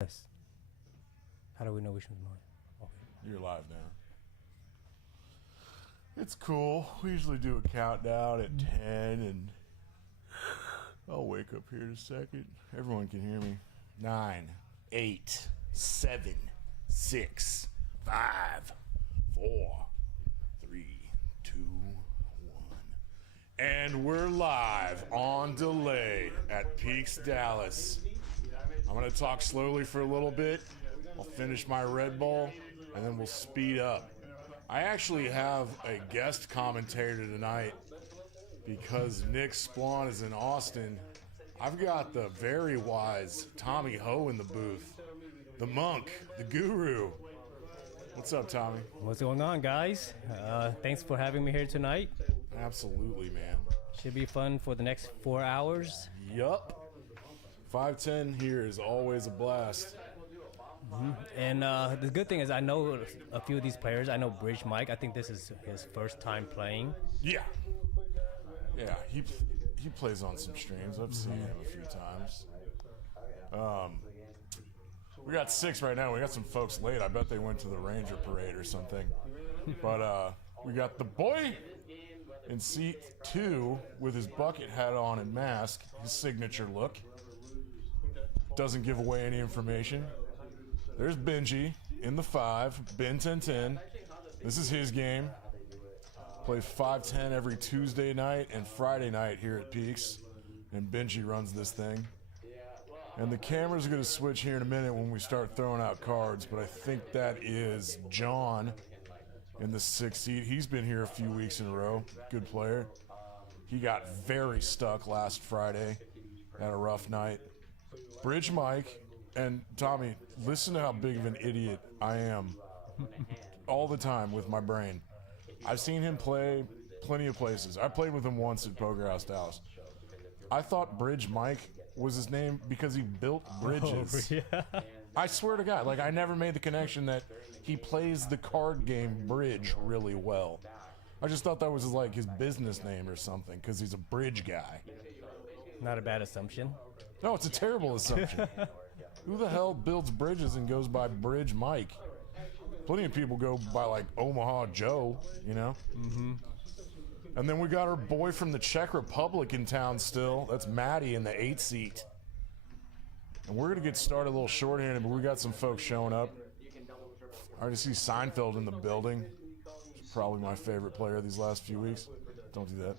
Yes. How do we know which one's mine? Okay. You're live now. It's cool. We usually do a countdown at 10, and I'll wake up here in a second. Everyone can hear me. 9, 8, 7, 6, 5, 4, 3, 2, 1. And we're live on delay at Peaks, Dallas. I'm going to talk slowly for a little bit. I'll finish my Red Bull, and then we'll speed up. I actually have a guest commentator tonight because Nick Splawn is in Austin. I've got the very wise Tommy Ho in the booth. The monk, the guru. What's up, Tommy? What's going on, guys? Thanks for having me here tonight. Absolutely, man. Should be fun for the next 4 hours. Yup. 510 here is always a blast. And the good thing is I know a few of these players. I know Bridge Mike. I think this is his first time playing. Yeah, he plays on some streams. I've seen him a few times. We got 6 right now. We got some folks late. I bet they went to the Ranger Parade or something. But we got the boy in seat 2 with his bucket hat on and mask, his signature look. Doesn't give away any information. There's Benji in the 5, Ben 1010. This is his game. Plays 510 every Tuesday night and Friday night here at Peaks. And Benji runs this thing. And the camera's going to switch here in a minute when we start throwing out cards, but I think that is John in the 6th seat. He's been here a few weeks in a row. Good player. He got very stuck last Friday. Had a rough night. Bridge Mike. And Tommy, listen to how big of an idiot I am all the time with my brain. I've seen him play plenty of places. I played with him once at Poker House Dallas. I thought Bridge Mike was his name because he built bridges. Oh, yeah. I swear to God, like I never made the connection that he plays the card game bridge really well. I just thought that was like his business name or something because he's a bridge guy. Not a bad assumption. No, it's a terrible assumption. Who the hell builds bridges and goes by Bridge Mike? Plenty of people go by like Omaha Joe, you know? Mm-hmm. And then we got our boy from the Czech Republic in town still. That's Maddie in the 8th seat. And we're going to get started a little shorthanded, but we got some folks showing up. I already see Seinfeld in the building. He's probably my favorite player these last few weeks. Don't do that.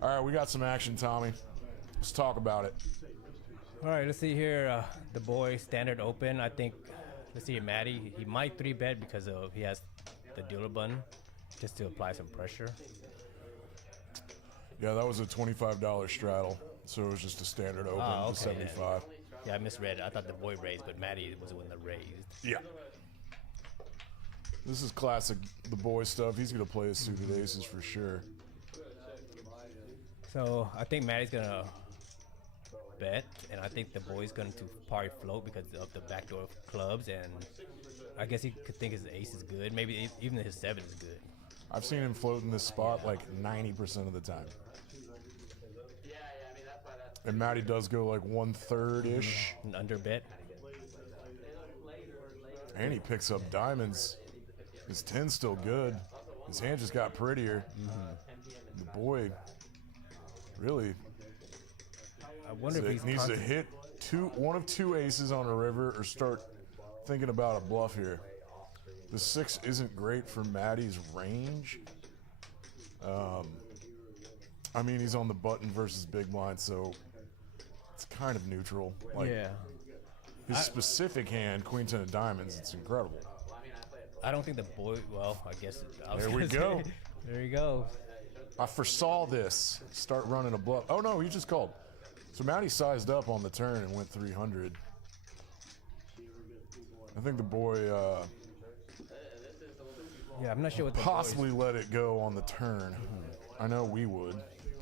All right, we got some action, Tommy. Let's talk about it. All right, let's see here. The boy standard open. I think, let's see, Maddie. He might 3-bet because he has the dealer button just to apply some pressure. Yeah, that was a $25 straddle, so it was just a standard open to 75. Yeah, I misread it. I thought the boy raised, but Maddie was the one that raised. Yeah. This is classic the boy stuff. He's going to play his suited aces for sure. So I think Maddie's going to bet, and I think the boy's going to probably float because of the backdoor clubs, and I guess he could think his ace is good. Maybe even his 7 is good. I've seen him float in this spot like 90% of the time. And Matty does go like 1/3-ish. An under bet. And he picks up diamonds. His 10's still good. His hand just got prettier. The boy really I wonder if he needs to hit one of 2 aces on a river or start thinking about a bluff here. The 6 isn't great for Maddie's range. I mean, he's on the button versus big blind, so it's kind of neutral. Like, yeah. His specific hand, Queen 10 of diamonds, it's incredible. I don't think the boy, well, I guess. There we go. There you go. I foresaw this. Start running a bluff. Oh, no, he just called. So Maddie sized up on the turn and went 300. I think the boy Yeah, I'm not sure what the possibly let it go on the turn. I know we would.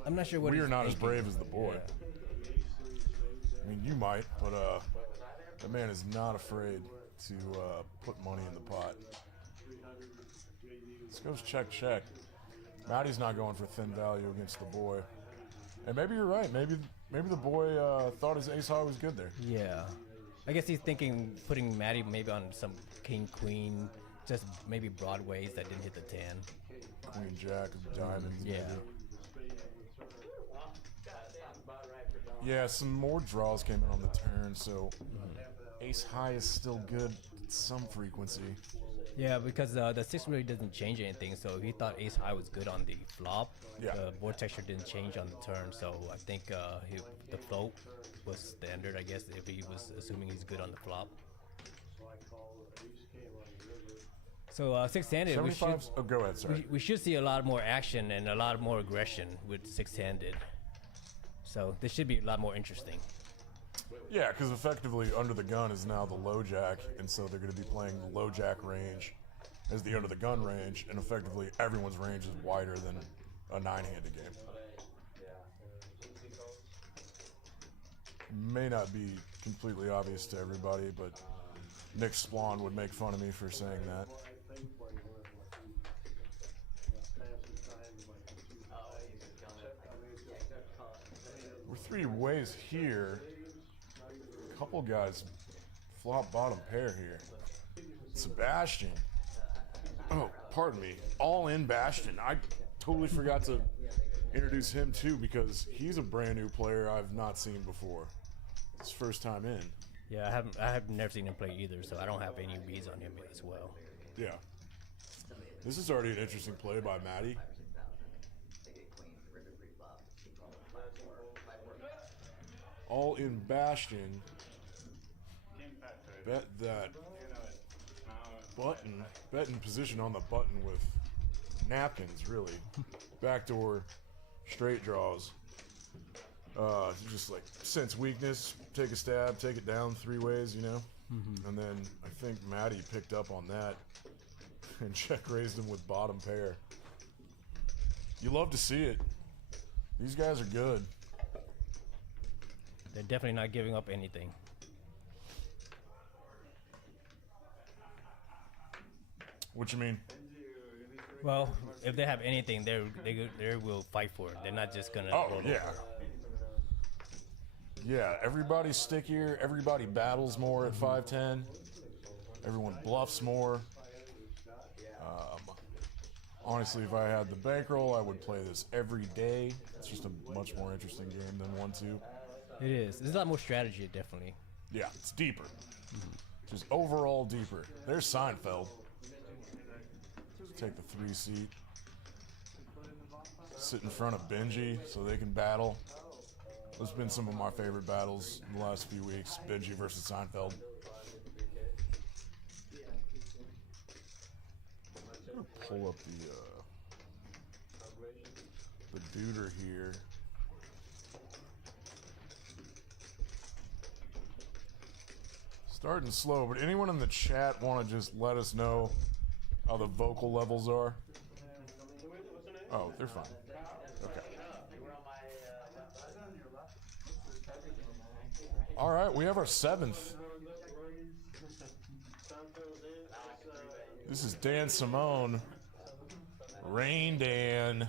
I'm not sure what we are not thinking. as brave as the boy. Yeah. I mean, you might, but that man is not afraid to put money in the pot. This goes check. Maddie's not going for thin value against the boy. And maybe you're right. Maybe Maybe the boy thought his ace high was good there. Yeah. I guess he's thinking putting Matty maybe on some king queen, just maybe broadways that didn't hit the 10. Queen jack of diamonds. Yeah. Maybe. Yeah, some more draws came in on the turn, so ace high is still good at some frequency. Yeah, because the 6 really doesn't change anything, so he thought ace high was good on the flop. Yeah. The board texture didn't change on the turn, so I think the float was standard, I guess, if he was assuming he's good on the flop. So 6-handed, Oh, go ahead, sorry. we should see a lot more action and a lot more aggression with 6-handed. So this should be a lot more interesting. Yeah, because effectively under the gun is now the low jack, and so they're going to be playing the low jack range as the under the gun range, and effectively everyone's range is wider than a 9-handed game. May not be completely obvious to everybody, but Nick Splawn would make fun of me for saying that. We're 3 ways here. A couple guys flop bottom pair here. Sebastian. Oh, pardon me. All in Bastion. I totally forgot to introduce him too because he's a brand new player I've not seen before. It's first time in. Yeah, I have never seen him play either, so I don't have any beads on him as well. Yeah. This is already an interesting play by Matty. All in Bastion. Bet that button. Bet in position on the button with napkins, really. Backdoor straight draws. Just like sense weakness, take a stab, take it down 3 ways, you know? And then I think Matty picked up on that and check raised him with bottom pair. You love to see it. These guys are good. They're definitely not giving up anything. What you mean? Well, if they have anything, they will fight for it. They're not just gonna. Oh roll yeah. over. Yeah, everybody's stickier. Everybody battles more at 5'10". Everyone bluffs more. Honestly, if I had the bankroll, I would play this every day. It's just a much more interesting game than 1-2. It is. There's a lot more strategy, definitely. Yeah, it's deeper. Just overall deeper. There's Seinfeld. Take the 3 seat. Sit in front of Benji so they can battle. Those have been some of my favorite battles in the last few weeks. Benji versus Seinfeld. I'm gonna pull up the duder here. Starting slow, but anyone in the chat want to just let us know how the vocal levels are? Oh, they're fine. Okay. All right, we have our 7th. This is Dan Simone, Rain Dan,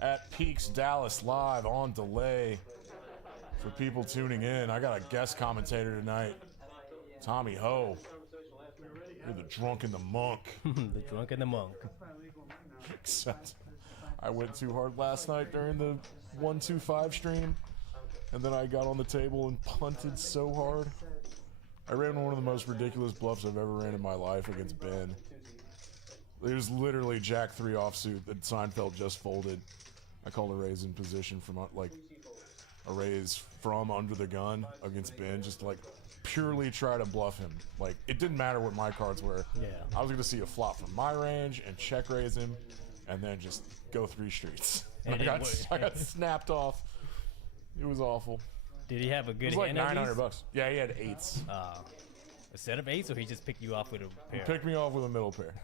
at Peaks Dallas live on delay. For people tuning in, I got a guest commentator tonight, Tommy Ho. You're the drunk and the monk. The drunk and the monk. Except I went too hard last night during the 1-2-5 stream, and then I got on the table and punted so hard. I ran one of the most ridiculous bluffs I've ever ran in my life against Ben. It was literally Jack 3 offsuit that Seinfeld just folded. I called a raise in position from like a raise from under the gun against Ben, just to like purely try to bluff him. Like it didn't matter what my cards were. Yeah. I was gonna see a flop from my range and check raise him, and then just go 3 streets. And I got snapped off. It was awful. Did he have a good It was like hand? $900. Yeah, he had 8s. A set of 8s, or he just picked you off with a pair? He picked me off with a middle pair.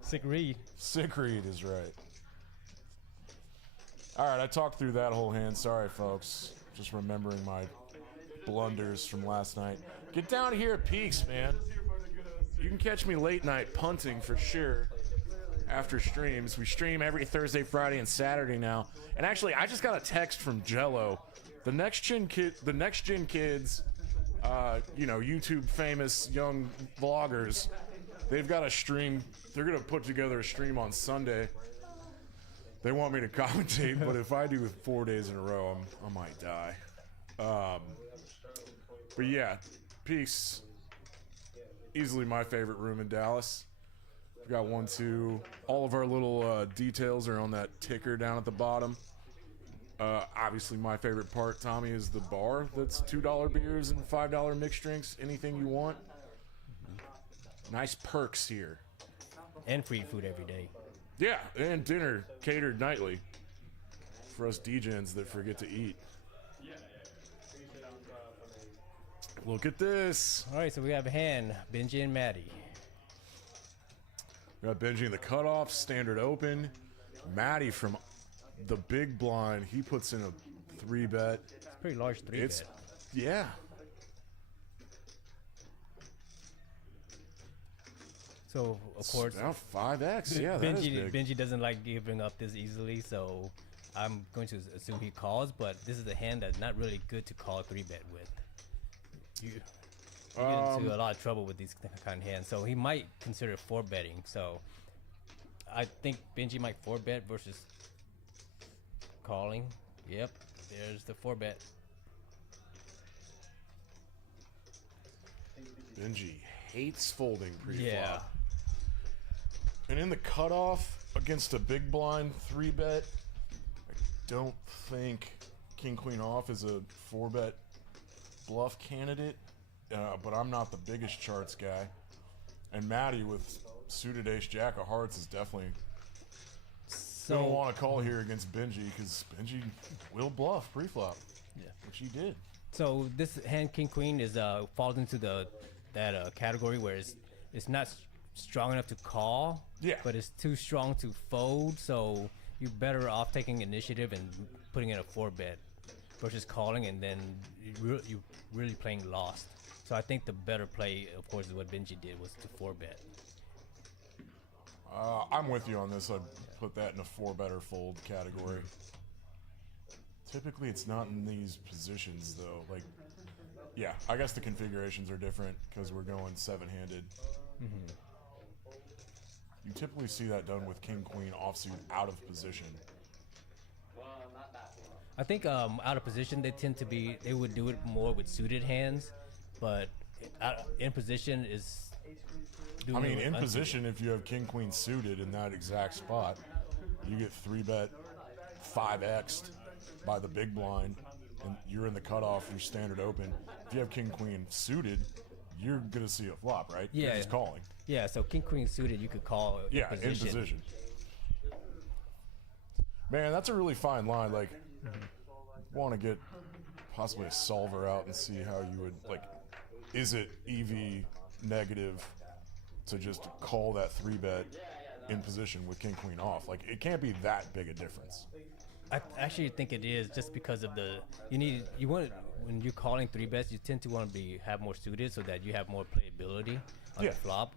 Sick read. Sick read is right. All right, I talked through that whole hand. Sorry, folks. Just remembering my blunders from last night. Get down here at Peaks, man. You can catch me late night punting for sure after streams. We stream every Thursday, Friday, and Saturday now. And actually, I just got a text from Jello. The next gen kids, you know, YouTube famous young vloggers, they've got a stream. They're gonna put together a stream on Sunday. They want me to commentate, but if I do it 4 days in a row, I might die. But yeah, Peaks, easily my favorite room in Dallas. We've got 1, 2. All of our little details are on that ticker down at the bottom. Obviously, my favorite part, Tommy, is the bar. That's $2 beers and $5 mixed drinks. Anything you want. Nice perks here. And free food every day. Yeah, and dinner catered nightly for us degens that forget to eat. Look at this. All right, so we have a hand, Benji and Maddie. We got Benji in the cutoff, standard open. Maddie from the big blind, he puts in a 3-bet. It's a pretty large 3-bet. Yeah. So, of course, now 5x. Yeah, that is big. Benji doesn't like giving up this easily, so I'm going to assume he calls, but this is a hand that's not really good to call a 3-bet with. You get into a lot of trouble with these kind of hands, so he might consider 4-betting. So I think Benji might 4-bet versus calling. Yep, there's the 4-bet. Benji hates folding pre-flop. Yeah. And in the cutoff against a big blind 3-bet, I don't think King Queen off is a 4-bet bluff candidate, but I'm not the biggest charts guy. And Maddie with suited ace jack of hearts is definitely gonna want to call here against Benji, because Benji will bluff pre-flop. Yeah, which he did. So this hand King Queen is falls into that category where it's not strong enough to call, yeah, but it's too strong to fold. So you're better off taking initiative and putting in a 4-bet versus calling, and then you really playing lost. So I think the better play, of course, is what Benji did, was to 4-bet. I'm with you on this. I'd put that in a 4-bet or fold category. Typically, it's not in these positions, though. Like, yeah, I guess the configurations are different because we're going 7-handed. You typically see that done with King Queen offsuit out of position. I think out of position they would do it more with suited hands, but in position is. I mean, in position, if you have King Queen suited in that exact spot, you get 3-bet 5x'd by the big blind, and you're in the cutoff, you're standard open. If you have King Queen suited, you're gonna see a flop, right? Yeah, he's calling. Yeah, so King Queen suited, you could call. Yeah, in position. Man, that's a really fine line. Like, want to get possibly a solver out and see how you would, like, is it EV negative to just call that 3-bet in position with King Queen off? Like, it can't be that big a difference. I actually think it is, just because of when you're calling 3-bets, you tend to have more suited so that you have more playability on the flop.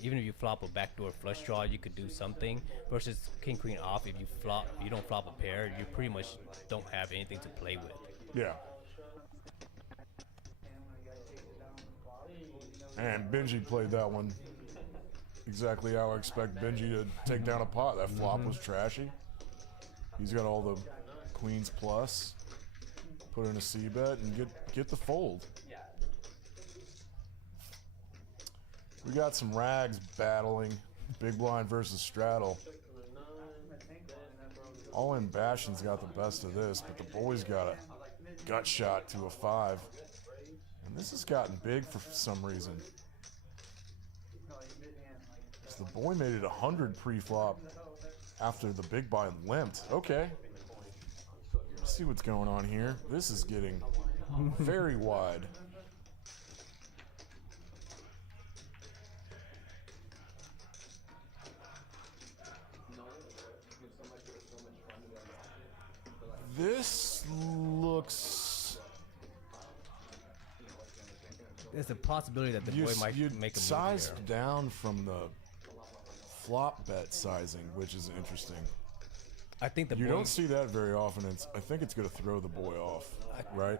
Even if you flop a backdoor flush draw, you could do something. Versus King Queen off, if you don't flop a pair, you pretty much don't have anything to play with. Yeah. And Benji played that one exactly how I expect Benji to take down a pot. That flop was trashy. He's got all the queens plus. Put in a C-bet and get the fold. We got some rags battling. Big blind versus straddle. All in Bastion's got the best of this, but the boy's got a gut shot to a 5. And this has gotten big for some reason. So the boy made it 100 pre-flop after the big blind limped. Okay. Let's see what's going on here. This is getting very wide. This looks... There's a possibility that the boy might make a move sized here. Down from the flop bet sizing, which is interesting. I think the You boy, don't see that very often. I think it's going to throw the boy off, right?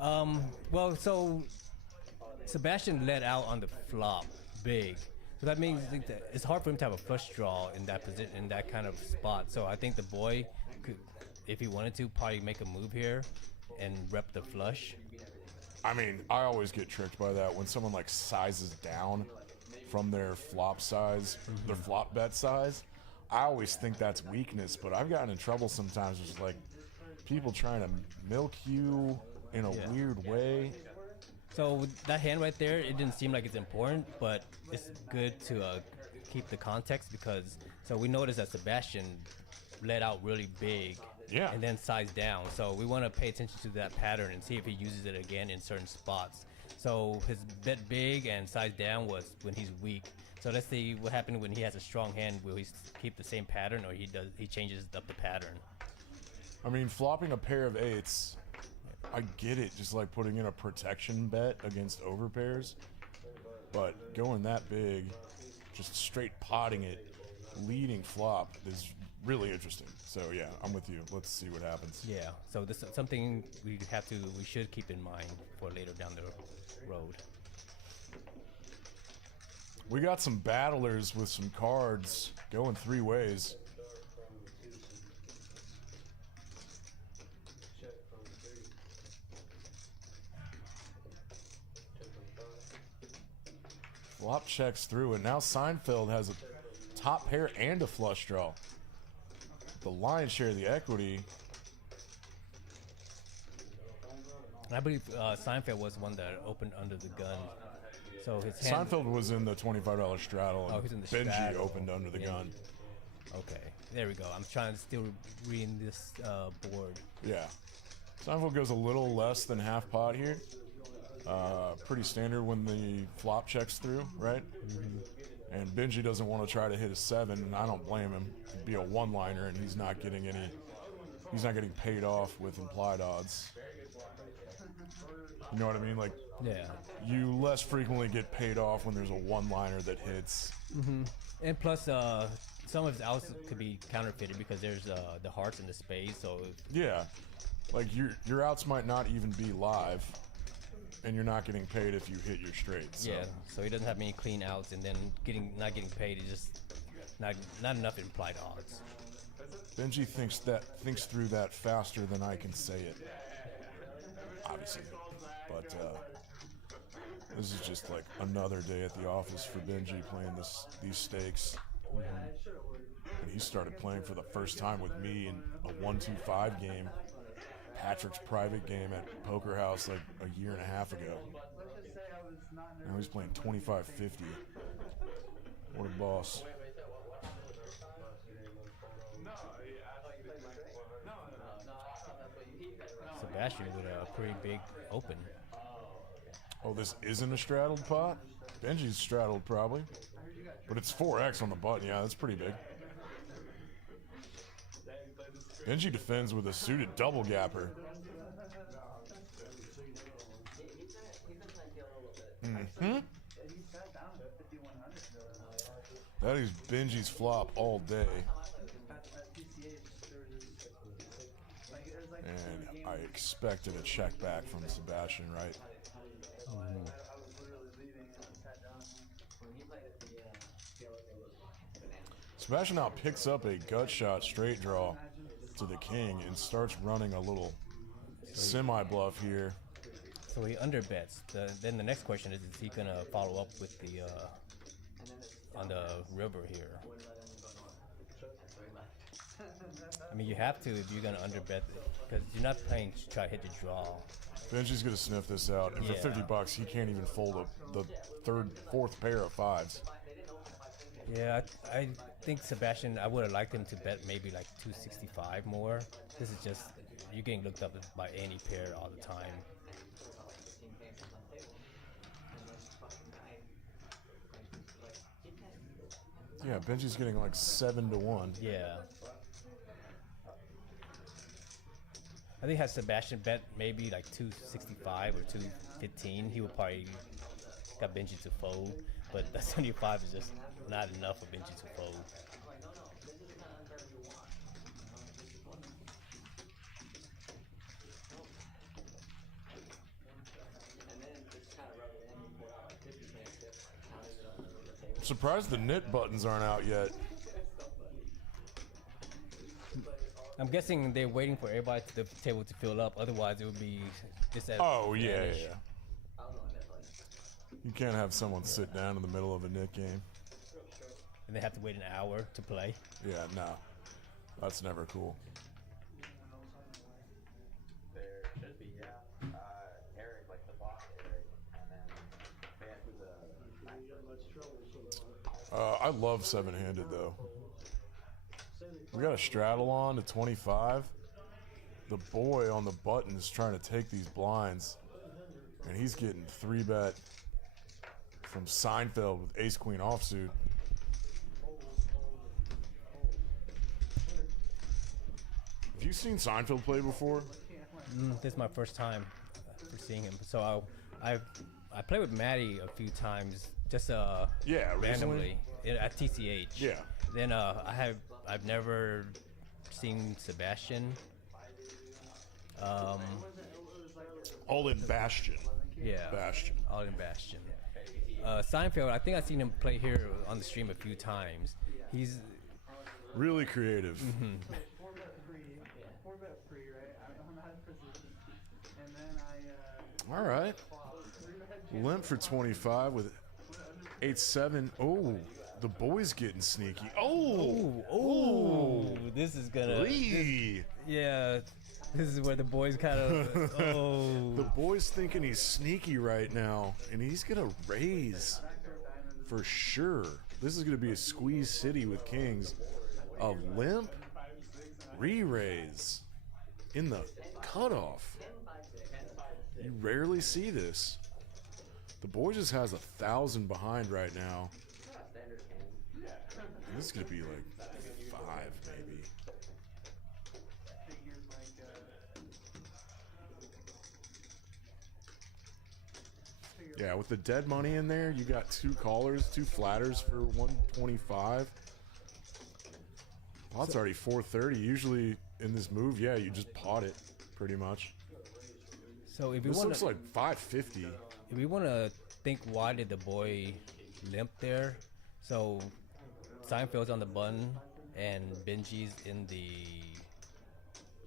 well, so Sebastian let out on the flop big. So that means I think that it's hard for him to have a flush draw in that position, in that kind of spot. So I think the boy could, if he wanted to, probably make a move here and rep the flush. I mean, I always get tricked by that when someone like sizes down from their flop size, their flop bet size. I always think that's weakness, but I've gotten in trouble sometimes with like people trying to milk you in a weird way. So with that hand right there, it didn't seem like it's important, but it's good to keep the context because so we noticed that Sebastian let out really big and then sized down. So we want to pay attention to that pattern and see if he uses it again in certain spots. So his bet big and size down was when he's weak. So let's see what happened when he has a strong hand. Will he keep the same pattern or he changes up the pattern? I mean, flopping a pair of eights, I get it, just like putting in a protection bet against overpairs. But going that big, just straight potting it, leading flop is really interesting. So yeah, I'm with you. Let's see what happens. Yeah. So this is something we should keep in mind for later down the road. We got some battlers with some cards going three ways. Flop checks through, and now Seinfeld has a top pair and a flush draw. The lion's share of the equity. I believe Seinfeld was one that opened under the gun. So his hand, Seinfeld was in the $25 straddle, and he's in the Benji straddle. opened under the gun. Okay, there we go. I'm trying to still reading this board. Yeah. Seinfeld goes a little less than half pot here. Pretty standard when the flop checks through, right? And Benji doesn't want to try to hit a 7, and I don't blame him. It'd be a one-liner, and he's not getting paid off with implied odds. You know what I mean? Like, Yeah. you less frequently get paid off when there's a one-liner that hits. And plus, some of his outs could be counterfeited because there's the hearts and the spades. So Yeah. Like, your outs might not even be live, and you're not getting paid if you hit your straight. So. yeah, so he doesn't have many clean outs, and then not getting paid is just not enough implied odds. Benji thinks through that faster than I can say it. Obviously. But this is just like another day at the office for Benji playing these stakes. And he started playing for the first time with me in a 1-2-5 game, Patrick's private game at Poker House like a year and a half ago. Now he's playing 25-50. What a boss. Sebastian with a pretty big open. Oh, this isn't a straddled pot? Benji's straddled probably. But it's 4x on the button. Yeah, that's pretty big. Benji defends with a suited double gapper. That is Benji's flop all day. And I expected a check back from Sebastian, right? Sebastian now picks up a gut shot straight draw to the king and starts running a little semi-bluff here. So he underbets. Then the next question is he gonna follow up with the on the river here? I mean, you have to if you're gonna underbet because you're not playing to try to hit the draw. Benji's gonna sniff this out, and for $50, he can't even fold the fourth pair of fives. Yeah, I think Sebastian, I would have liked him to bet maybe like 265 more. This is just, you're getting looked up by any pair all the time. Yeah, Benji's getting like 7-1. Yeah. I think had Sebastian bet maybe like 265 or 215, he would probably got Benji to fold, but that 75 is just not enough for Benji to fold. I'm surprised the knit buttons aren't out yet. I'm guessing they're waiting for everybody to the table to fill up. Otherwise, it would be just at Oh, yeah, advantage. yeah. You can't have someone sit down in the middle of a knit game. And they have to wait an hour to play. Yeah, no. That's never cool. I love seven-handed, though. We got a straddle on to 25. The boy on the button is trying to take these blinds, and he's getting 3-bet from Seinfeld with ace-queen offsuit. Have you seen Seinfeld play before? This is my first time for seeing him. So I played with Maddie a few times, just Yeah, randomly at TCH. Yeah. Then I've never seen Sebastian. All in Bastion. Yeah. Bastion. All in Bastion. Seinfeld, I think I've seen him play here on the stream a few times. He's Really creative. All right. Limp for 25 with 8-7. Oh, the boy's getting sneaky. Oh, this is gonna. Lee. Yeah, this is where the boys kind of. The boy's thinking he's sneaky right now, and he's gonna raise for sure. This is gonna be a squeeze city with kings. A limp re-raise in the cutoff. You rarely see this. The boy just has 1,000 behind right now. This is gonna be like 5, maybe. Yeah, with the dead money in there, you got 2 callers, 2 flatters for 125. Pot's already 430. Usually in this move, yeah, you just pot it, pretty much. So if you This want looks like 550. if we want to think, why did the boy limp there? So Seinfeld's on the button and Benji's in the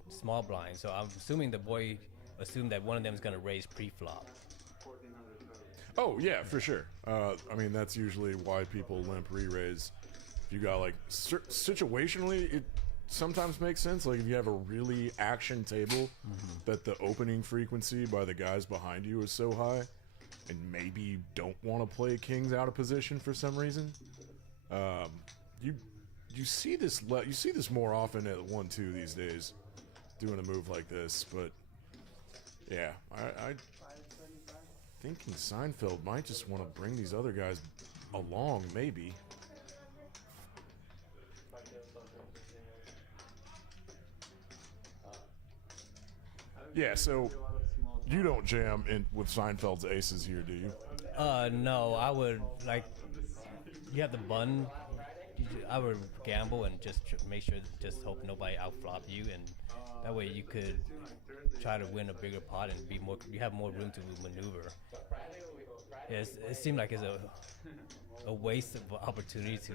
small blind. So I'm assuming the boy assumed that one of them is going to raise pre-flop. Oh, yeah, for sure. I mean, that's usually why people limp re-raise. If you got, like, situationally, it sometimes makes sense. Like, if you have a really action table that the opening frequency by the guys behind you is so high, and maybe you don't want to play kings out of position for some reason, you see this more often at 1-2 these days, doing a move like this. But yeah, I thinking Seinfeld might just want to bring these other guys along, maybe. Yeah, so you don't jam in with Seinfeld's aces here, do you? No, I would like. You have the button. I would gamble and just make sure, just hope nobody outflop you, and that way you could try to win a bigger pot and be more. You have more room to maneuver. Yes, it seemed like it's a waste of opportunity to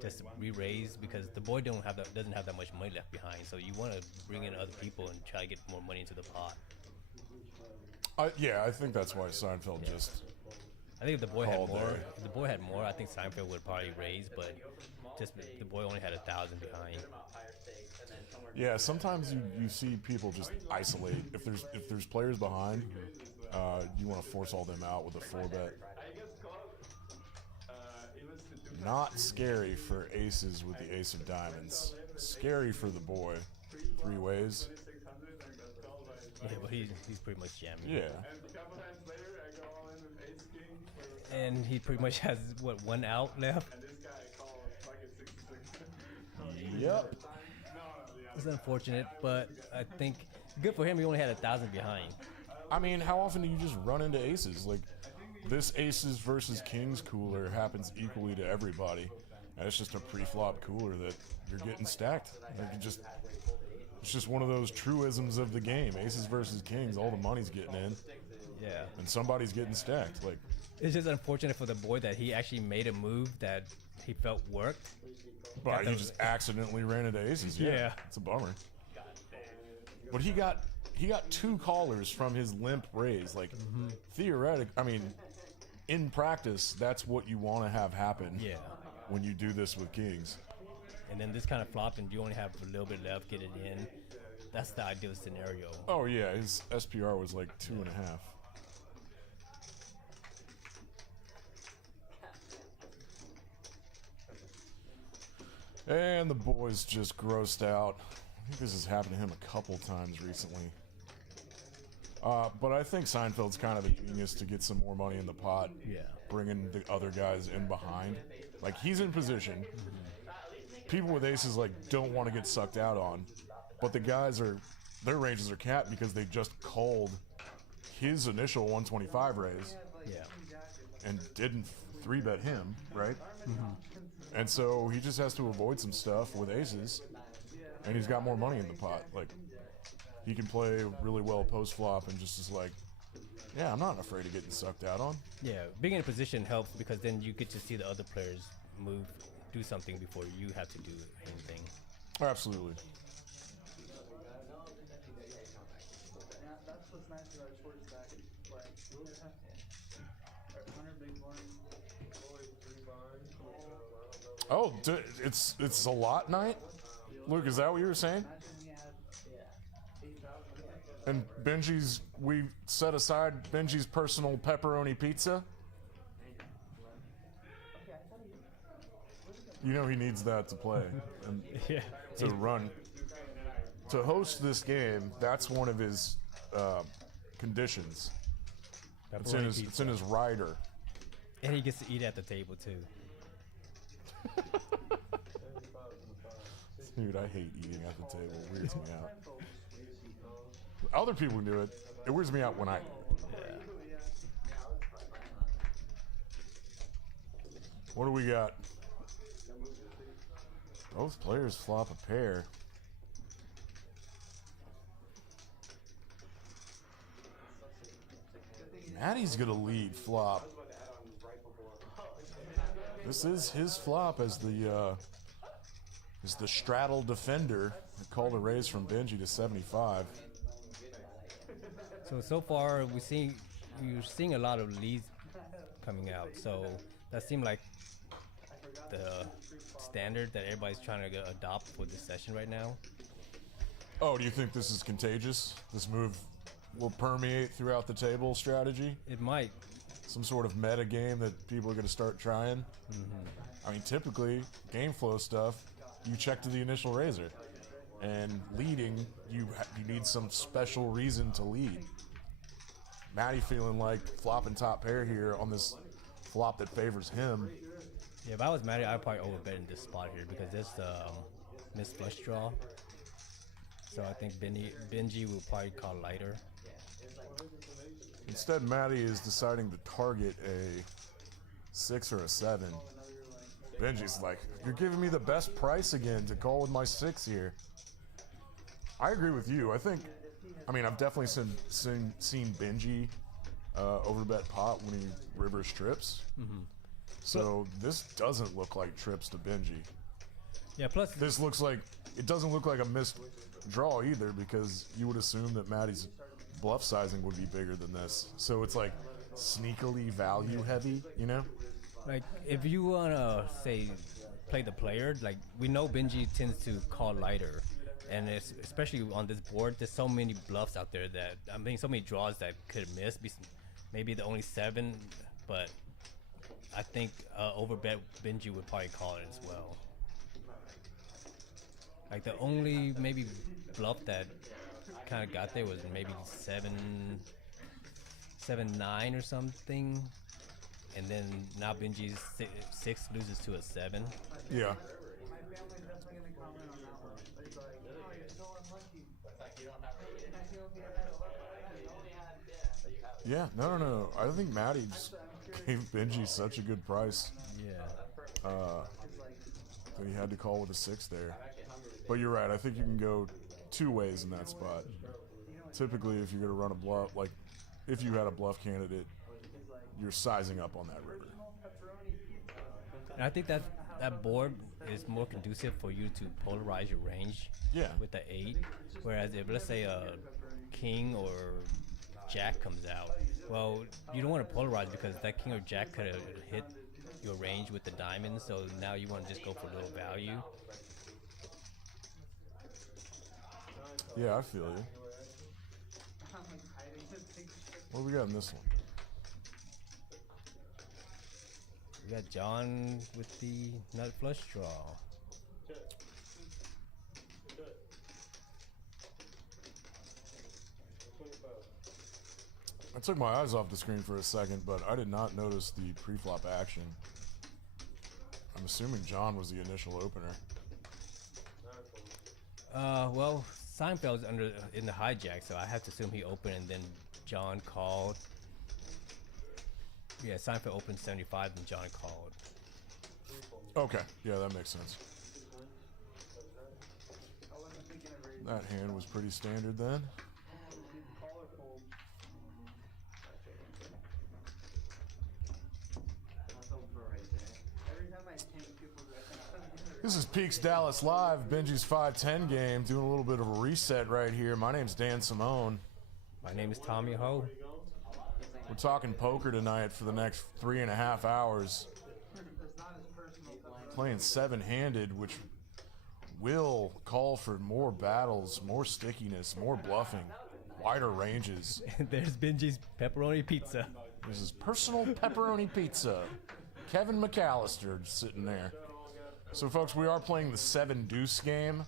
just re-raise, because the boy doesn't have that much money left behind. So you want to bring in other people and try to get more money into the pot. Yeah, I think that's why Seinfeld just. I think if the boy had All more, day. if the boy had more, I think Seinfeld would probably raise, but just the boy only had 1,000 behind. Yeah, sometimes you see people just isolate. If there's players behind, you want to force all them out with a 4-bet. Not scary for aces with the ace of diamonds. Scary for the boy. 3 ways. Yeah, but he's pretty much jamming. Yeah. And he pretty much has, what, 1 out left? Yep. It's unfortunate, but I think good for him. He only had 1,000 behind. I mean, how often do you just run into aces? Like, this aces versus kings cooler happens equally to everybody, and it's just a pre-flop cooler that you're getting stacked. Like it's just one of those truisms of the game. Aces versus kings, all the money's getting in, Yeah. and somebody's getting stacked. Like, It's just unfortunate for the boy that he actually made a move that he felt worked. but he just accidentally ran into aces. Yeah. It's a bummer. But he got 2 callers from his limp raise. Like, theoretic, I mean, in practice, that's what you want to have happen. Yeah. When you do this with kings. And then this kind of flop, and you only have a little bit left, get it in. That's the ideal scenario. Oh yeah, his SPR was like 2.5. And the boy's just grossed out. I think this has happened to him a couple times recently. But I think Seinfeld's kind of a genius to get some more money in the pot. Yeah. Bringing the other guys in behind. Like, he's in position. People with aces, like, don't want to get sucked out on. But the guys their ranges are capped because they just called his initial 125 raise. Yeah. And didn't 3-bet him, right? And so he just has to avoid some stuff with aces. And he's got more money in the pot. Like, he can play really well post-flop and just is like, yeah, I'm not afraid of getting sucked out on. Yeah, being in a position helps because then you get to see the other players move, do something before you have to do anything. Absolutely. Oh, it's a lot night? Luke, is that what you were saying? And Benji's, we set aside Benji's personal pepperoni pizza. You know he needs that to play and Yeah. to run. To host this game, that's one of his conditions. It's in his rider. And he gets to eat at the table too. Dude, I hate eating at the table. It weirds me out. Other people can do it. It weirds me out when I do it. Yeah. What do we got? Both players flop a pair. Maddie's gonna lead flop. This is his flop as the straddle defender. I called a raise from Benji to 75. So far we're seeing a lot of leads coming out. So that seemed like the standard that everybody's trying to adopt for this session right now. Oh, do you think this is contagious? This move will permeate throughout the table strategy? It might. Some sort of meta game that people are going to start trying? I mean, typically, game flow stuff, you check to the initial raiser. And leading, you need some special reason to lead. Matty feeling like flopping top pair here on this flop that favors him. Yeah, if I was Matty, I'd probably overbet in this spot here because there's the missed flush draw. So I think Benji will probably call lighter. Instead, Matty is deciding to target a 6 or a 7. Benji's like, you're giving me the best price again to call with my 6 here. I agree with you. I mean, I've definitely seen Benji overbet pot when he rivers trips. So this doesn't look like trips to Benji. Yeah, plus This looks like, it doesn't look like a missed draw either because you would assume that Matty's bluff sizing would be bigger than this. So it's like sneakily value heavy, you know? like if you wanna say play the player, like we know Benji tends to call lighter, and it's, especially on this board, there's so many bluffs out there that I mean, so many draws that could miss. Maybe the only 7, but I think overbet Benji would probably call it as well. Like the only maybe bluff that kind of got there was maybe 7-9 or something, and then now Benji's 6 loses to a 7. Yeah. Yeah, no. I think Matty just gave Benji such a good price. Yeah. That he had to call with a 6 there. But you're right. I think you can go 2 ways in that spot. Typically, if you're going to run a bluff, like if you had a bluff candidate, you're sizing up on that river. And I think that board is more conducive for you to polarize your range. Yeah. With the 8, whereas if let's say a king or jack comes out, well, you don't want to polarize because that king or jack could have hit your range with the diamond. So now you want to just go for low value. Yeah, I feel you. What do we got in this one? We got John with the nut flush draw. I took my eyes off the screen for a second, but I did not notice the pre-flop action. I'm assuming John was the initial opener. Well, Seinfeld's in the hijack, so I have to assume he opened and then John called. Yeah, Seinfeld opened 75 and John called. Okay, yeah, that makes sense. That hand was pretty standard then. This is Peaks Dallas Live, Benji's 510 game, doing a little bit of a reset right here. My name's Dan Simone. My name is Tommy Ho. We're talking poker tonight for the next 3.5 hours. Playing 7-handed, which will call for more battles, more stickiness, more bluffing, wider ranges. There's Benji's pepperoni pizza. This is personal pepperoni pizza. Kevin McAllister sitting there. So folks, we are playing the 7-deuce game.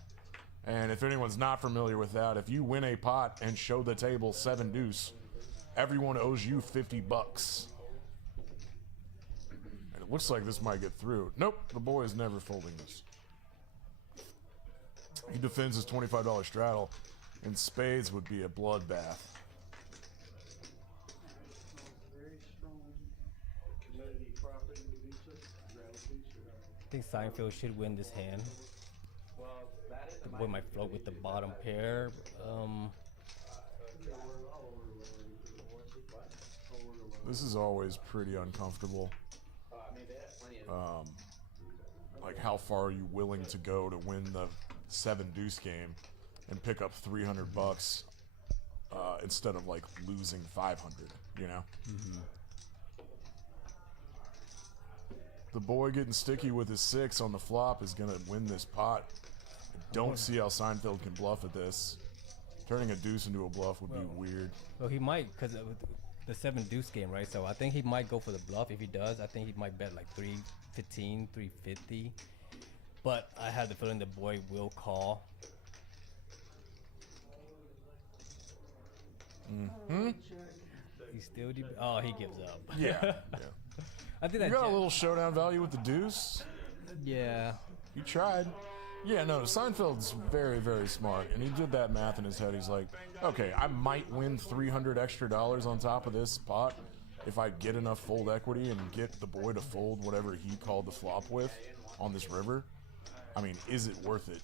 And if anyone's not familiar with that, if you win a pot and show the table 7-deuce, everyone owes you $50. And it looks like this might get through. Nope, the boy is never folding this. He defends his $25 straddle, and spades would be a bloodbath. I think Seinfeld should win this hand. The boy might float with the bottom pair. This is always pretty uncomfortable. Like, how far are you willing to go to win the 7-deuce game and pick up $300 instead of like losing 500? You know. Mm-hmm. The boy getting sticky with his 6 on the flop is gonna win this pot. I don't see how Seinfeld can bluff at this. Turning a deuce into a bluff would be weird. Well, he might, because of the 7-deuce game, right? So I think he might go for the bluff. If he does, I think he might bet like 315, 350. But I have the feeling the boy will call. Mm-hmm. He still he gives up. Yeah. Yeah. I think You that got a little showdown value with the deuce. Yeah. He tried. Yeah, no, Seinfeld's very, very smart, and he did that math in his head. He's like, okay, I might win $300 extra on top of this pot if I get enough fold equity and get the boy to fold whatever he called the flop with on this river. I mean, is it worth it?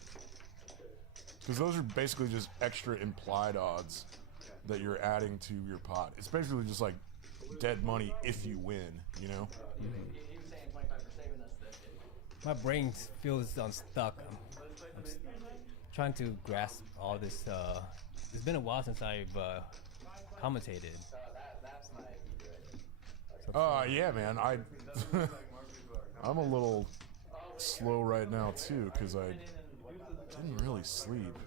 Because those are basically just extra implied odds that you're adding to your pot. It's basically just like dead money if you win, you know? Mm-hmm. My brain feels unstuck. I'm trying to grasp all this. It's been a while since I've commentated. Yeah, man. I'm a little slow right now too because I didn't really sleep.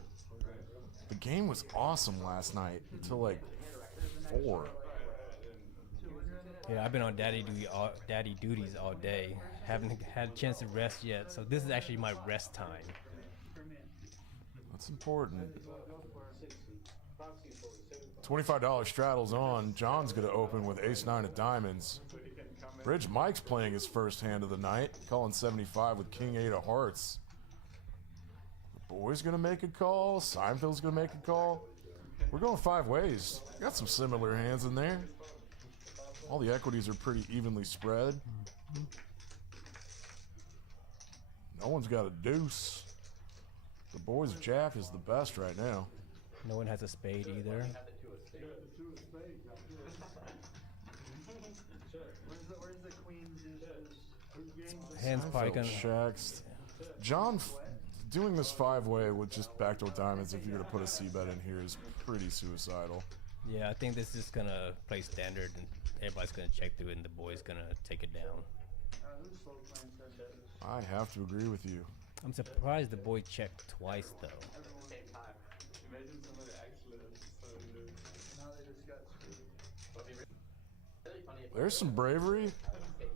The game was awesome last night until like 4. Yeah, I've been on daddy duties all day. Haven't had a chance to rest yet, so this is actually my rest time. That's important. $25 straddles on. John's going to open with ace-9 of diamonds. Bridge Mike's playing his first hand of the night, calling 75 with king-8 of hearts. The boy's going to make a call. Seinfeld's going to make a call. We're going 5 ways. Got some similar hands in there. All the equities are pretty evenly spread. No one's got a deuce. The boys' jack is the best right now. No one has a spade either. Where's the queen deuces? Hands probably gonna. Shacks. John doing this 5-way with just backdoor diamonds, if you're gonna put a c-bet in here, is pretty suicidal. Yeah, I think this is gonna play standard, and everybody's gonna check through, it, and the boy's gonna take it down. Who's slow playing Seven-deuce? I have to agree with you. I'm surprised the boy checked twice though. Now they just got screwed. There's some bravery.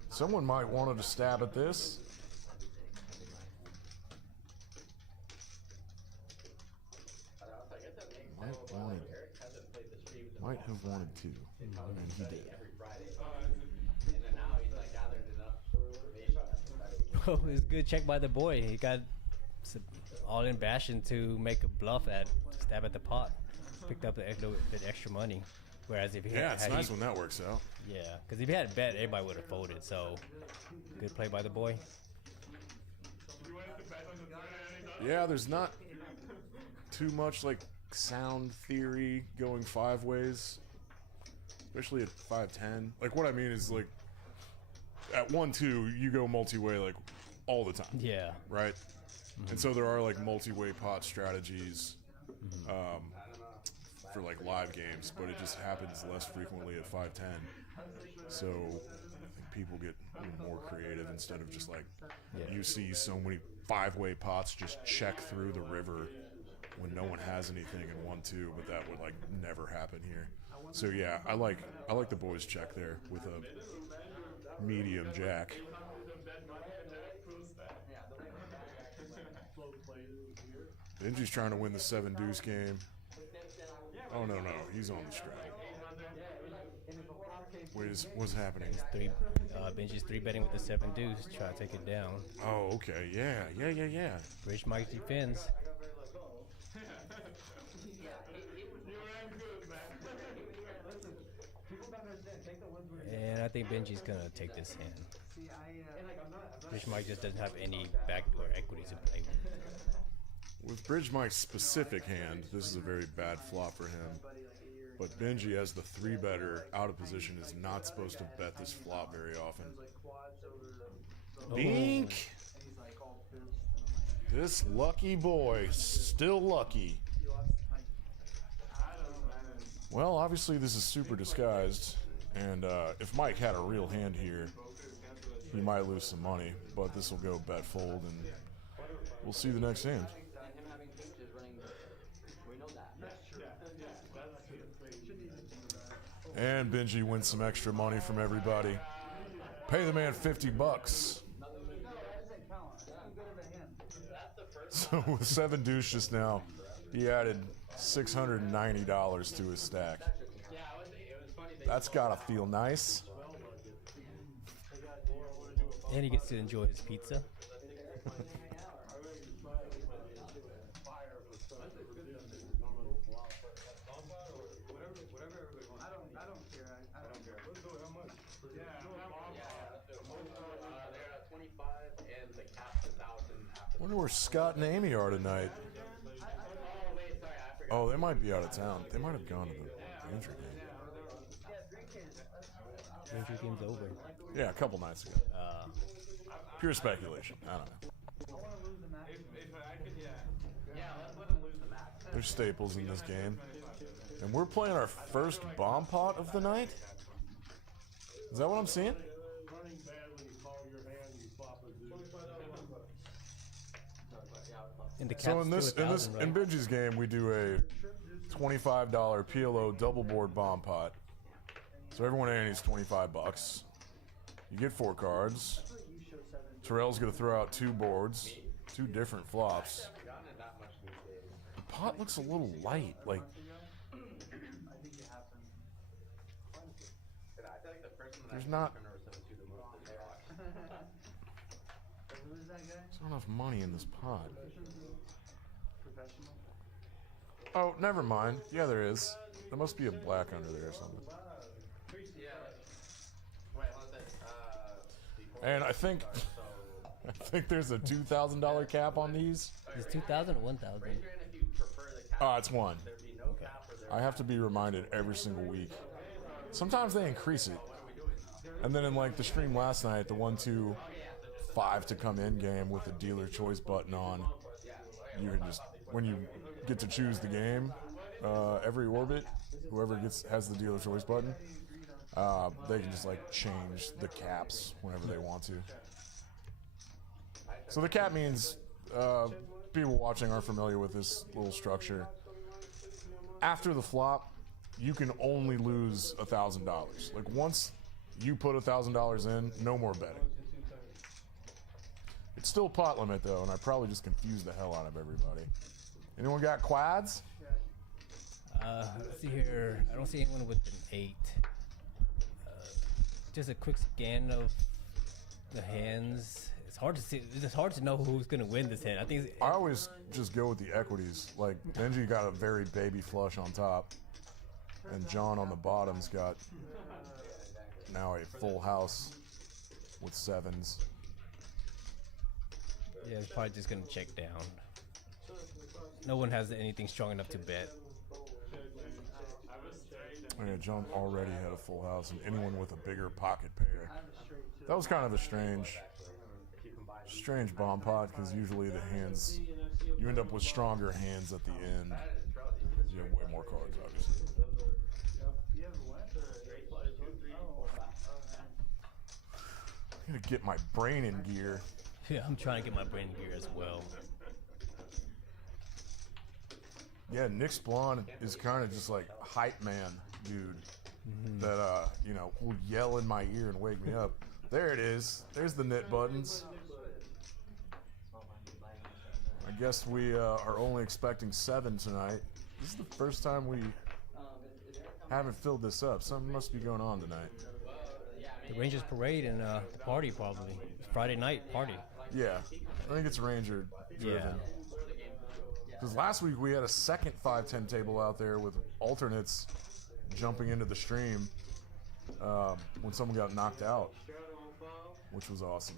Someone might want to stab at this. Might have wanted to, and he did. Oh, it was a good check by the boy. He got all in bashing to make a bluff at stab at the pot. Picked up the extra money. Whereas if he It's nice when that works out. Yeah, because if he had a bet, everybody would have folded. So, good play by the boy. Yeah, there's not too much like sound theory going 5 ways, especially at 5-10. Like what I mean is like at 1-2 you go multi-way like all the time. Yeah. Right. And so there are like multi-way pot strategies for like live games, but it just happens less frequently at 5-10. So I think people get a little more creative instead of just like you see so many 5-way pots just check through the river when no one has anything in 1-2, but that would like never happen here. So yeah, I like the boys check there with a medium jack. Benji's trying to win the 7-deuce game. Oh no, he's on the straddle. What's happening? Benji's 3-betting with the 7-deuce, try to take it down. Oh, okay, yeah. Bridge Mike defends. And I think Benji's gonna take this hand. Bridge Mike just doesn't have any backdoor equities to play with. With Bridge Mike's specific hand, this is a very bad flop for him. But Benji, as the 3-better out of position, is not supposed to bet this flop very often. Bink! This lucky boy, still lucky. Well, obviously this is super disguised, and if Mike had a real hand here, he might lose some money, but this will go bet fold, and we'll see the next hand. And Benji wins some extra money from everybody. Pay the man $50. So with 7-deuce just now, he added $690 to his stack. That's gotta feel nice. And he gets to enjoy his pizza. I wonder where Scott and Amy are tonight. Oh, they might be out of town. They might have gone to the Ranger game. Ranger game's over. Yeah, a couple nights ago. Pure speculation. I don't know. There's staples in this game. And we're playing our first bomb pot of the night? Is that what I'm seeing? So in Benji's game, we do a $25 PLO double board bomb pot. So everyone in needs $25. You get 4 cards. Terrell's gonna throw out 2 boards, 2 different flops. The pot looks a little light, like. There's not enough money in this pot. Oh, never mind. Yeah, there is. There must be a black under there or something. And I think there's a $2,000 cap on these. Is 2,000 or 1,000? It's one. I have to be reminded every single week. Sometimes they increase it. And then in like the stream last night, the 1-2-5 to come in game with the dealer choice button on, you can just, when you get to choose the game, every orbit, whoever has the dealer choice button, they can just like change the caps whenever they want to. So the cap means people watching are familiar with this little structure. After the flop, you can only lose $1,000. Like once you put $1,000 in, no more betting. It's still pot limit though, and I probably just confused the hell out of everybody. Anyone got quads? Let's see here. I don't see anyone with an 8. Just a quick scan of the hands. It's hard to see. It's hard to know who's gonna win this hand. I think I always just go with the equities. Like Benji got a very baby flush on top, and John on the bottom's got now a full house with 7s. yeah, it's probably just gonna check down. No one has anything strong enough to bet. Oh, yeah, John already had a full house, and anyone with a bigger pocket pair. That was kind of a strange bomb pot, because usually the hands, you end up with stronger hands at the end. You have way more cards, obviously. I'm gonna get my brain in gear. Yeah, I'm trying to get my brain in gear as well. Yeah, Nick Splon is kind of just like hype man dude that you know, will yell in my ear and wake me up. There it is. There's the knit buttons. I guess we are only expecting 7 tonight. This is the first time we haven't filled this up. Something must be going on tonight. The Rangers parade and the party probably. Friday night party. Yeah, I think it's Ranger driven. Yeah. Because last week we had a second 5-10 table out there with alternates jumping into the stream when someone got knocked out, which was awesome.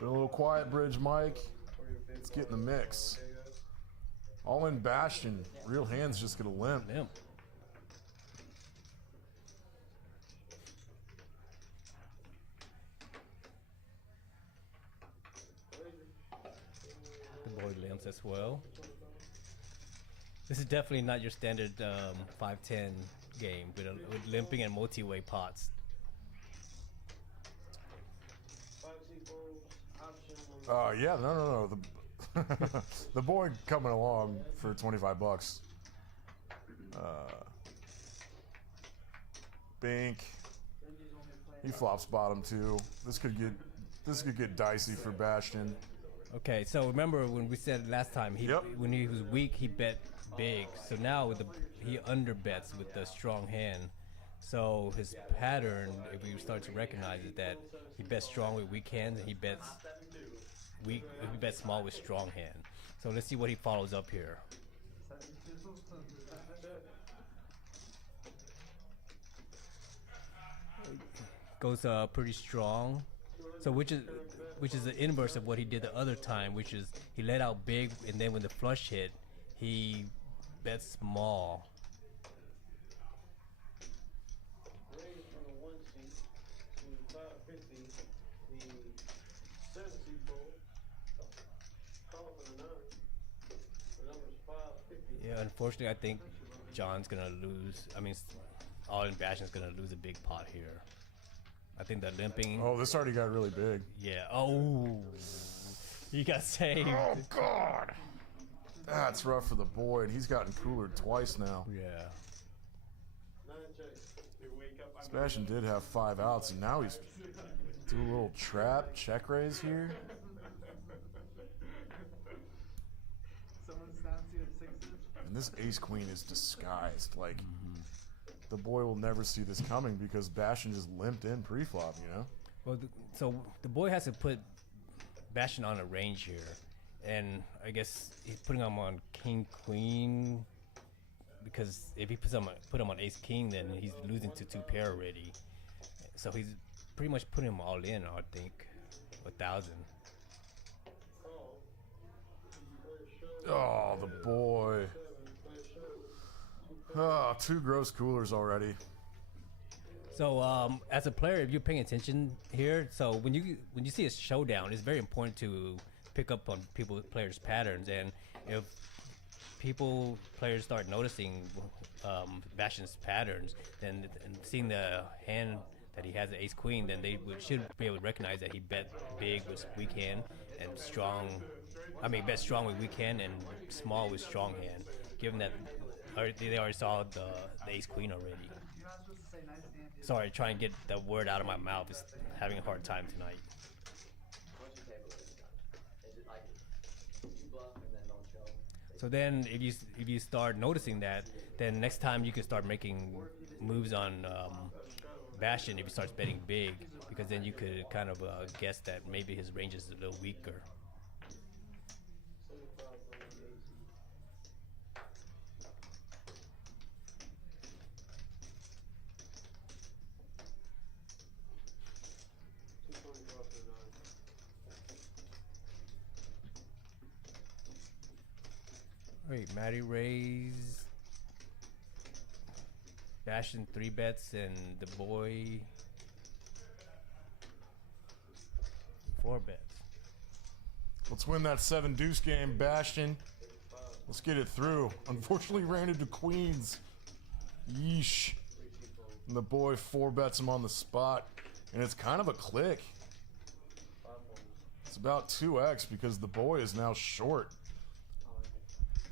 Been a little quiet bridge, Mike. Let's get in the mix. All in Bastion. Real hand's just gonna limp. Limp. The boy limps as well. This is definitely not your standard 5-10 game with limping and multi-way pots. Yeah, no. The boy coming along for $25. Bink. He flops bottom too. This could get dicey for Bastion. Okay, so remember when we said last time, when he was weak, he bet big. So now he underbets with the strong hand. So his pattern, if we start to recognize, is that he bets strong with weak hands, and he bets small with strong hand. So let's see what he follows up here. Goes pretty strong. So which is the inverse of what he did the other time, which is he let out big, and then when the flush hit, he bet small. Yeah, unfortunately, I think John's gonna lose. I mean, All in Bastion's gonna lose a big pot here. I think the limping. Oh, this already got really big. Yeah. Oh, he got saved. Oh God, that's rough for the boy, and he's gotten cooler twice now. Yeah. Sebastian did have 5 outs, and now he's doing a little trap check raise here. And this ace queen is disguised. Like, the boy will never see this coming because Bastion just limped in pre-flop, you know? Well, so the boy has to put bashing on a range here, and I guess he's putting him on king queen because if he put him on ace king, then he's losing to 2 pair already. So he's pretty much putting him all in, I think, 1,000. Oh, the boy. Ah, 2 gross coolers already. So as a player, if you're paying attention here, so when you see a showdown, it's very important to pick up on players' patterns, and if players start noticing Bastion's patterns, then and seeing the hand that he has an ace queen, then they should be able to recognize that he bet big with weak hand and strong. I mean, bet strong with weak hand and small with strong hand. Given that they already saw the ace queen already. You're not supposed to say nice hand. Sorry, trying to get the word out of my mouth is having a hard time tonight. So then, if you start noticing that, then next time you can start making moves on Bastion if he starts betting big, because then you could kind of guess that maybe his range is a little weaker. Wait, Matty raised. Bastion 3 bets and the boy 4 bets. Let's win that 7-deuce game, Bastion. Let's get it through. Unfortunately, ran into queens. Yeesh. And the boy 4 bets him on the spot. And it's kind of a click. It's about 2x because the boy is now short.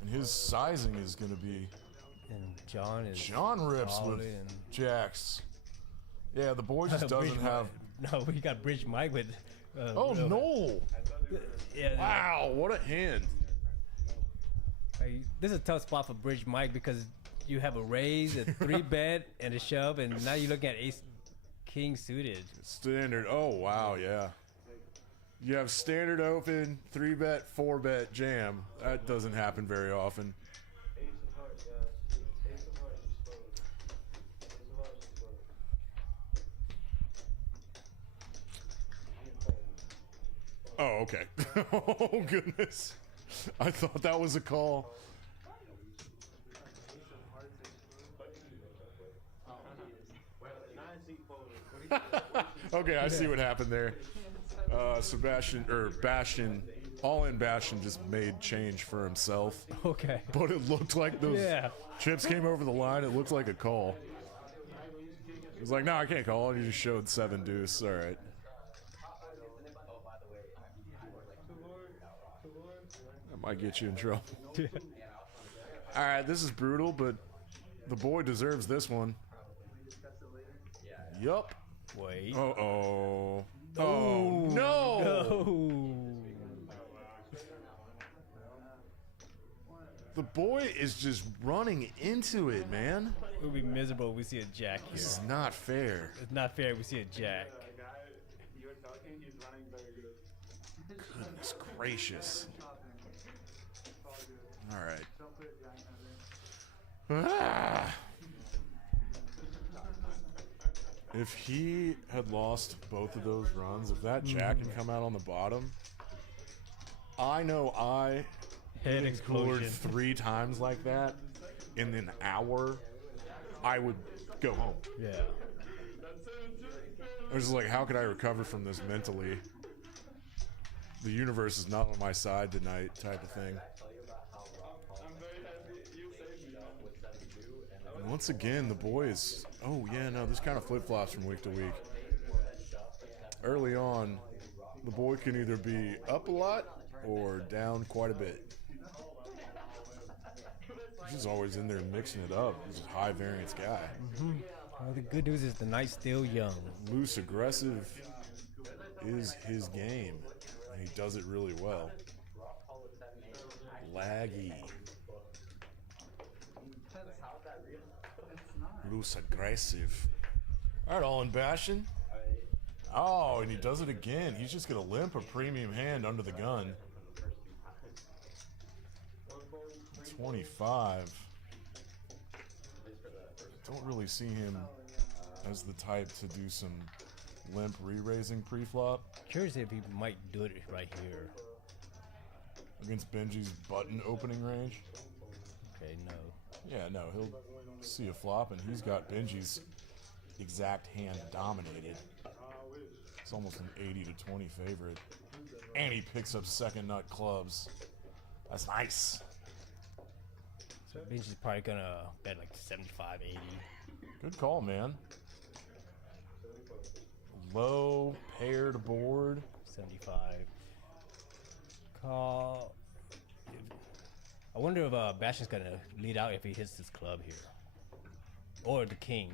And his sizing is going to be... And John rips with jacks. Yeah, the boy just doesn't have... No, we got Bridge Mike with... oh, no! Yeah, Wow, what a hand. This is a tough spot for Bridge Mike because you have a raise, a 3 bet, and a shove, and now you're looking at ace king suited. Standard. Oh, wow, yeah. You have standard open, 3 bet, 4 bet jam. That doesn't happen very often. Oh, okay. Oh, goodness. I thought that was a call. Okay, I see what happened there. Bastion, all-in Bastion just made change for himself. Okay. But it looked like those chips came over the line. It looked like a call. He was like, no, I can't call. And he just showed 7-deuce. All right. That might get you in trouble. All right, this is brutal, but the boy deserves this one. Yup. Wait. Uh-oh. Oh, no! The boy is just running into it, man. It would be miserable if we see a jack here. This is not fair. It's not fair if we see a jack. Goodness gracious. All right. Ah. If he had lost both of those runs, if that jack had come out on the bottom, I know I Head scored explosion. 3 times like that in an hour, I would go home. Yeah. I was just like, how could I recover from this mentally? The universe is not on my side tonight, type of thing. And once again, the boys. Oh yeah, no, this kind of flip-flops from week to week. Early on, the boy can either be up a lot or down quite a bit. He's always in there mixing it up. He's a high variance guy. Well, the good news is the night's still young. Loose aggressive is his game, and he does it really well. Laggy. Loose aggressive. All right, all in Bastion. Oh, and he does it again. He's just going to limp a premium hand under the gun. 25. Don't really see him as the type to do some limp re-raising pre-flop Curious if he might do it right here. against Benji's button opening range. Okay, no. Yeah, no, he'll see a flop, and he's got Benji's exact hand dominated. It's almost an 80 to 20 favorite. And he picks up second nut clubs. That's nice. So Benji's probably gonna bet like 75, 80. Good call, man. Low paired board. 75. Call. I wonder if Bash is gonna lead out if he hits this club here, or the king.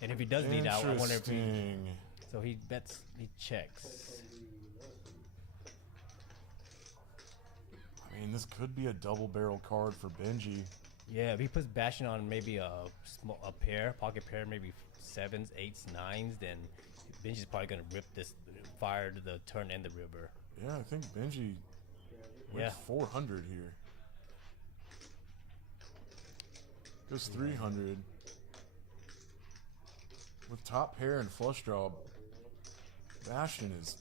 And if he does lead out, I wonder if he. Interesting. So he bets. He checks. I mean, this could be a double barrel card for Benji. Yeah, if he puts bashing on maybe a pair, pocket pair, maybe 7s, 8s, 9s, then Benji's probably gonna rip this, fire to the turn and the river. Yeah, I think Benji went Yeah. 400 here. Goes 300. With top pair and flush draw, Bastion is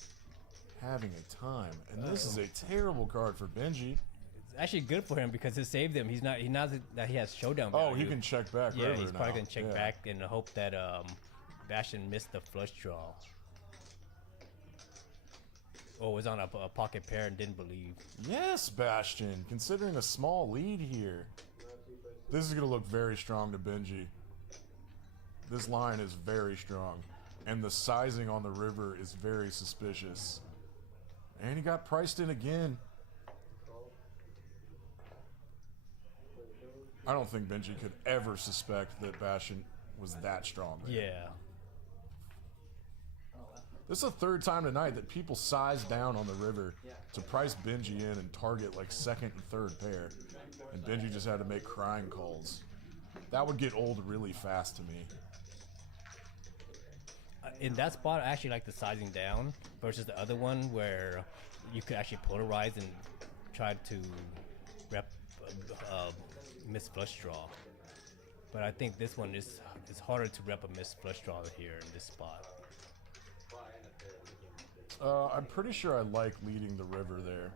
having a time. And this is a terrible card for Benji. It's actually good for him because it saved him. He knows that he has showdown Oh, value. he can check back Yeah, river he's probably now. gonna check Yeah. back and hope that Bastion missed the flush draw. Or was on a pocket pair and didn't believe. Yes, Bastion, considering a small lead here. This is going to look very strong to Benji. This line is very strong. And the sizing on the river is very suspicious. And he got priced in again. I don't think Benji could ever suspect that Bastion was that strong there. Yeah. This is the third time tonight that people size down on the river to price Benji in and target like second and third pair. And Benji just had to make crying calls. That would get old really fast to me. In that spot, I actually like the sizing down versus the other one where you could actually polarize and try to rep miss flush draw. But I think this one is it's harder to rep a miss flush draw here in this spot. I'm pretty sure I like leading the river there.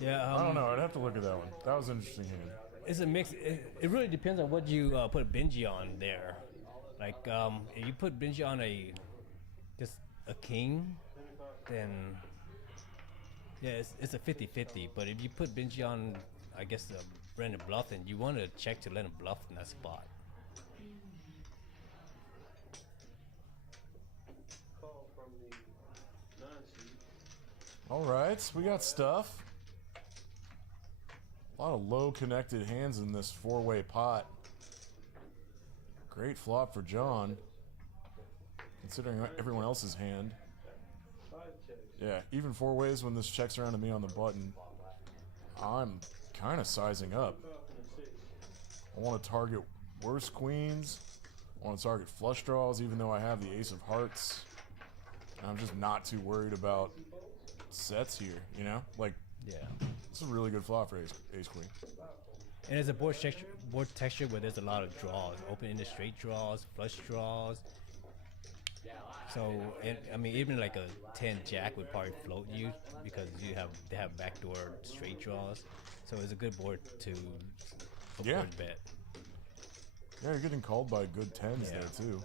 Yeah, I don't know. I'd have to look at that one. That was an interesting hand. It's a mix. It really depends on what you put Benji on there. Like, if you put Benji on just a king, then yeah, it's a 50-50. But if you put Benji on, I guess, Brendan bluff, then you want to check to let him bluff in that spot. All right, we got stuff. A lot of low connected hands in this four-way pot. Great flop for John, considering everyone else's hand. Yeah, even four ways when this checks around to me on the button. I'm kind of sizing up. I want to target worse queens. I want to target flush draws, even though I have the ace of hearts. And I'm just not too worried about sets here, you know? Like, Yeah. it's a really good flop for ace queen. And it's a board texture where there's a lot of draws, open-ended straight draws, flush draws. So, I mean, even like a 10 jack would probably float you because they have backdoor straight draws. So it's a good board to Yeah. bet. Yeah, you're getting called by good tens Yeah. there too.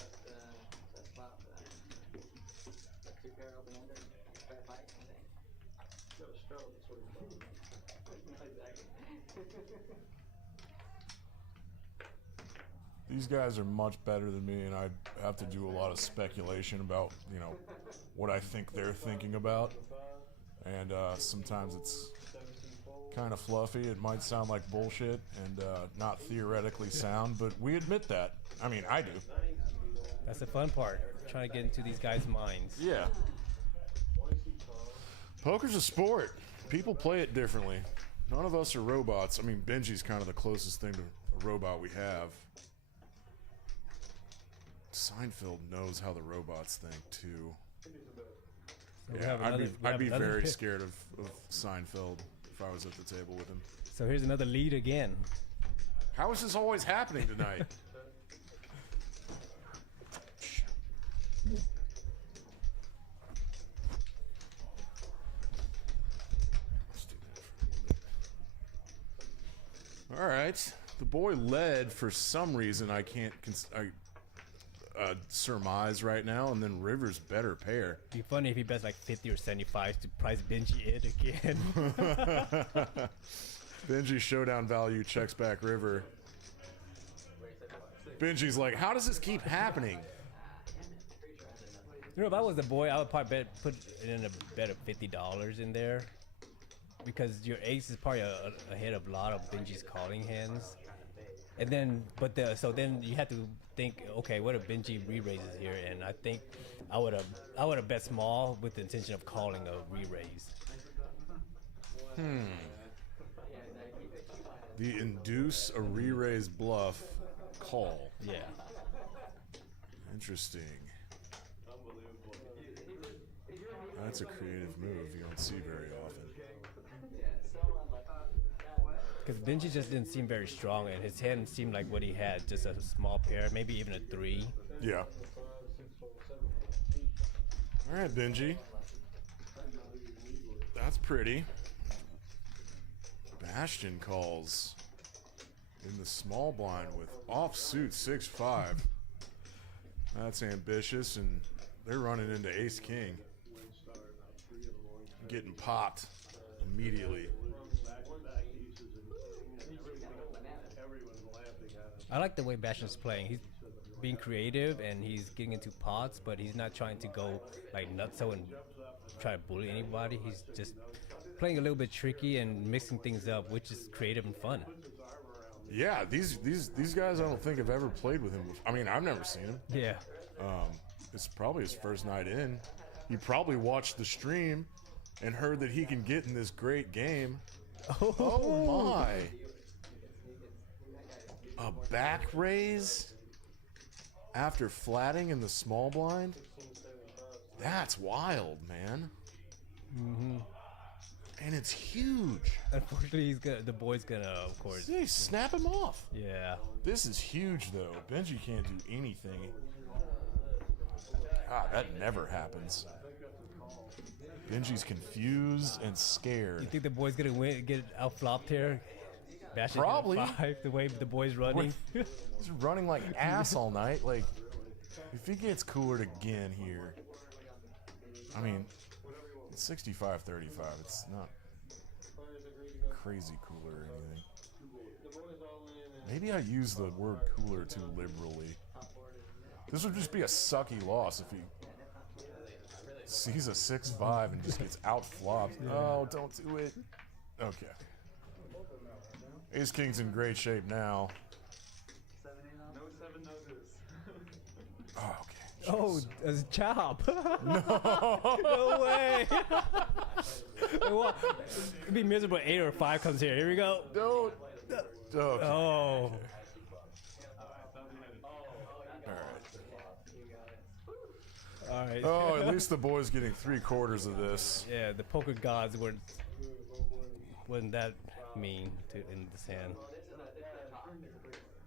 These guys are much better than me, and I have to do a lot of speculation about, you know, what I think they're thinking about. And sometimes it's kind of fluffy. It might sound like bullshit and not theoretically sound, but we admit that. I mean, I do. That's the fun part, trying to get into these guys' minds. Yeah. Poker's a sport. People play it differently. None of us are robots. I mean, Benji's kind of the closest thing to a robot we have. Seinfeld knows how the robots think too. So we Yeah, have another- we I'd have be another very pick. scared of Seinfeld if I was at the table with him. So here's another lead again. How is this always happening tonight? All right, the boy led for some reason I can't surmise right now, and then River's better pair. It'd be funny if he bets like 50 or 75 to price Benji it again. Benji showdown value checks back River. Benji's like, how does this keep happening? You know, if I was the boy, I would probably put in a bet of $50 in there, because your ace is probably ahead of a lot of Benji's calling hands. And then, so then you have to think, okay, what if Benji re-raises here? And I think I would have bet small with the intention of calling a re-raise. The induce a re-raise bluff call. Yeah. Interesting. That's a creative move you don't see very often. Because Benji just didn't seem very strong, and his hand seemed like what he had, just a small pair, maybe even a 3. Yeah. All right, Benji. That's pretty. Bastion calls in the small blind with offsuit 6-5. That's ambitious, and they're running into ace king. Getting popped immediately. I like the way Bastion's playing. He's being creative and he's getting into pots, but he's not trying to go like nutso and try to bully anybody. He's just playing a little bit tricky and mixing things up, which is creative and fun. Yeah, these guys I don't think have ever played with him before. I mean, I've never seen him. Yeah. It's probably his first night in. He probably watched the stream and heard that he can get in this great game. Oh my. A back raise after flatting in the small blind? That's wild, man. And it's huge. Unfortunately, the boy's gonna, of course. Hey, snap him off. Yeah. This is huge, though. Benji can't do anything. God, that never happens. Benji's confused and scared. You think the boy's gonna get out flopped here? Bastion Probably. 5, the way the boy's running. He's running like ass all night. Like, if he gets cooler again here, I mean, it's 65-35. It's not crazy cooler or anything. Maybe I use the word cooler too liberally. This would just be a sucky loss if he sees a 6-5 and just gets out flopped. Oh, don't do it. Okay. Ace King's in great shape now. Oh, okay. Oh, a chop. No way. Well, it'd be miserable. 8 or 5 comes here. Here we go. Don't. Okay. Oh. All right. Oh, at least the boy's getting 3/4 of this. Yeah, the poker gods wasn't that mean in this hand.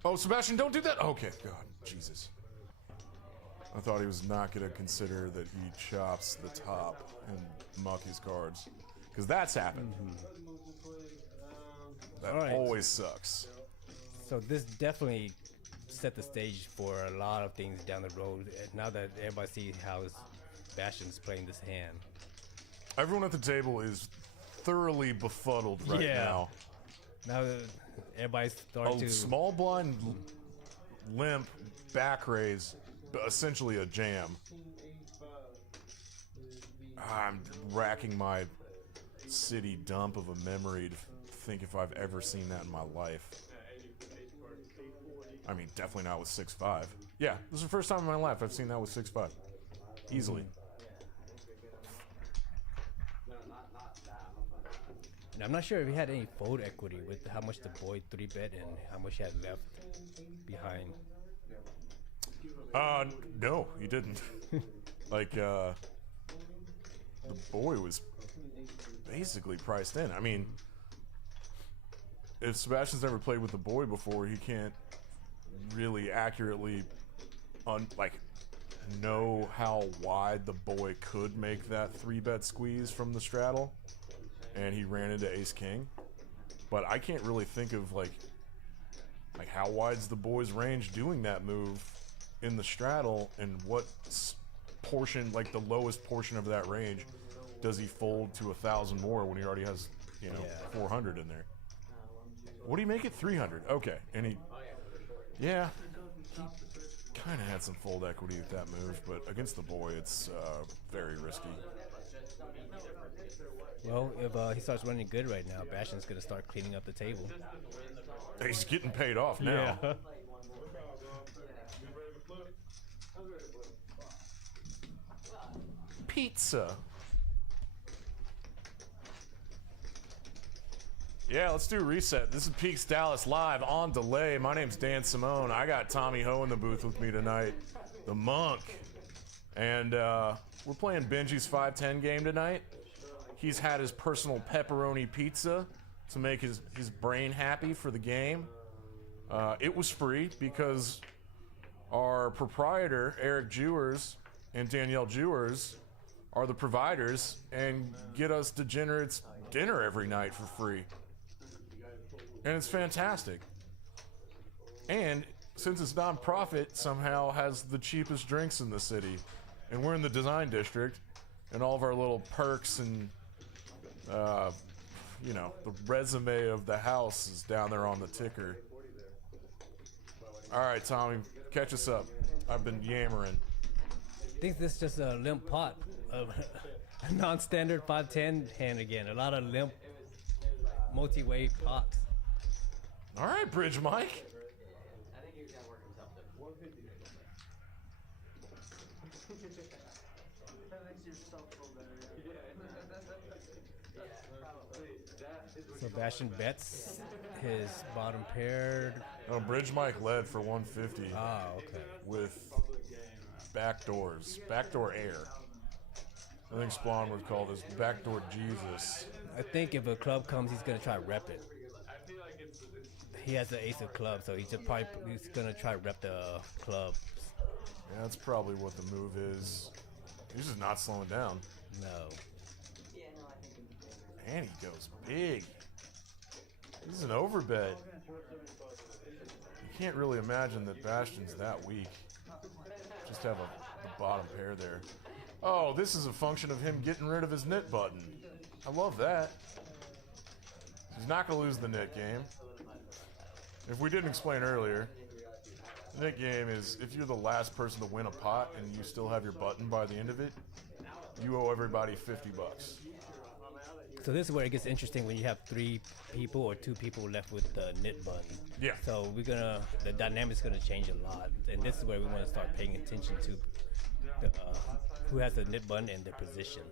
Oh, Sebastian, don't do that. Okay, God, Jesus. I thought he was not going to consider that he chops the top and muck his cards. Because that's happened. That Alright. always sucks. So this definitely set the stage for a lot of things down the road. Now that everybody sees how Bastion's playing this hand. Everyone at the table is thoroughly befuddled right now. Now that everybody's starting A to... small blind limp back raise, essentially a jam. I'm racking my city dump of a memory to think if I've ever seen that in my life. I mean, definitely not with 6-5. Yeah, this is the first time in my life I've seen that with 6-5. Easily. And I'm not sure if he had any fold equity with how much the boy 3-bet and how much he had left behind. No, he didn't. Like, the boy was basically priced in. I mean, if Sebastian's never played with the boy before, he can't really accurately, know how wide the boy could make that 3-bet squeeze from the straddle, and he ran into ace king. But I can't really think of like how wide's the boy's range doing that move in the straddle, and what portion, like the lowest portion of that range, does he fold to 1,000 more when he already has 400 in there? What do you make it 300? Okay, and he kind of had some fold equity with that move, but against the boy, it's very risky. Well, if he starts running good right now, Bastion's going to start cleaning up the table. He's getting paid off now. Yeah. Pizza. Yeah, let's do a reset. This is Peaks Dallas live on delay. My name's Dan Simone. I got Tommy Ho in the booth with me tonight, the Monk. And we're playing Benji'S 5-10 game tonight. He's had his personal pepperoni pizza to make his brain happy for the game. It was free because our proprietor, Eric Jewers, and Danielle Jewers are the providers and get us degenerates dinner every night for free. And it's fantastic. And since it's non-profit, somehow has the cheapest drinks in the city. And we're in the design district, and all of our little perks and, the resume of the house is down there on the ticker. All right, Tommy, catch us up. I've been yammering. I think this is just a limp pot of a non-standard 5-10 hand again. A lot of limp multi-way pots. All right, Bridge Mike. So Bastion bets his bottom paired. Oh, Bridge Mike led for 150. Ah, okay. With backdoors, backdoor air. I think Spawn would call this backdoor Jesus. I think if a club comes, he's gonna try to rep it. He has the ace of clubs, so he's gonna try to rep the club. Yeah, that's probably what the move is. He's just not slowing down. No. And he goes big. This is an overbet. You can't really imagine that Bastion's that weak. Just have the bottom pair there. Oh, this is a function of him getting rid of his knit button. I love that. He's not going to lose the knit game. If we didn't explain earlier, the knit game is if you're the last person to win a pot and you still have your button by the end of it, you owe everybody $50. So this is where it gets interesting when you have 3 people or 2 people left with the knit button. Yeah. So the dynamic's gonna change a lot, and this is where we want to start paying attention to who has the knit button and their position.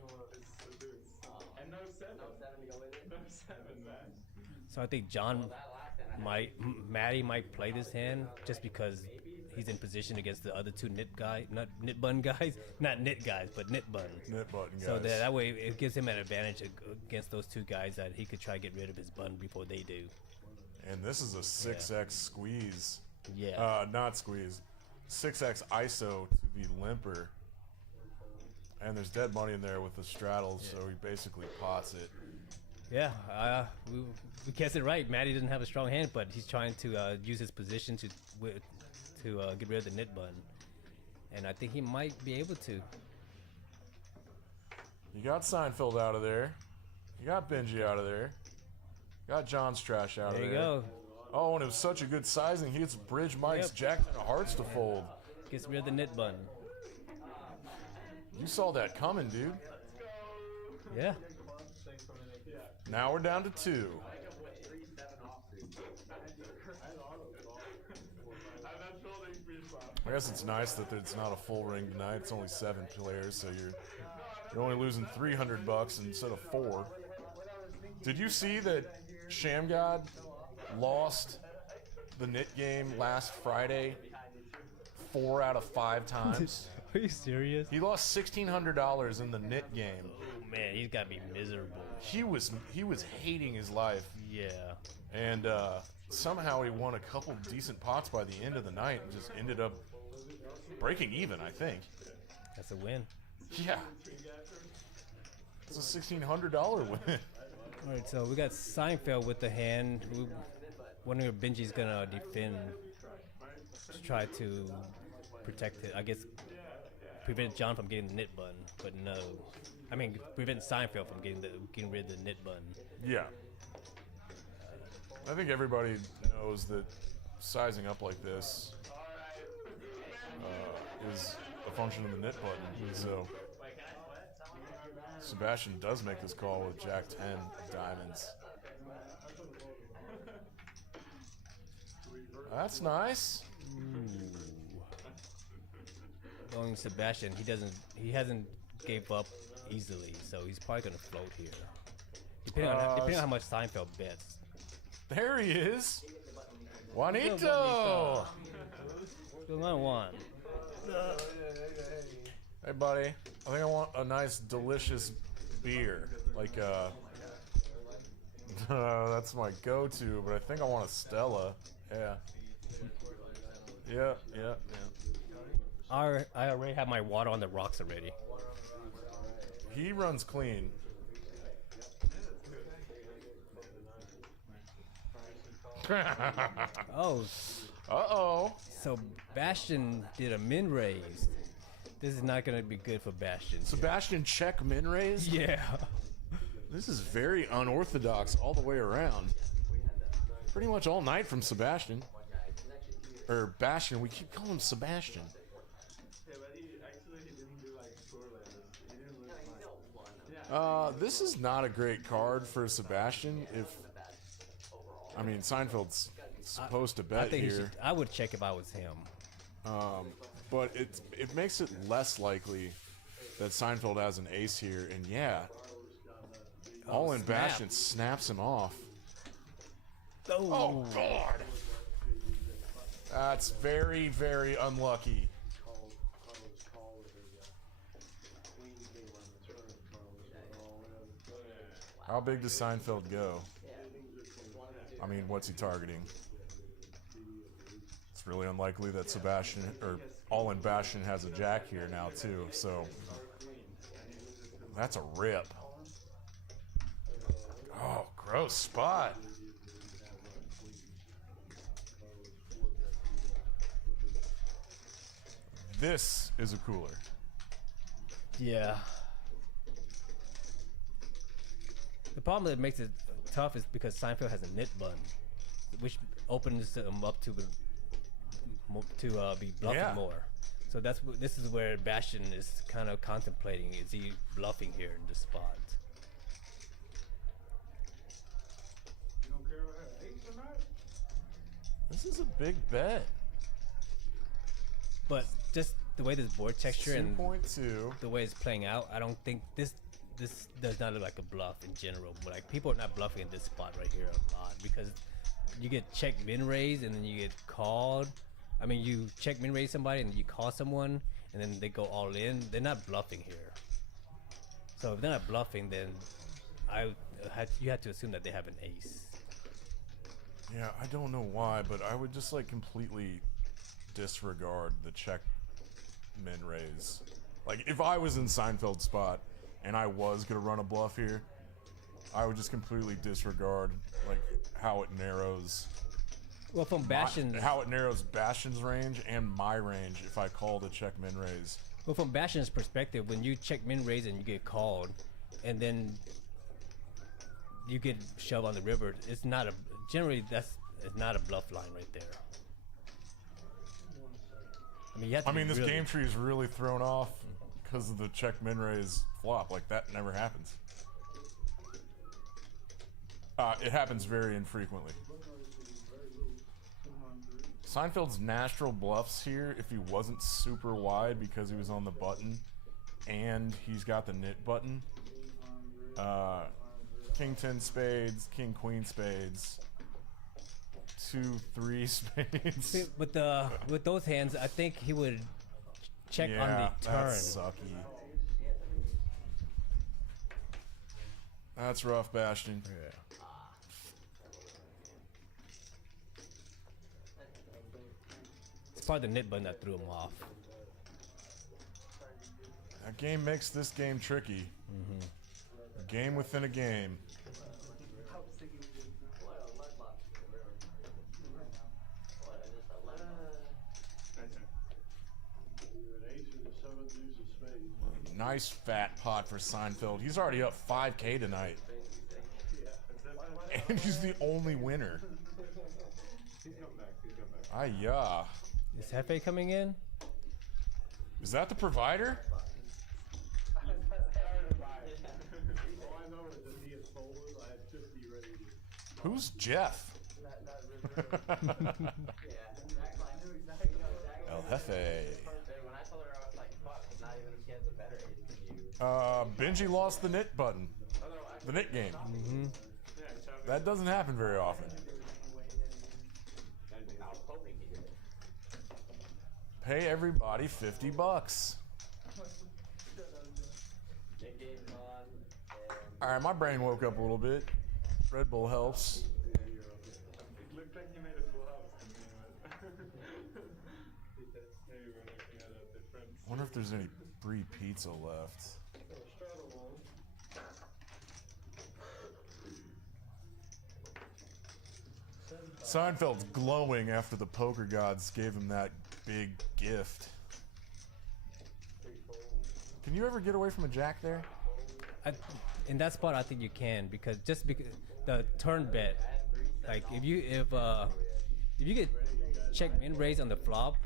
So I think Matty might play this hand just because he's in position against the other 2 knit button guys, not knit guys, but knit buttons. Knit button guys. So that way it gives him an advantage against those 2 guys that he could try to get rid of his button before they do. And this is a 6x squeeze. Yeah. Not squeeze. 6x ISO to the limper. And there's dead money in there with the straddle, so he basically pots it. Yeah, we guessed it right. Matty doesn't have a strong hand, but he's trying to use his position to get rid of the knit button. And I think he might be able to. You got Seinfeld out of there. You got Benji out of there. You got John's trash out of there. There you go. Oh, and it was such a good sizing. He hits Bridge Mike's Yep. Jack 10 of hearts to fold. Gets rid of the knit button. You saw that coming, dude. Yeah. Now we're down to 2. I guess it's nice that it's not a full ring tonight. It's only 7 players, so you're only losing $300 instead of 4. Did you see that Shamgod lost the nit game last Friday 4 out of 5 times? Are you serious? He lost $1,600 in the nit game. Oh, man, he's got to be miserable. He was hating his life. Yeah. And somehow he won a couple decent pots by the end of the night and just ended up breaking even, I think. That's a win. Yeah. It's a $1,600 win. All right, so we got Seinfeld with the hand. We wondering if Benji's gonna defend to try to protect it. I guess prevent John from getting the nit button, but no. I mean, prevent Seinfeld from getting rid of the nit button. Yeah. I think everybody knows that sizing up like this is a function of the nit button. So Sebastian does make this call with Jack 10 diamonds. That's nice. Going Sebastian, he hasn't gave up easily, so he's probably gonna float here. Depending on how much Seinfeld bets. There he is. Juanito. Still on one. Hey, buddy. I think I want a nice, delicious beer. Like, that's my go-to, but I think I want a Stella. Yeah. Yeah. I already have my water on the rocks already. He runs clean. Oh. Uh-oh. So Bastion did a min raise. This is not gonna be good for Bastion. Sebastian check min raise? Yeah. This is very unorthodox all the way around. Pretty much all night from Sebastian. Or Bastion, we keep calling him Sebastian. This is not a great card for Sebastian I mean, Seinfeld's supposed to bet here. I would check if I was him. But it makes it less likely that Seinfeld has an ace here, and yeah, all in Bastion snaps him off. Oh God! That's very, very unlucky. How big does Seinfeld go? I mean, what's he targeting? It's really unlikely that Sebastian, or all in Bastion, has a jack here now too, so that's a rip. Oh, gross spot. This is a cooler. Yeah. The problem that makes it tough is because Seinfeld has a nit button, which opens him up to be bluffing more. So this is where Bastion is kind of contemplating: is he bluffing here in this spot? This is a big bet. But just the way this board texture and 2.2. the way it's playing out, I don't think this does not look like a bluff in general. But like, people are not bluffing in this spot right here a lot, because you get check min raise and then you get called. I mean, you check min raise somebody and you call someone and then they go all in. They're not bluffing here. So if they're not bluffing, then you have to assume that they have an ace. Yeah, I don't know why, but I would just like completely disregard the check min raise. Like, if I was in Seinfeld's spot and I was gonna run a bluff here, I would just completely disregard like how it narrows. Well, from Bastion's how it narrows Bastion's range and my range if I called a check min raise. Well, from Bastion's perspective, when you check min raise and you get called, and then you get shoved on the river, it's not a it's not a bluff line right there. I mean, you have to this game tree is really thrown off because of the check min raise flop. Like, that never happens. It happens very infrequently. Seinfeld's natural bluffs here, if he wasn't super wide because he was on the button and he's got the nit button, King 10 spades, King Queen spades, 2 3 spades. With those hands, I think he would check on the turn. That's sucky. That's rough, Bastion. Yeah. It's probably the knit button that threw him off. That game makes this game tricky. A game within a game. Nice fat pot for Seinfeld. He's already up 5K tonight. And he's the only winner. Ayah. Is Hefe coming in? Is that the provider? Who's Jeff? El Jefe. Benji lost the knit button. The knit game. That doesn't happen very often. Pay everybody $50. Alright, my brain woke up a little bit. Red Bull helps. Wonder if there's any Brie pizza left. Seinfeld's glowing after the poker gods gave him that big gift. Can you ever get away from a jack there? In that spot, I think you can because the turn bet, like if you get check min raise on the flop,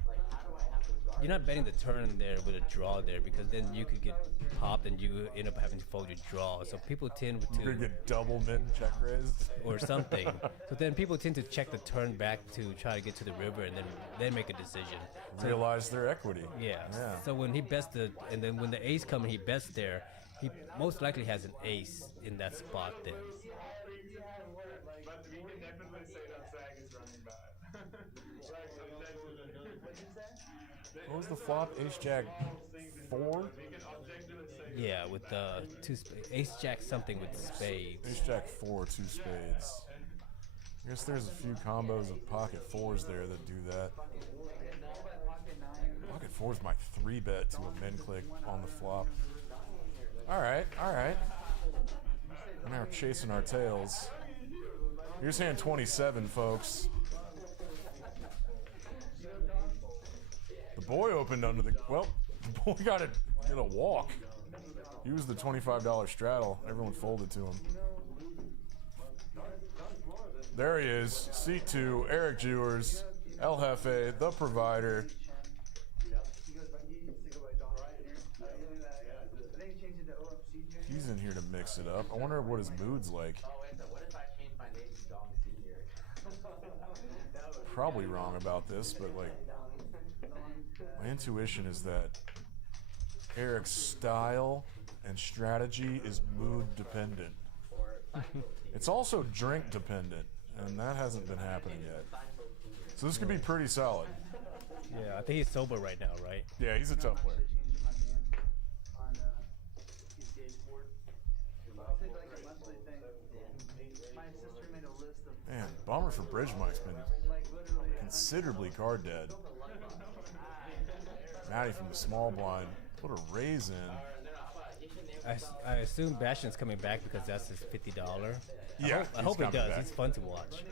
you're not betting the turn there with a draw there because then you could get popped and you end up having to fold your draw. So people tend to You're gonna get double min check raised or something. So then people tend to check the turn back to try to get to the river and then make a decision. So, Realize their equity. yeah. So when he bets and then when the ace comes and he bets there, he most likely has an ace in that spot then. What was the flop? Ace Jack 4? Yeah, with the ace jack something with spades. Ace Jack 4, 2 spades. I guess there's a few combos of pocket 4s there that do that. Pocket 4s might 3-bet to a min click on the flop. Alright, alright. Now we're chasing our tails. Here's hand 27, folks. The boy opened under the... Well, the boy got a walk. He was the $25 straddle. Everyone folded to him. There he is. Seat 2, Eric Jewers, El Jefe, the provider. He's in here to mix it up. I wonder what his mood's like. Probably wrong about this, but like... My intuition is that Eric's style and strategy is mood dependent. It's also drink dependent, and that hasn't been happening yet. So this could be pretty solid. Yeah, I think he's sober right now, right? Yeah, he's a tough player. Man, bummer for Bridge Mike's been considerably card dead. Matty from the small blind put a raise in. I assume Bastion's coming back because that's his $50. Yeah, I hope he does. back. He's fun to watch.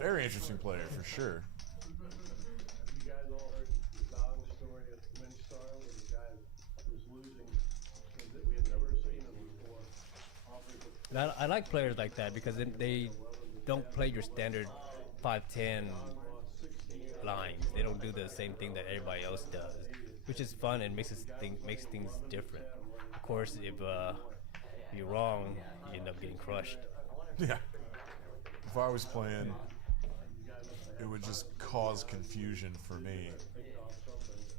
Very interesting player for sure. And I like players like that because they don't play your standard 5-10 lines. They don't do the same thing that everybody else does, which is fun and makes things different. Of course, if you're wrong, you end up getting crushed. Yeah. If I was playing, it would just cause confusion for me,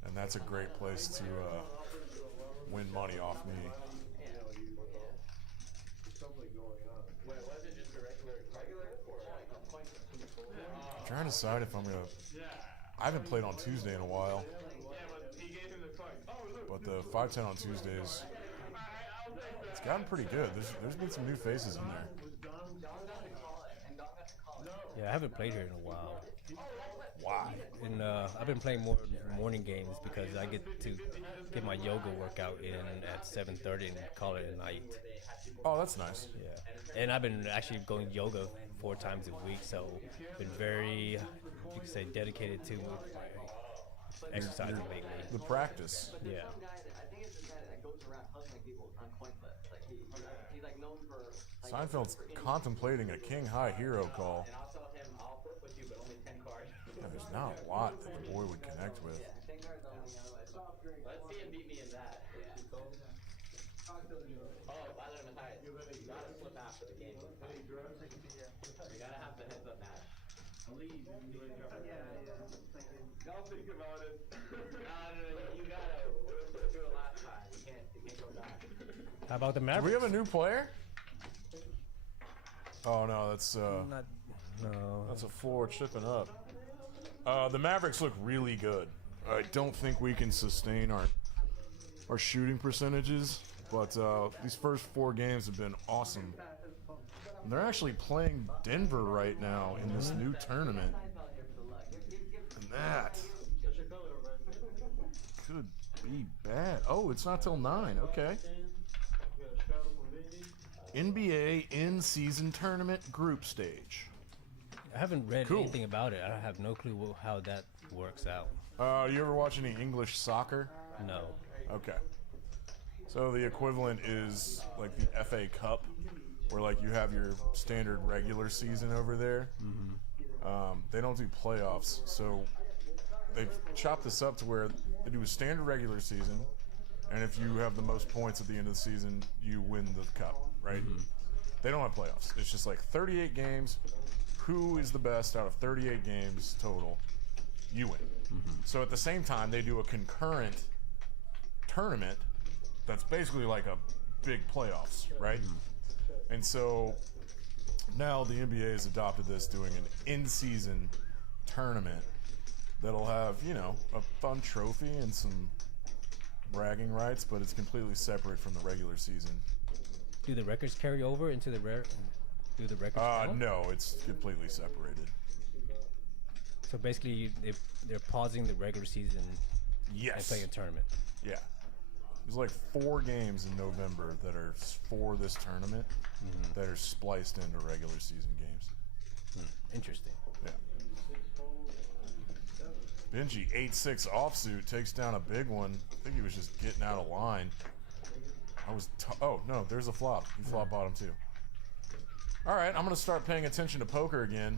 and that's a great place to win money off me. I'm trying to decide if I'm gonna. I haven't played on Tuesday in a while, but the 510 on Tuesdays, it's gotten pretty good. There's been some new faces in there. Yeah, I haven't played here in a while. Why? And I've been playing more morning games because I get to get my yoga workout in at 7:30 and call it a night. Oh, that's nice. Yeah, and I've been actually going yoga 4 times a week, so been very, you could say, dedicated to exercising lately. The practice. Yeah. Seinfeld's contemplating a king high hero call. Yeah, there's not a lot that the boy would connect with. How about the Do Mavericks? we have a new player? Oh no, that's No. that's a floor chipping up. The Mavericks look really good. I don't think we can sustain our shooting percentages, but these first 4 games have been awesome. And they're actually playing Denver right now in this new tournament. And that could be bad. Oh, it's not till 9. Okay. NBA in-season tournament group stage. I haven't read Cool. anything about it. I have no clue how that works out. You ever watch any English soccer? No. Okay. So the equivalent is like the FA Cup, where like you have your standard regular season over there. They don't do playoffs, so they've chopped this up to where they do a standard regular season, and if you have the most points at the end of the season, you win the cup, right? They don't have playoffs. It's just like 38 games. Who is the best out of 38 games total? You win. So at the same time, they do a concurrent tournament that's basically like a big playoffs, right? And so now the NBA has adopted this, doing an in-season tournament that'll have, you know, a fun trophy and some bragging rights, but it's completely separate from the regular season. Do the records carry over into the rare? Do the records count? No, it's completely separated. So basically, they're pausing the regular season and Yes. playing a tournament. Yeah. There's like 4 games in November that are for this tournament that are spliced into regular season games. Interesting. Yeah. Benji, 8-6 offsuit, takes down a big one. I think he was just getting out of line. Oh, no, there's a flop. He flop bottom too. All right, I'm going to start paying attention to poker again.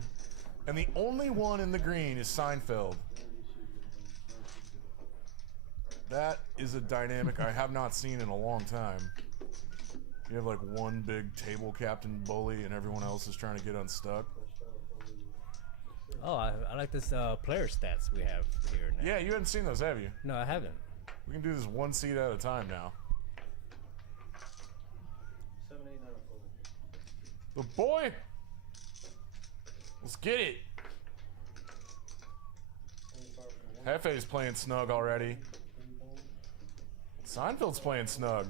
And the only one in the green is Seinfeld. That is a dynamic I have not seen in a long time. You have like one big table captain bully and everyone else is trying to get unstuck. Oh, I like this player stats we have here now. Yeah, you haven't seen those, have you? No, I haven't. We can do this 1 seat at a time now. The boy! Let's get it! Hefe's playing snug already. Seinfeld's playing snug.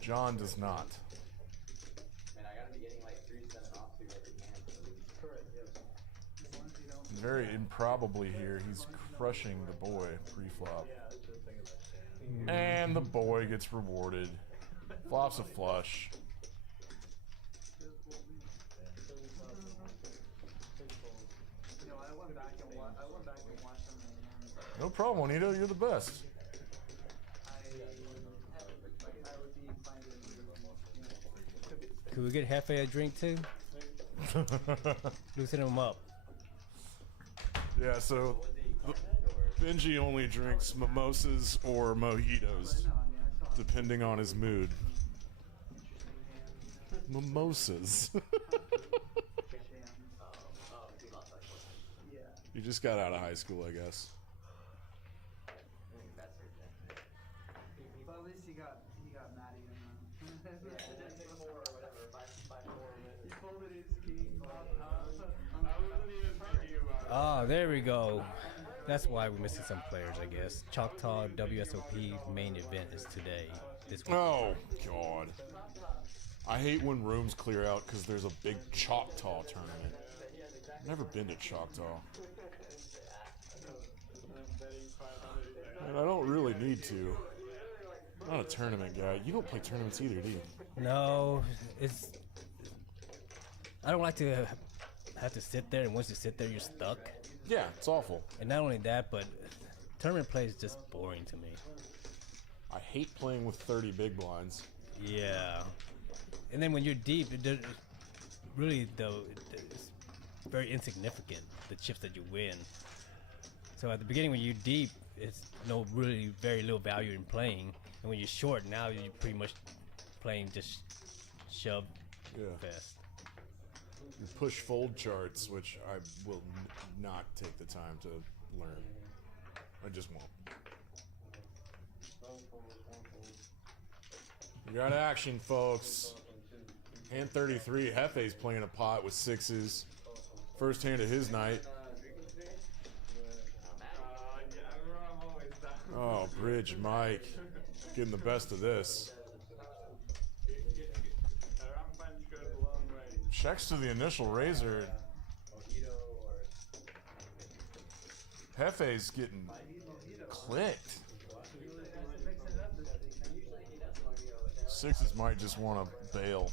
John does not. Very improbably here, he's crushing the boy pre-flop. And the boy gets rewarded. Flops a flush. No problem, Juanito, you're the best. Could we get Hefe a drink too? Loosen him up. Yeah, so Benji only drinks mimosas or mojitos, depending on his mood. Mimosas. You just got out of high school, I guess. Oh, there we go. That's why we're missing some players, I guess. Choctaw WSOP main event is today. This week. Oh, God. I hate when rooms clear out because there's a big Choctaw tournament. I've never been to Choctaw. And I don't really need to. I'm not a tournament guy. You don't play tournaments either, do you? No, it's... I don't like to have to sit there, and once you sit there, you're stuck. Yeah, it's awful. And not only that, but tournament play is just boring to me. I hate playing with 30 big blinds. Yeah. And then when you're deep, really, it's very insignificant, the chips that you win. So at the beginning, when you're deep, it's really very little value in playing. And when you're short, now you're pretty much playing just shove fest. Your push-fold charts, which I will not take the time to learn. I just won't. We got action, folks. Hand 33, Hefe's playing a pot with sixes. First hand of his night. Oh, Bridge Mike. Getting the best of this. Checks to the initial razor. Hefe's getting clicked. Sixes might just want to bail.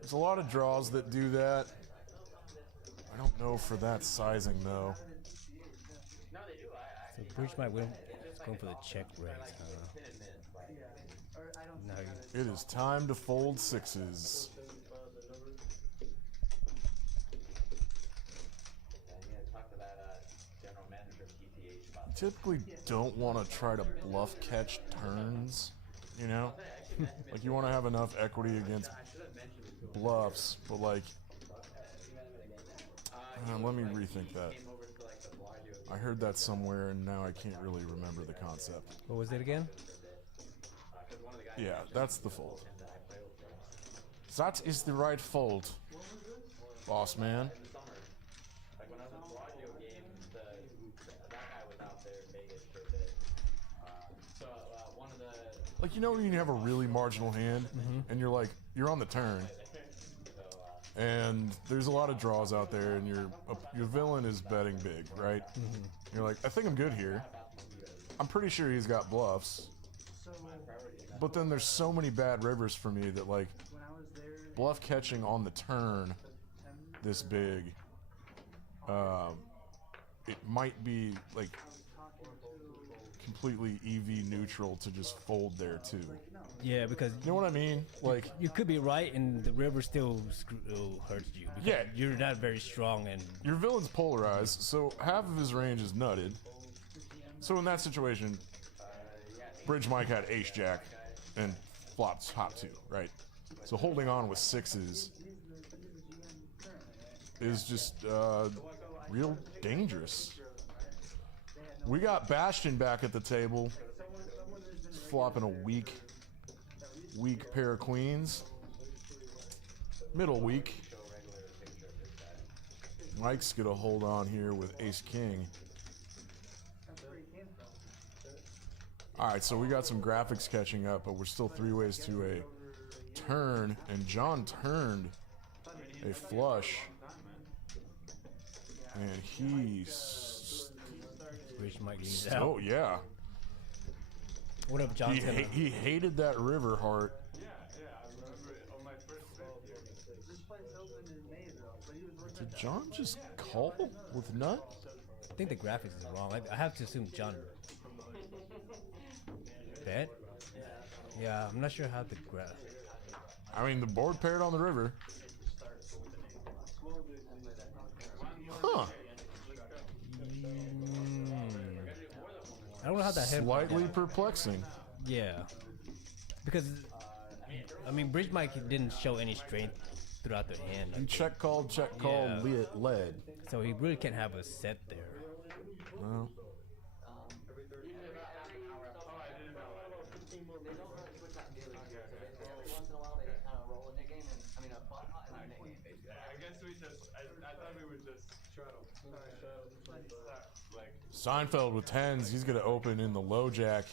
There's a lot of draws that do that. I don't know for that sizing though. So Bridge might win. Going for the check raise, huh? No. It is time to fold sixes. Typically don't want to try to bluff catch turns, you know? Like you want to have enough equity against bluffs, but like, let me rethink that. I heard that somewhere and now I can't really remember the concept. What was it again? Yeah, that's the fold. That is the right fold, boss man. Like, you know when you have a really marginal hand and you're like, you're on the turn and there's a lot of draws out there and your villain is betting big, right? You're like, I think I'm good here. I'm pretty sure he's got bluffs. But then there's so many bad rivers for me that like bluff catching on the turn this big, it might be like completely EV neutral to just fold there too. Yeah, because you know what I mean? Like you could be right, and the river still hurts you. Yeah, you're not very strong, and your villain's polarized, so half of his range is nutted. So in that situation, Bridge Mike had ace jack and flops top two, right? So holding on with sixes is just real dangerous. We got Bastion back at the table. He's flopping a weak pair of queens. Middle weak. Mike's gonna hold on here with ace king. Alright, so we got some graphics catching up, but we're still three ways to a turn, and John turned a flush. And he's... Bridge might leave out. Oh, yeah. What up, John? He hated that river heart. Did John just call with nut? I think the graphics is wrong. I have to assume John bet. Yeah, I'm not sure how the graph. I mean, the board paired on the river. Huh. I don't know how that happened. Slightly perplexing. Yeah. Because, I mean, Bridge Mike didn't show any strength throughout the hand. He check called, Yeah. led. So he really can't have a set there. Well, Seinfeld with 10s. He's going to open in the low jack.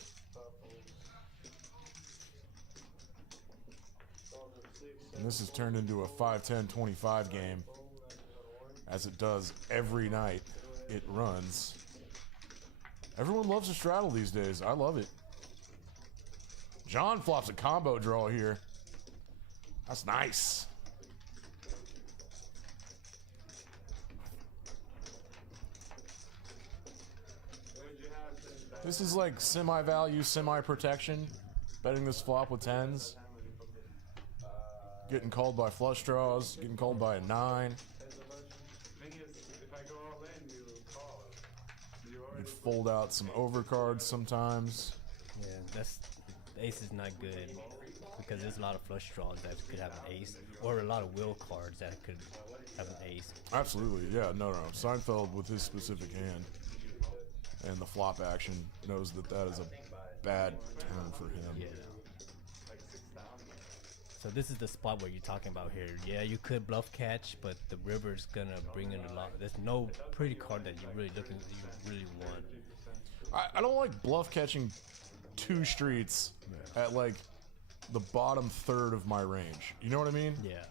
And this has turned into a 5-10-25 game, as it does every night it runs. Everyone loves a straddle these days. I love it. John flops a combo draw here. That's nice. This is like semi-value, semi-protection. Betting this flop with 10s. Getting called by flush draws. Getting called by a 9. You'd fold out some overcards sometimes. Yeah, that's ace is not good because there's a lot of flush draws that could have an ace, or a lot of will cards that could have an ace. Absolutely, yeah, no. Seinfeld with his specific hand and the flop action knows that that is a bad turn for him. Yeah. So this is the spot where you're talking about here. Yeah, you could bluff catch, but the river's gonna bring in a lot. There's no pretty card that you really want. I don't like bluff catching 2 streets at like the bottom third of my range. You know what I mean? Yeah.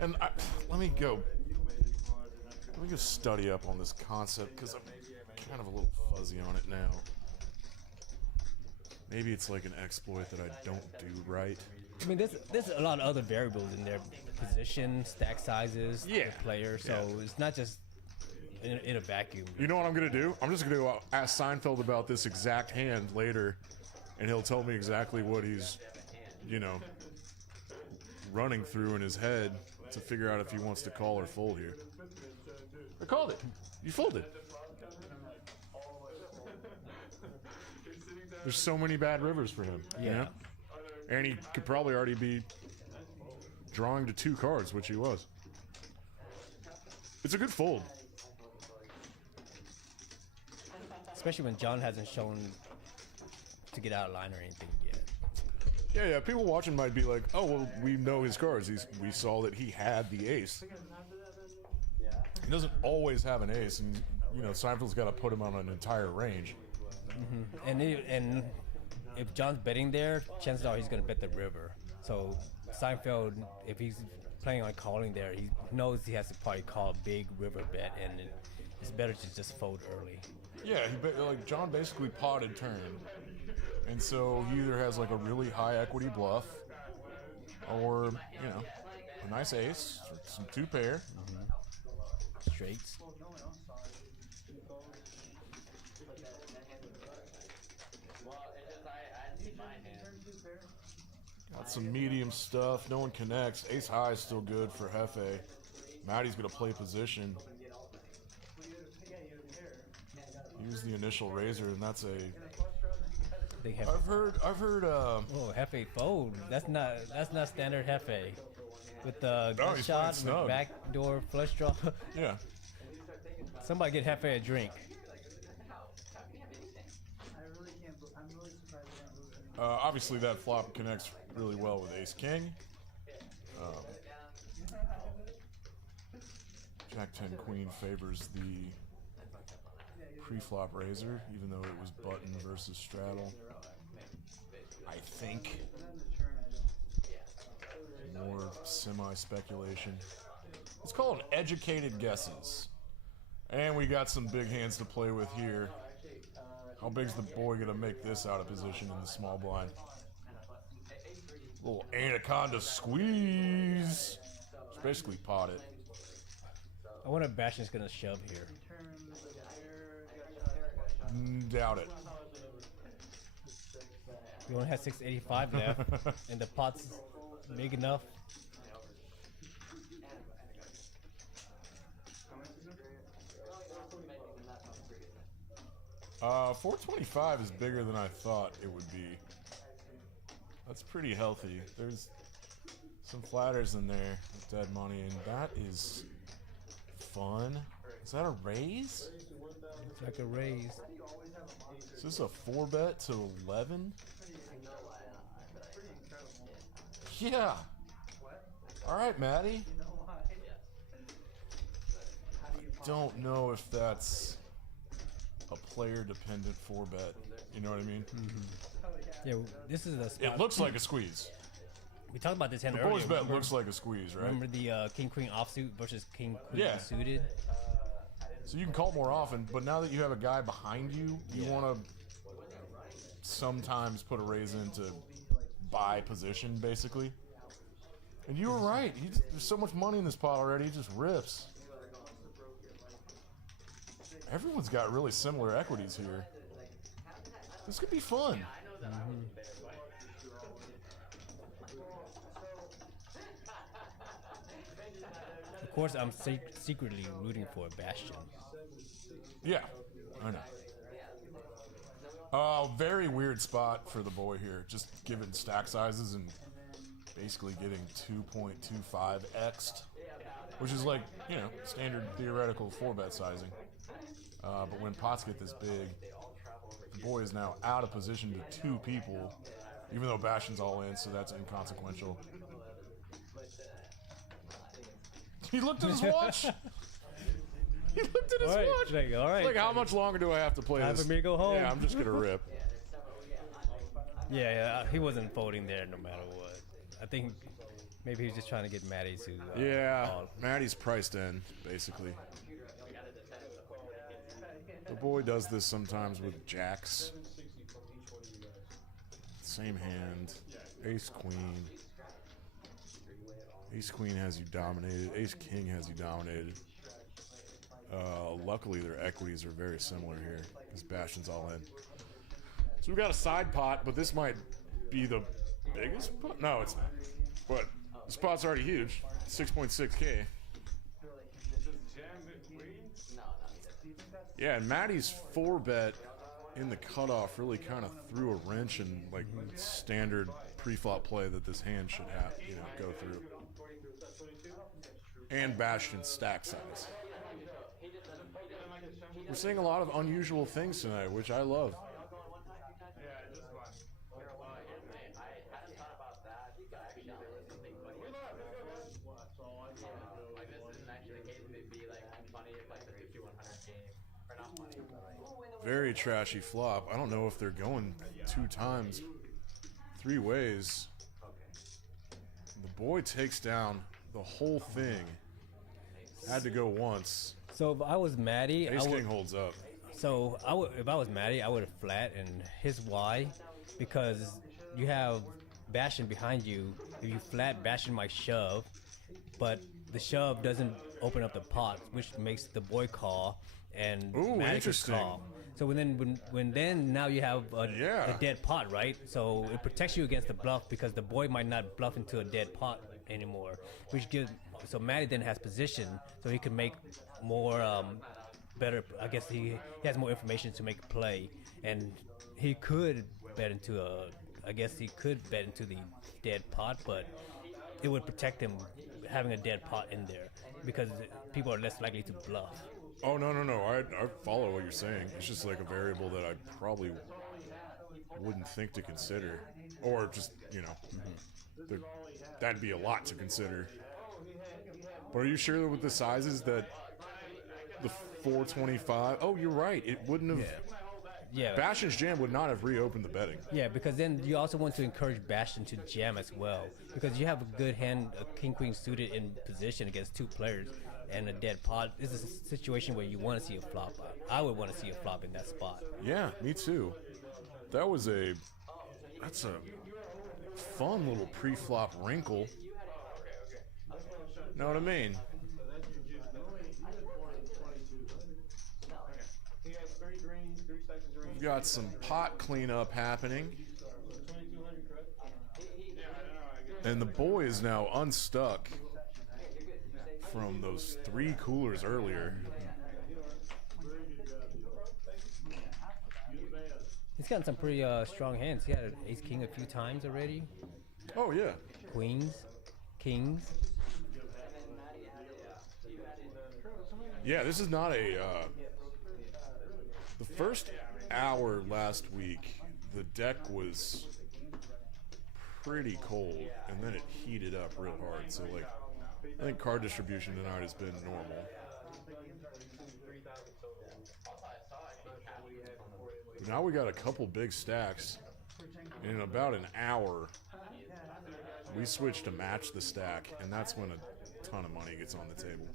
And let me go study up on this concept because I'm kind of a little fuzzy on it now. Maybe it's like an exploit that I don't do right. I mean, there's a lot of other variables in there. Position, stack sizes, the player. So it's not just in a vacuum. You know what I'm going to do? I'm just going to go ask Seinfeld about this exact hand later, and he'll tell me exactly what he's, running through in his head to figure out if he wants to call or fold here. I called it. You folded. There's so many bad rivers for him. Yeah. You know? And he could probably already be drawing to 2 cards, which he was. It's a good fold. Especially when John hasn't shown to get out of line or anything yet. Yeah. People watching might be like, oh, well, we know his cards. We saw that he had the ace. He doesn't always have an ace, and, Seinfeld's got to put him on an entire range. Mm-hmm. And if John's betting there, chances are he's going to bet the river. So Seinfeld, if he's planning on calling there, he knows he has to probably call a big river bet, and it's better to just fold early. Yeah, John basically potted turn. And so he either has like a really high equity bluff or, a nice ace, or some 2 pair. Straights. Got some medium stuff. No one connects. Ace high is still good for Hefe. Matty's going to play position. Use the initial razor, and that's a... I've heard. Oh, Hefe fold. That's not standard Hefe. With the gut shot, with backdoor flush draw. Yeah. Somebody get Hefe a drink. Obviously, that flop connects really well with Ace King. Jack 10 Queen favors the pre-flop razor, even though it was button versus straddle. I think. More semi-speculation. Let's call them educated guesses. And we got some big hands to play with here. How big's the boy gonna make this out of position in the small blind? Little anaconda squeeze. It's basically potted. I wonder if Bastion's gonna shove here. Doubt it. We only have 685 left, and the pot's big enough. Uh, 425 is bigger than I thought it would be. That's pretty healthy. There's some flatters in there with dead money, and that is fun. Is that a raise? It's like a raise. Is this a 4-bet to 11? Yeah. All right, Maddie. Don't know if that's a player-dependent 4-bet. You know what I mean? Yeah, this is a spot. It looks like a squeeze. We talked about this hand The earlier. boys bet remember? looks like a squeeze, right? Remember the king queen offsuit versus king queen Yeah. suited? So you can call more often, but now that you have a guy behind you, you want to sometimes put a raise in to buy position, basically. And you were right. There's so much money in this pot already, he just rips. Everyone's got really similar equities here. This could be fun. Of course, I'm secretly rooting for Bastion. Yeah, I know. Very weird spot for the boy here. Just given stack sizes and basically getting 2.25 x'd, which is like, you know, standard theoretical 4-bet sizing. But when pots get this big, the boy is now out of position to 2 people, even though Bastion's all in, so that's inconsequential. He looked at his watch. He looked at his watch. Like, all right. Like, how much longer do I have to play Time this? for me to go home. Yeah, I'm just gonna rip. Yeah, he wasn't folding there no matter what. I think maybe he was just trying to get Maddie to. Yeah, call. Maddie's priced in, basically. The boy does this sometimes with jacks. Same hand. Ace queen. Ace queen has you dominated. Ace king has you dominated. Luckily, their equities are very similar here because Bastion's all in. So we've got a side pot, but this might be the biggest pot. No, it's not. But this pot's already huge. 6.6K. Yeah, and Maddie's 4-bet in the cutoff really kind of threw a wrench in like standard pre-flop play that this hand should have, you know, go through. And Bastion's stack size. We're seeing a lot of unusual things tonight, which I love. Very trashy flop. I don't know if they're going 2 times, 3 ways. The boy takes down the whole thing. Had to go once. So if I was Maddie, Ace king holds up. So if I was Maddie, I would have flat, and here's why: because you have Bastion behind you. If you flat, Bastion might shove, but the shove doesn't open up the pot, which makes the boy call and Ooh, Maddie could interesting. call. So when now you have a dead pot, right? So it protects you against the bluff because the boy might not bluff into a dead pot anymore, which gives so Maddie then has position, so he can make more better. I guess he has more information to make a play, and he could bet into I guess he could bet into the dead pot, but it would protect him having a dead pot in there because people are less likely to bluff. Oh, no. I follow what you're saying. It's just like a variable that I probably wouldn't think to consider. Or just, you know, that'd be a lot to consider. But are you sure that with the sizes that the 425... Oh, you're right. It wouldn't have... Yeah. Bastion's jam would not have reopened the betting. Yeah, because then you also want to encourage Bastion to jam as well. Because you have a good hand, a king-queen suited in position against 2 players and a dead pot. This is a situation where you want to see a flop. I would want to see a flop in that spot. Yeah, me too. That's a fun little pre-flop wrinkle. Know what I mean? We've got some pot cleanup happening. And the boy is now unstuck from those 3 coolers earlier. He's gotten some pretty strong hands. He had an ace-king a few times already. Oh, yeah. Queens, kings. Yeah, this is not a... the first hour last week, the deck was pretty cold, and then it heated up real hard. So, like, I think card distribution tonight has been normal. But now we got a couple big stacks. In about an hour, we switch to match the stack, and that's when a ton of money gets on the table.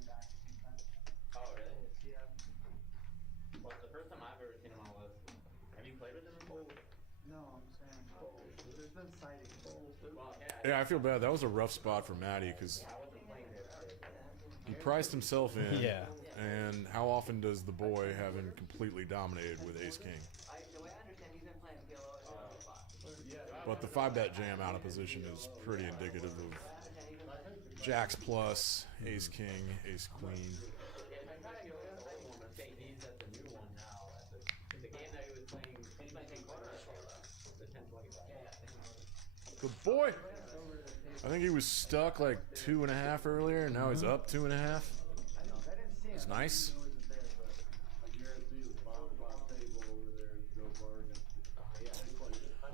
Yeah, I feel bad. That was a rough spot for Matty because he priced himself in. Yeah. And how often does the boy have him completely dominated with Ace King? But the 5-bet jam out of position is pretty indicative of Jacks plus, Ace King, Ace Queen. The boy! I think he was stuck like 2.5 earlier, and now he's up 2.5. It's nice.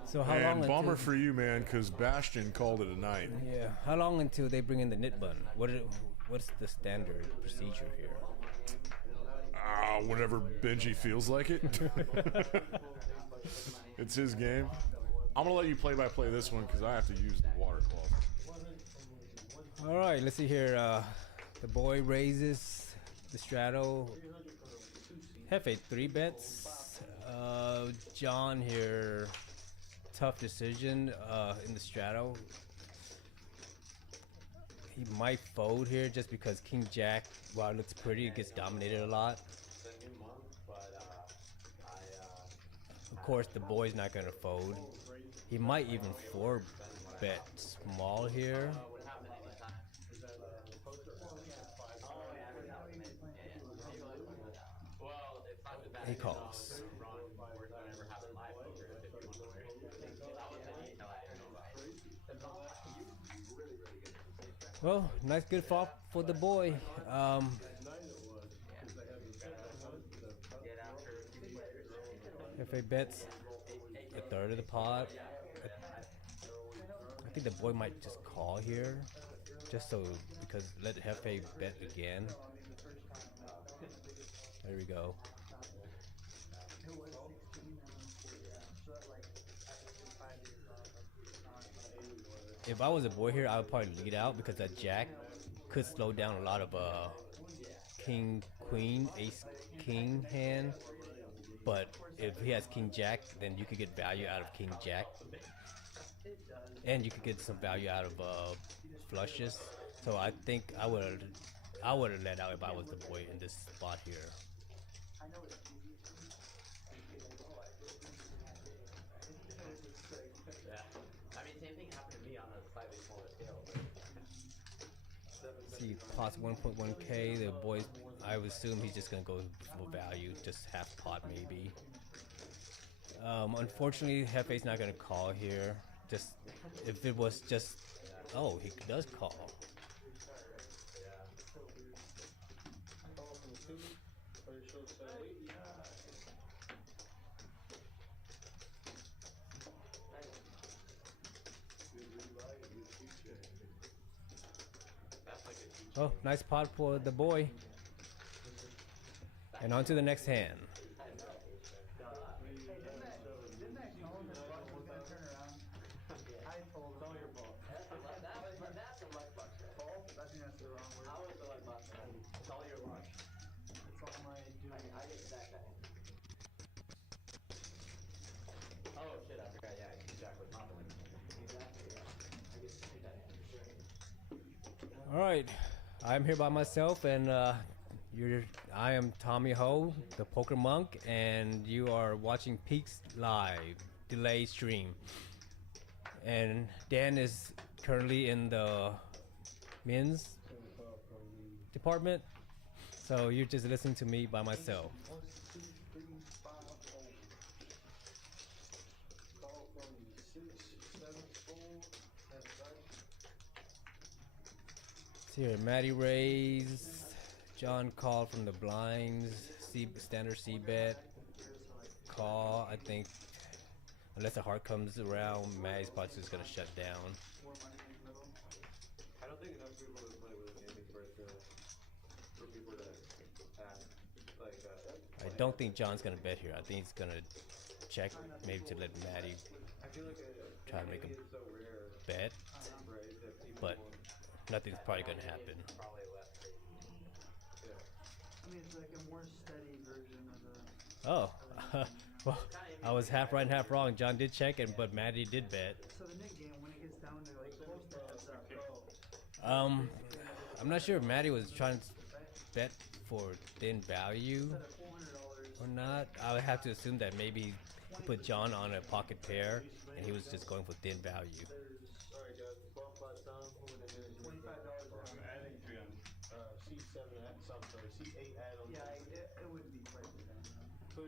So how long? And bummer until, for you, man, because Bastion called it a night. Yeah. How long until they bring in the knit button? What's the standard procedure here? Whenever Benji feels like it. It's his game. I'm going to let you play-by-play this one because I have to use the water cloth. All right, let's see here. The boy raises the straddle. Hefe 3 bets. John here, tough decision in the straddle. He might fold here just because King Jack, while it looks pretty, it gets dominated a lot. Of course, the boy's not gonna fold. He might even 4-bet small here. He calls. Well, nice good flop for the boy. If he bets a third of the pot, I think the boy might just call here, just so because let Hefe bet again. There we go. If I was a boy here, I would probably lead out because that jack could slow down a lot of king, queen, ace, king hand. But if he has king jack, then you could get value out of king jack, and you could get some value out of flushes. So I think I would have let out if I was the boy in this spot here. See, pots 1.1k. The boy, I would assume he's just gonna go for value, just half pot maybe. Unfortunately, Hefe's not gonna call here. Just if it was just, oh, he does call. Oh, nice pot for the boy. And on to the next hand. All right, I'm here by myself, and I am Tommy Ho, the Poker Monk, and you are watching Peaks Live delay stream. And Dan is currently in the men's department, so you're just listening to me by myself. Here, Matty raise, John call from the blinds, standard C bet, call. I think Unless the heart comes around, Maddie's probably just gonna shut down. More money in the middle. I don't think enough people have played with anything for people to ask. Like, I don't think John's gonna bet here. I think he's gonna check, maybe to let Maddie I feel like try to make him it's so rare, bet, right? That people but nothing's probably gonna happen. probably less crazy. Yeah. I mean, it's like a more steady version of the. Oh, well, I was half right and half wrong. John did check, but Maddie did bet. So the mid game, when it gets down to like close to heads up. I'm not sure if Maddie was trying to bet for thin value $400. or not. I would have to assume that maybe he put John on a pocket pair and he was just going for thin value. Alright, guys, the ball flat down. What would I do? $25 I'm adding 3 on C7 sorry, C8 add on. Yeah, it wouldn't be quite the same.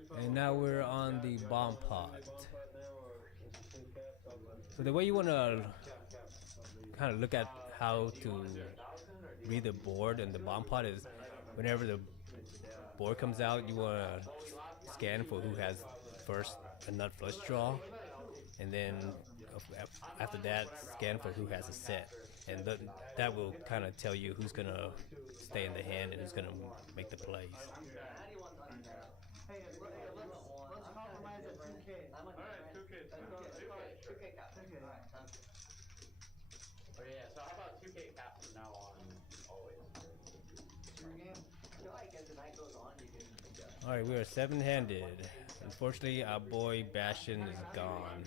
No. And now we're on the bomb pot. So the way you want to kind of look at how to read the board and the bomb pot is whenever the board comes out, you want to scan for who has first a nut flush draw, and then after that, scan for who has a set, and that will kind of tell you who's gonna stay in the hand and who's gonna make the plays. Hey, let's compromise at 2K. Alright, 2K. 2K cap. 2K. Okay, yeah, so how about 2K caps from now on, always? Your game. I feel like as the night goes on, you can adjust. All right, we are seven-handed. Unfortunately, our boy Bastion is gone.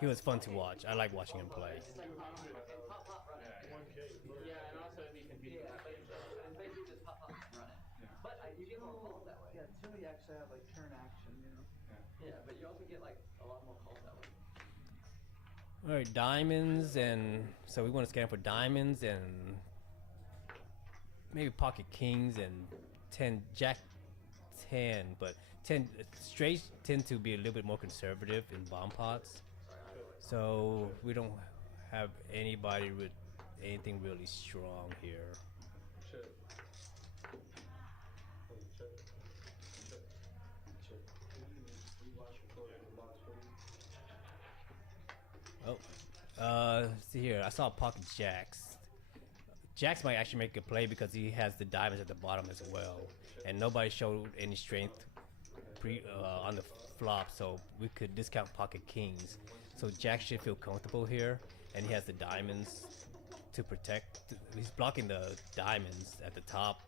He was fun to watch. I like watching him play. Yeah, and also it'd be confusing. It's basically just pop, pop, and run it. But you get more calls that way. Yeah, two you actually have like turn action, you know. Yeah, but you also get like a lot more calls that way. All right, diamonds, and so we want to scan for diamonds and maybe pocket kings and 10 jack 10, but 10 straights tend to be a little bit more conservative in bomb pots. So we don't have anybody with anything really strong here. Oh, see here. I saw pocket jacks. Jacks might actually make a play because he has the diamonds at the bottom as well, and nobody showed any strength on the flop, so we could discount pocket kings. So Jack should feel comfortable here, and he has the diamonds to protect. He's blocking the diamonds at the top,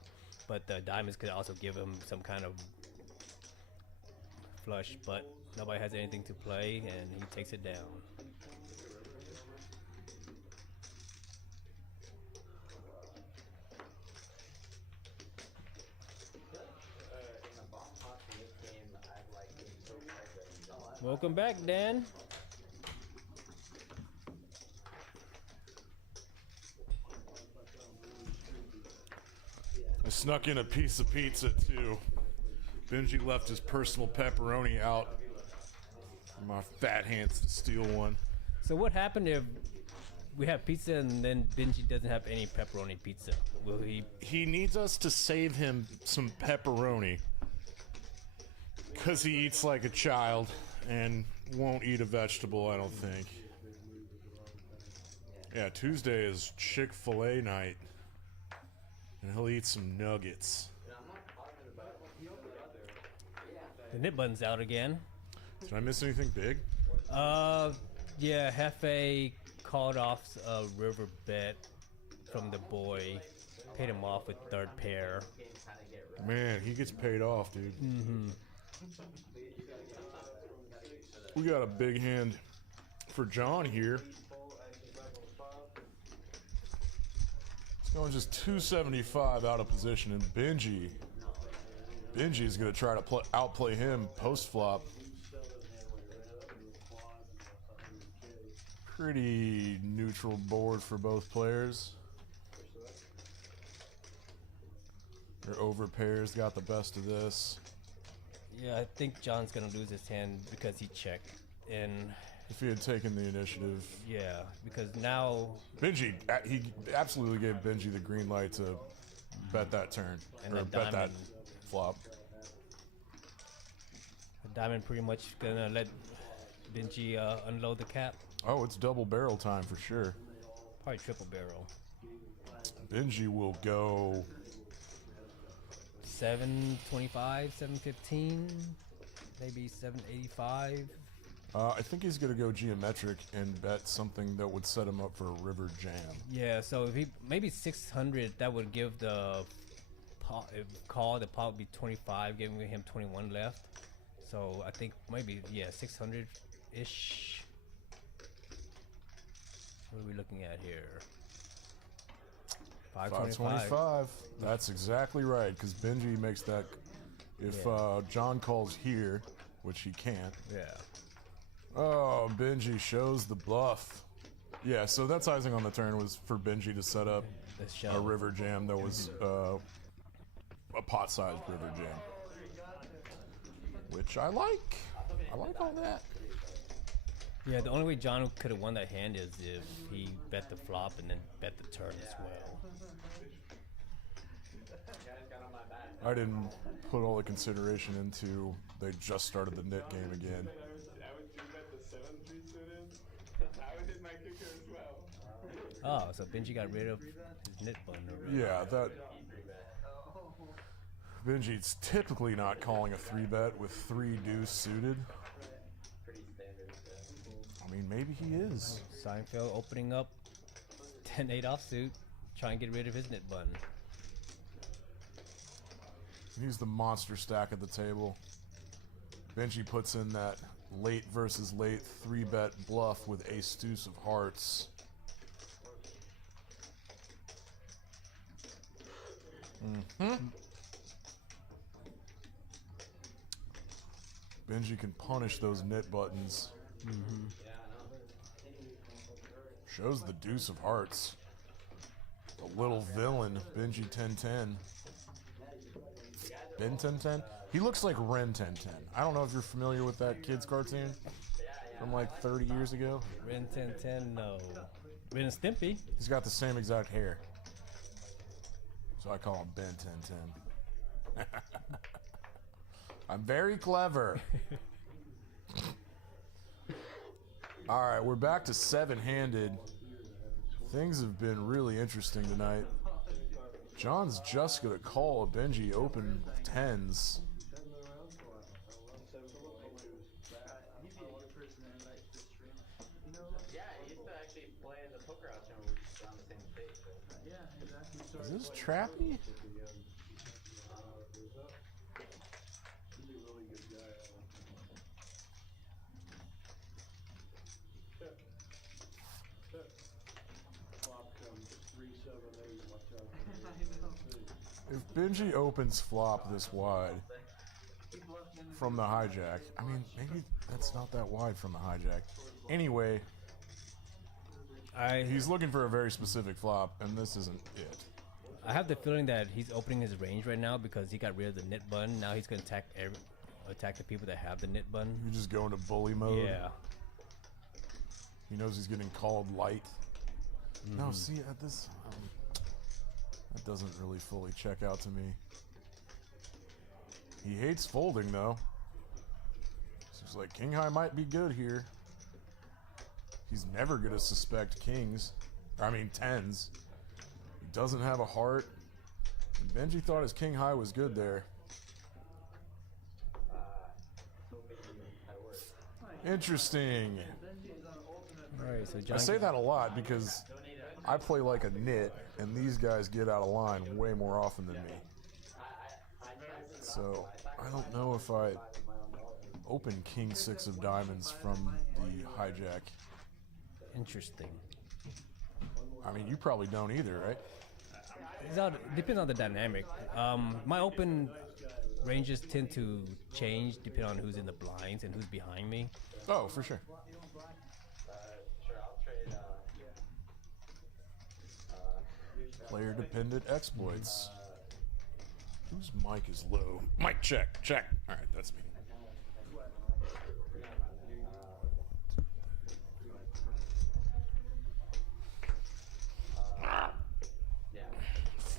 but the diamonds could also give him some kind of flush, but nobody has anything to play, and he takes it down. In the bomb pots in this game, I like being so aggressive. Welcome back, Dan. I snuck in a piece of pizza too. Benji left his personal pepperoni out. My fat hands to steal one. So what happened if we have pizza and then Benji doesn't have any pepperoni pizza? Will he? He needs us to save him some pepperoni. Because he eats like a child and won't eat a vegetable, I don't think. Yeah, Tuesday is Chick-fil-A night. And he'll eat some nuggets. The nip button's out again. Did I miss anything big? Yeah, Hefe called off a river bet from the boy, paid him off with third pair. Man, he gets paid off, dude. Mm-hmm. We got a big hand for John here. He's going just 275 out of position, and Benji's going to try to outplay him post-flop. Pretty neutral board for both players. Their overpairs got the best of this. Yeah, I think John's gonna lose his hand because he checked. And If he had taken the initiative. yeah, because now Benji, he absolutely gave Benji the green light to bet that turn. And or that bet that diamond. flop. the diamond pretty much gonna let Benji unload the cap? Oh, it's double barrel time for sure. Probably triple barrel. Benji will go 725, 715, maybe 785. I think he's going to go geometric and bet something that would set him up for a river jam. Yeah, so if he maybe 600, that would give the call. The pot would be 25, giving him 21 left. So I think maybe 600 ish. What are we looking at here? 525. That's exactly right, because Benji makes that. If John calls here, which he can't. Yeah. Oh, Benji shows the bluff. Yeah, so that sizing on the turn was for Benji to set up a river jam that was a pot-sized river jam, which I like. I like all that. Yeah, the only way John could have won that hand is if he bet the flop and then bet the turn as well. I didn't put all the consideration into they just started the knit game again. I would do that the 7-3 suited. I would hit my kicker as well. Oh, so Benji got rid of his knit button already. Yeah, that. Benji's typically not calling a 3-bet with 3-deuce suited. I mean, maybe he is. Seinfeld opening up 10-8 offsuit, trying to get rid of his knit button. He's the monster stack at the table. Benji puts in that late versus late 3-bet bluff with ace-deuce of hearts. Benji can punish those knit buttons. Shows the deuce of hearts. The little villain, Benji 10-10. Ben 1010? He looks like Ren 1010. I don't know if you're familiar with that kid's cartoon from like 30 years ago. Ren 1010, no. Ren and Stimpy. He's got the same exact hair. So I call him Ben 1010. I'm very clever. Alright, we're back to 7-handed. Things have been really interesting tonight. John's just gonna call a Benji open 10s. Yeah, he used to actually play the poker house when we were on the same stage. So. Is this trappy? If Benji opens flop this wide from the hijack, I mean, maybe that's not that wide from the hijack. Anyway, he's looking for a very specific flop, and this isn't it. I have the feeling that he's opening his range right now because he got rid of the knit button. Now he's going to attack the people that have the knit button. You're just going to bully mode. Yeah. He knows he's getting called light. No, see, at this... that doesn't really fully check out to me. He hates folding, though. Seems like king high might be good here. He's never going to suspect kings. I mean, 10s. He doesn't have a heart. And Benji thought his king high was good there. Interesting. Alright, so John I say that a lot because I play like a nit, and these guys get out of line way more often than me. So, I don't know if I open king 6 of diamonds from the hijack. Interesting. I mean, you probably don't either, right? Depends on the dynamic. My open ranges tend to change depending on who's in the blinds and who's behind me. Oh, for sure. Sure, I'll trade. Player-dependent exploits. Whose mic is low? Mic check, check. All right, that's me.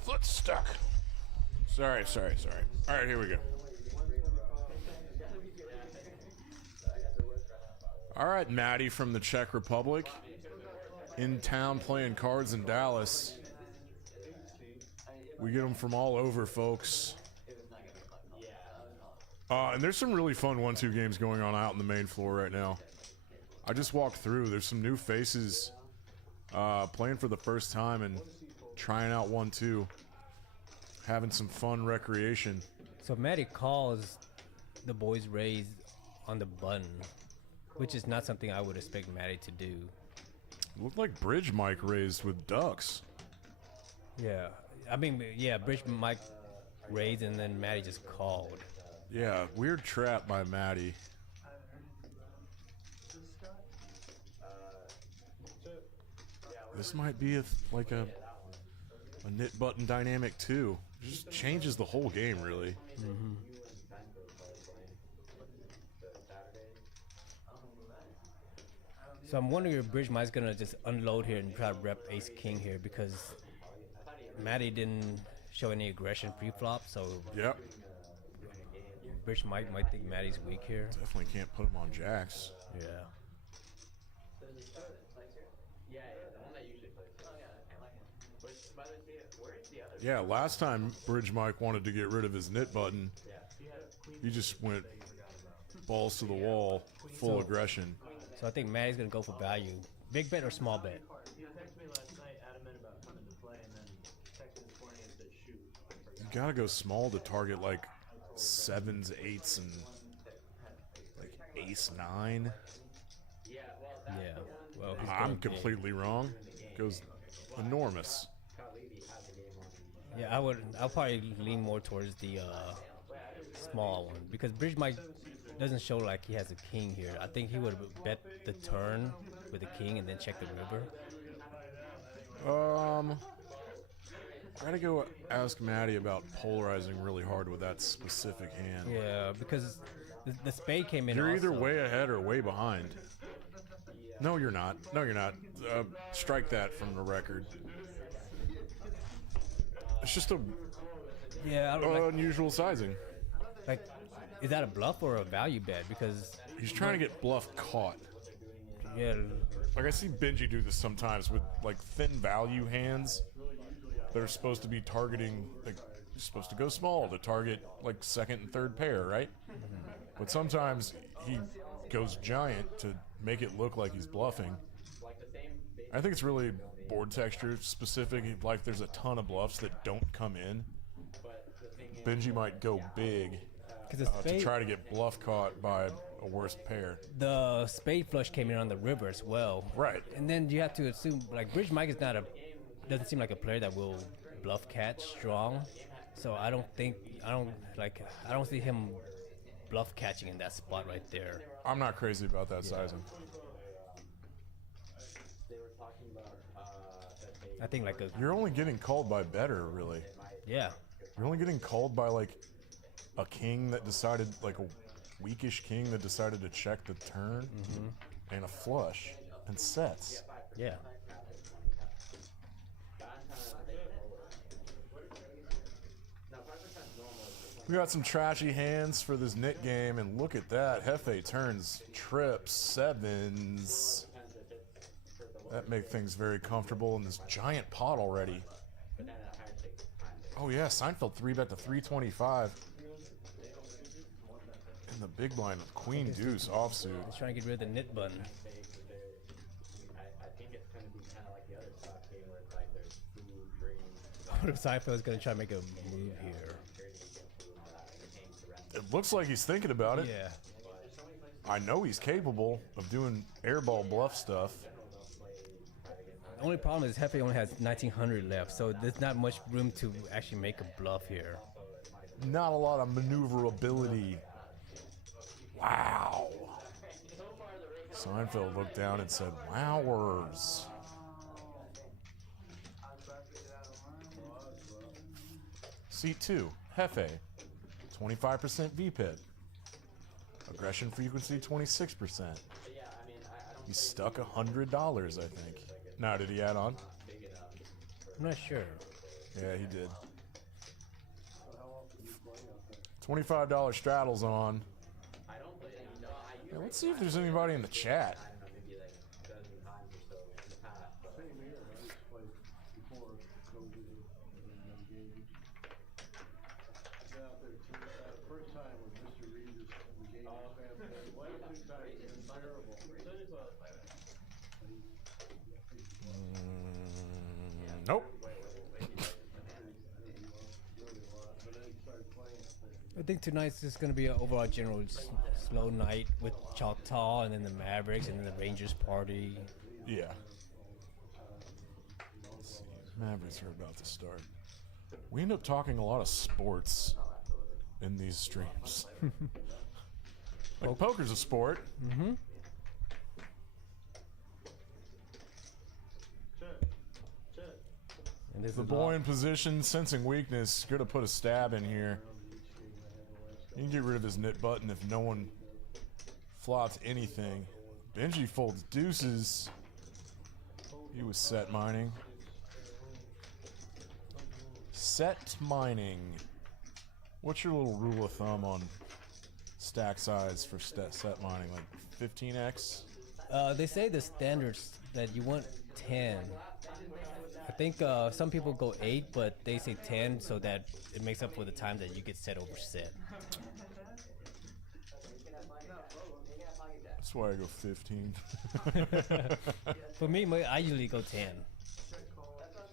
Foot stuck. Sorry. All right, here we go. All right, Maddie from the Czech Republic. In town playing cards in Dallas. We get them from all over, folks. And there's some really fun 1-2 games going on out in the main floor right now. I just walked through. There's some new faces playing for the first time and trying out 1-2. Having some fun recreation. So Maddie calls the boys raise on the button, which is not something I would expect Maddie to do. Looked like Bridge Mike raised with ducks. Yeah, I mean, yeah, Bridge Mike raised and then Maddie just called. Yeah, weird trap by Maddie. This might be like a knit button dynamic too. Just changes the whole game, really. Mm-hmm. So I'm wondering if Bridge Mike's gonna just unload here and try to rep Ace King here because Maddie didn't show any aggression pre-flop, so Yep. Bridge Mike might think Maddie's weak here. Definitely can't put him on jacks. Yeah. Yeah, last time Bridge Mike wanted to get rid of his knit button, he just went balls to the wall, full aggression. So I think Maddie's gonna go for value. Big bet or small bet? You gotta go small to target like 7s, 8s, and like ace 9. Yeah. Well, he's I'm going big. completely wrong. Goes enormous. Yeah, I'll probably lean more towards the small one because Bridge Mike doesn't show like he has a king here. I think he would have bet the turn with the king and then check the river. I gotta go ask Maddie about polarizing really hard with that specific hand. Yeah, because the spade came in. You're either also. way ahead or way behind. No, you're not. No, you're not. Strike that from the record. It's just a Yeah, I don't unusual sizing. like. Is that a bluff or a value bet? Because He's trying to get bluff caught. yeah, Like I see Benji do this sometimes with like thin value hands that are supposed to be targeting, like supposed to go small to target like second and third pair, right? But sometimes he goes giant to make it look like he's bluffing. I think it's really board texture specific. Like there's a ton of bluffs that don't come in. Benji might go big because to try to get bluff caught by a worse pair. the spade flush came in on the river as well. Right. And then you have to assume like Bridge Mike is doesn't seem like a player that will bluff catch strong. So I don't see him bluff catching in that spot right there. I'm not crazy about that sizing. I think like You're only getting called by better, really. yeah. You're only getting called by like a king that decided, like a weakish king that decided to check the turn, and a flush, and sets. Yeah. We got some trashy hands for this knit game, and look at that. Hefe turns trips, 7s. That make things very comfortable in this giant pot already. Oh yeah, Seinfeld 3-bet to 325. And the big blind with Queen Deuce offsuit. He's trying to get rid of the knit button. What if Seinfeld's gonna try to make a move here? It looks like he's thinking about it. Yeah. I know he's capable of doing airball bluff stuff. The only problem is Hefe only has 1900 left, so there's not much room to actually make a bluff here. Not a lot of maneuverability. Wow. Seinfeld looked down and said, "Wowers." Seat 2, Hefe, 25% VPIT. Aggression frequency 26%. He stuck $100, I think. Now, did he add on? I'm not sure. Yeah, he did. $25 straddles on. Yeah, let's see if there's anybody in the chat. I don't know, maybe like a dozen times or so in the past. But Same here, I used to play before COVID and then games. I've been out there the first time was Mr. Regis in the game. One or two times, it was terrible. Nope. I think tonight's just going to be an overall general slow night with Choctaw and then the Mavericks and then the Rangers party. Yeah. Let's see. Mavericks are about to start. We end up talking a lot of sports in these streams. Like poker's a sport. Mm-hmm. And there's The a boy lot- in position, sensing weakness, gonna put a stab in here. You can get rid of his knit button if no one flops anything. Benji folds deuces. He was set mining. Set mining. What's your little rule of thumb on stack size for set mining? Like 15x? They say the standards that you want 10. I think some people go 8, but they say 10 so that it makes up for the time that you get set over set. That's why I go 15. For me, I usually go 10.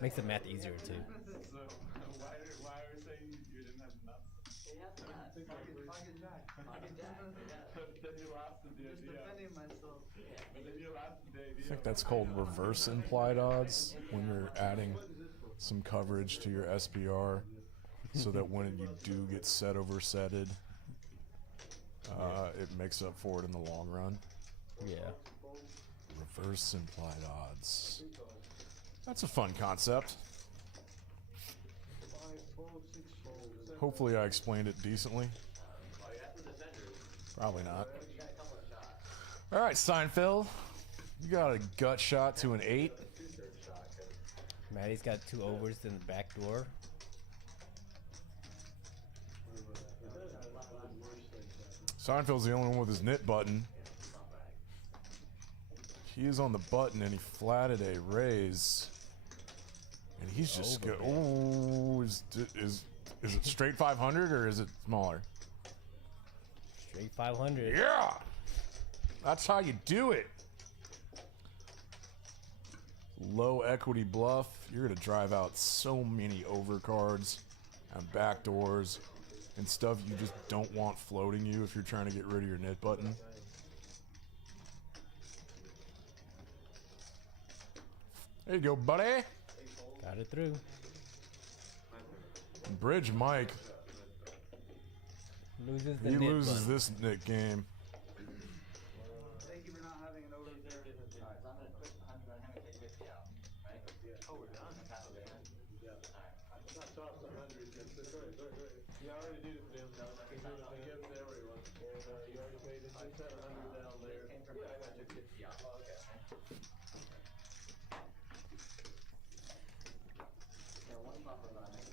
Makes the math easier too. Why are we saying you didn't have nuts? Pocket jack. Then you lost the Just idea. defending myself. But then you lost the I idea. think that's called reverse implied odds when you're adding some coverage to your SPR so that when you do get set over setted, it makes up for it in the long run. Yeah. Reverse implied odds. That's a fun concept. 5-fold, 6-fold. Hopefully I explained it decently. Probably not. Alright, Seinfeld. You got a gut shot to an 8. Maddie's got 2 overs in the back door. Seinfeld's the only one with his knit button. He is on the button and he flatted a raise. And he's just Over, oh, is it straight 500 or is it smaller? Straight 500. Yeah! That's how you do it. Low equity bluff. You're gonna drive out so many overcards and backdoors and stuff you just don't want floating you if you're trying to get rid of your knit button. There you go, buddy. Got it through. Bridge Mike. Loses the He knit loses button. this knit game. Thank you for not having an over there. Alright, so I'm gonna quit 100 on him and take 50 out. Right? Oh, we're done? That's how we're done. Not toss 100. You already did it for him. You gave it to everyone. And you already paid it. Just had 100 down there. Came from I took 50 out. Oh, okay. Yeah, one buffer that I make.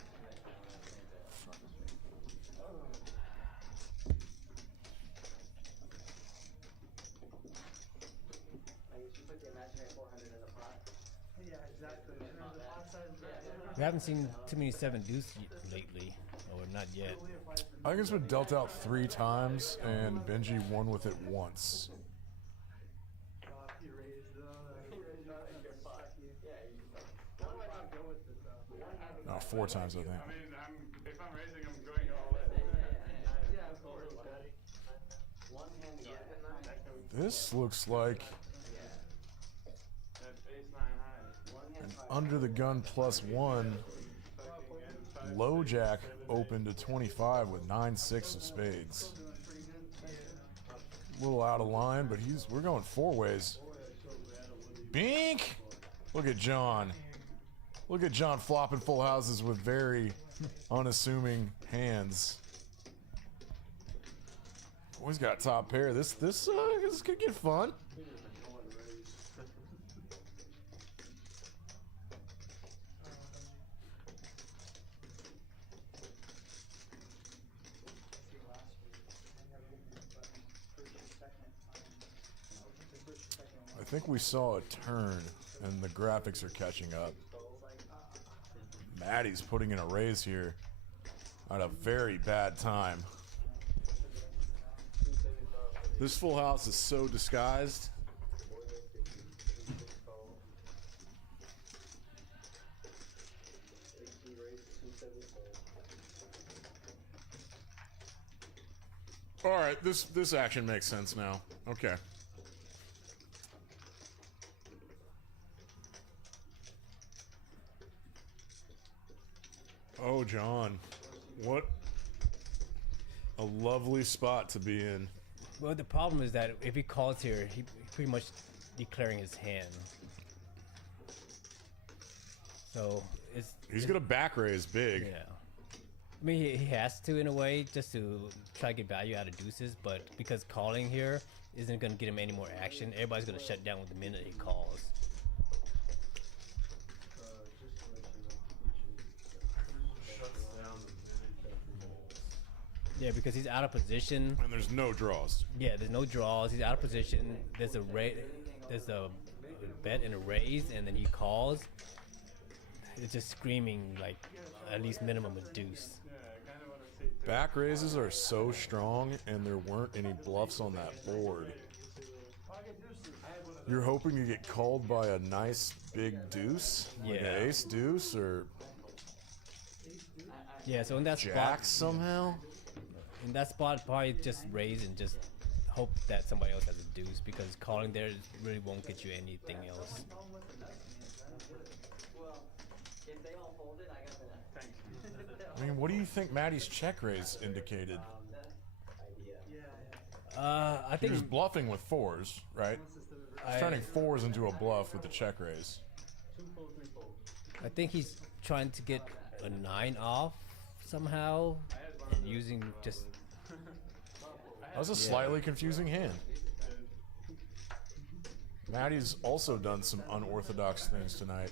Like, you should put the imaginary 400 in the front. Yeah, exactly. And there's a lot size right We haven't seen too many 7-deuce lately. Or not yet. I think it's been dealt out 3 times and Benji won with it once. He raised though. No, 4 times I think. I mean, if I'm raising, I'm going all in. Yeah, of course. One hand to get This looks like That's ace 9 high. an under the gun +1 low jack open to 25 with 9-6 of spades. A little out of line, but we're going 4 ways. Bink! Look at John. Look at John flopping full houses with very unassuming hands. Boy's got top pair. This could get fun. think we saw a turn, and the graphics are catching up. Maddie's putting in a raise here at a very bad time. This full house is so disguised. All right, this action makes sense now. Okay. Oh, John, what a lovely spot to be in. Well, the problem is that if he calls here, he pretty much declaring his hand. So He's gonna back raise big. Yeah. I mean, he has to in a way just to try to get value out of deuces, but because calling here isn't going to get him any more action, everybody's going to shut down with the minute he calls. Yeah, because he's out of position. And there's no draws. Yeah, there's no draws. He's out of position. There's a bet and a raise, and then he calls. It's just screaming like at least minimum a deuce. Back raises are so strong, and there weren't any bluffs on that board. You're hoping to get called by a nice big deuce, like an Yeah. ace deuce or Yeah, so in that jack spot, somehow. in that spot, probably just raise and just hope that somebody else has a deuce, because calling there really won't get you anything else. If they all folded, I got the I mean, what do you think Maddie's check raise indicated? I He think was bluffing with fours, right? He's turning fours into a bluff with the check raise. I think he's trying to get a 9 off somehow, and using just That was a slightly confusing hand. Maddie's also done some unorthodox things tonight.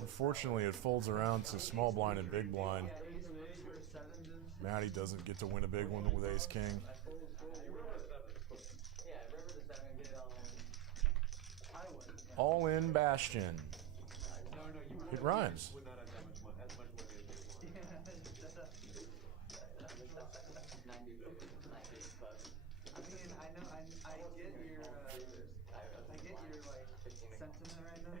Unfortunately, it folds around to small blind and big blind. Maddie doesn't get to win a big one with ace king. yeah, river the 7, get it all in. All in Bastion. It rhymes. I mean, I know, I get your, like, sentiment right now.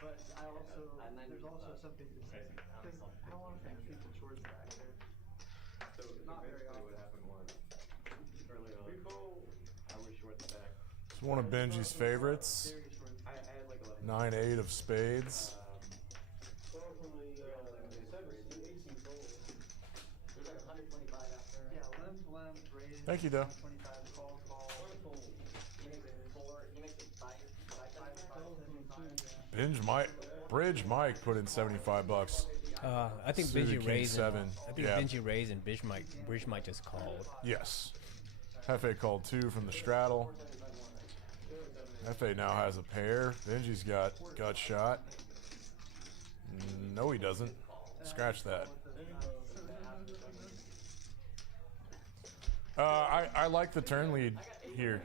but I also, there's also something to say. Because how often are people short stack there? So Not very basically often. what happened was early on, I was short stack. It's one of Benji's favorites. Very short. I had like 9-8 11. of spades. Yeah, limp, raise. Thank you, though. 25, call. He makes it 4, he makes it 5, 5, Binge Mike, Bridge Mike put in $75. I think Suited Benji king raised. 7. I think Yeah. Benji raised and Bridge might just called. Yes. Hefe called 2 from the straddle. Hefe now has a pair. Benji's got gut shot. No, he doesn't. Scratch that. I like the turn lead here.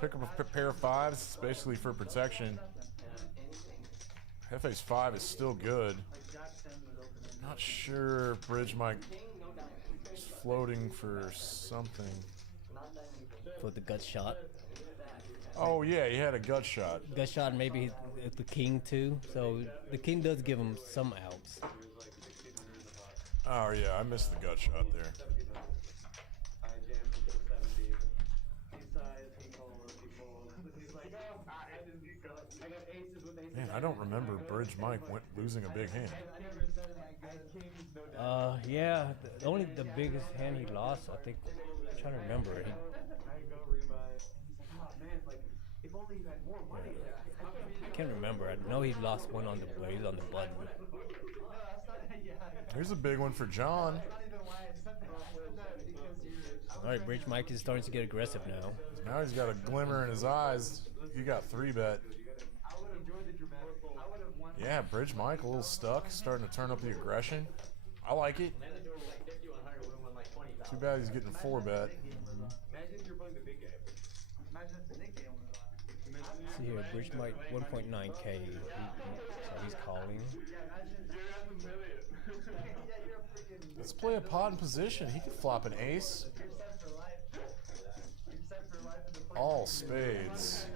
Pick up a pair of 5s. It's basically for protection. Hefe's 5 is still good. Not sure Bridge Mike is floating for something. For the gut shot. Oh yeah, he had a gut shot. Gut shot, maybe the king too. So the king does give him some outs. Oh yeah, I missed the gut shot there. I jammed to the 70. Man, I don't remember Bridge Mike losing a big hand. Yeah, only the biggest hand he lost, I think. I'm trying to remember. I can't remember. I know he lost one on the where he's on the button. Here's a big one for John. All right, Bridge Mike is starting to get aggressive now. Now he's got a glimmer in his eyes. He got 3-bet. Yeah, Bridge Mike a little stuck, starting to turn up the aggression. I like it. Too bad he's getting 4-bet. Imagine if you're playing the big game. Imagine if the big game was on. See here, Bridge might 1.9K. So he's calling. Yeah, imagine. Yeah, you're a freaking. Let's play a pot in position. He could flop an ace. You're set for life. You're set for life in the play. All spades.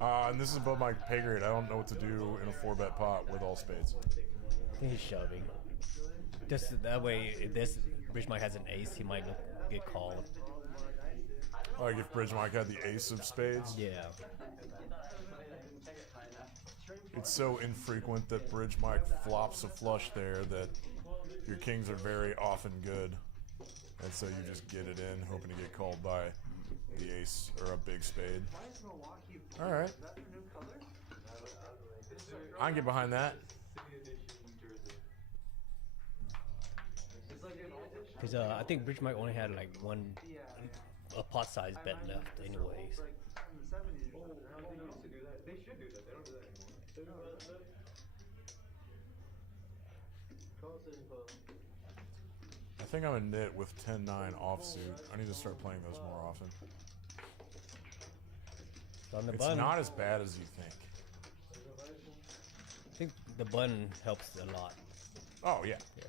And this is above my pay grade. I don't know what to do in a 4-bet pot with all spades. I think he's shoving. Just that way, if this Bridge Mike has an ace, he might get called. Like if Bridge Mike had the ace of spades. Yeah. It's so infrequent that Bridge Mike flops a flush there that your kings are very often good. And so you just get it in, hoping to get called by the ace or a big spade. Alright. I can get behind that. Because I think Bridge Mike only had like a pot size bet left anyways. They should do that. They don't do that anymore. I think I'm a nit with 10-9 offsuit. I need to start playing those more often. On the It's button, not as bad as you think. I think the button helps a lot. Oh, yeah. Yeah.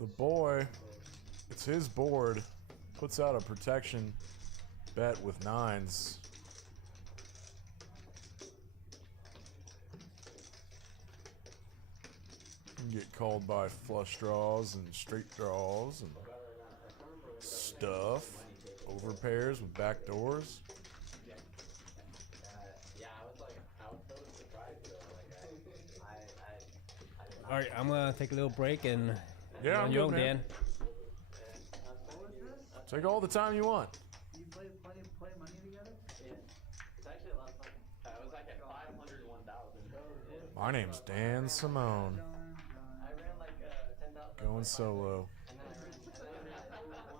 The boy, it's his board, puts out a protection bet with 9s. You can get called by flush draws and straight draws and stuff. Over pairs with back doors. All right, I'm gonna take a little break and Yeah, on I'm your good, own, man. Take all the time you want. You play money together? Yeah. It's actually a lot of fun. I was like at 501,000. My name's Dan Simone. I ran like 10,000. Going solo. And then I ran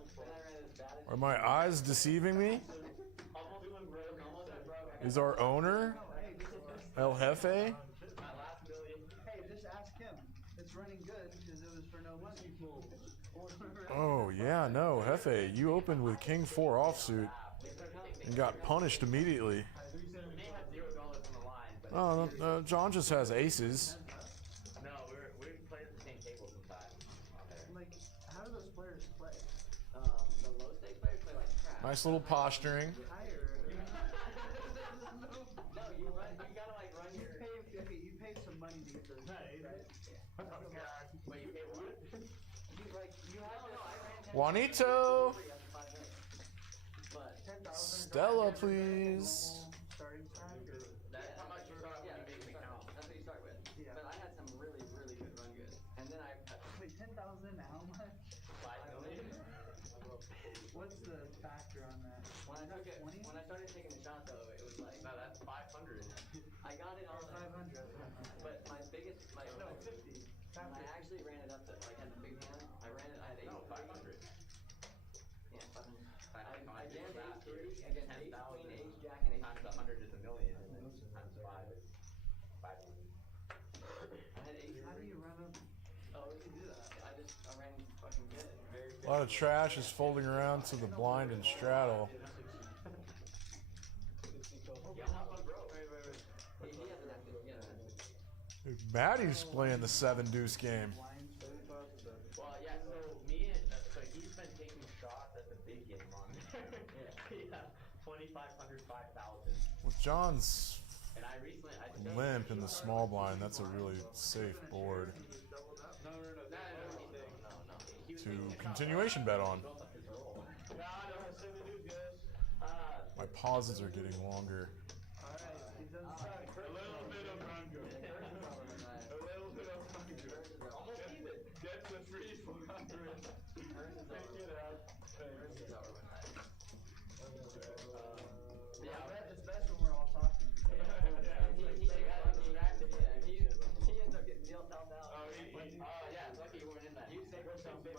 as bad as Are my eyes deceiving me? almost went broke. Almost went broke. Is our owner El Jefe? My last million. Hey, just ask him. It's running good because it was for no money. Oh yeah, no, Jefe, you opened with King 4 offsuit and got punished immediately. They had $0 on the line, but Oh, John just has aces. no, we played at the same table sometimes on there. Like, how do those players play? The low stakes players play like crap. Nice little posturing. Higher. No, you gotta like run your. You pay some money to get those. Right? Wait, you pay what? You have to. I ran 10,000 Juanito! But Stella, please. Starting stack or that's how much you start when you make an account. That's what you start with. Yeah. But I had some really, really good run good. And then I had wait, 10,000. How much? 5 million. What's the factor on that? When I took it, 20? when I started taking the shot though, it was like, no, that's 500. I got it on 500. but my biggest, No, 50. when I actually ran it up to, like, had the big hand, I ran it, I had 500. Yeah, 500. I jammed ace 30 against ace queen, ace jack, and ace times 100 is a million, and then times 5 is 500. I had ace. How do you run up? Oh, we can do that. I ran fucking good. Very A lot of trash is folding around to the blind and straddle. Yeah, how about bro? Wait. He hasn't acted. He hasn't acted. Maddie's playing the 7-deuce game. Well, yeah, so he's been taking shots at the big game on yeah, 2,500, 5,000. With John's And I recently, limp in the small blind, that's a really safe board No. He was to taking shots. continuation bet on. Built up his roll. My pauses are getting longer. It doesn't suck. A little bit of run good. A little bit of run good. Almost even. Get the free 400. Take it out. Yeah, It's best when we're all talking. he got distracted. Yeah, he ends up getting dealt out. Yeah, it's lucky you weren't in that. You say go some 50.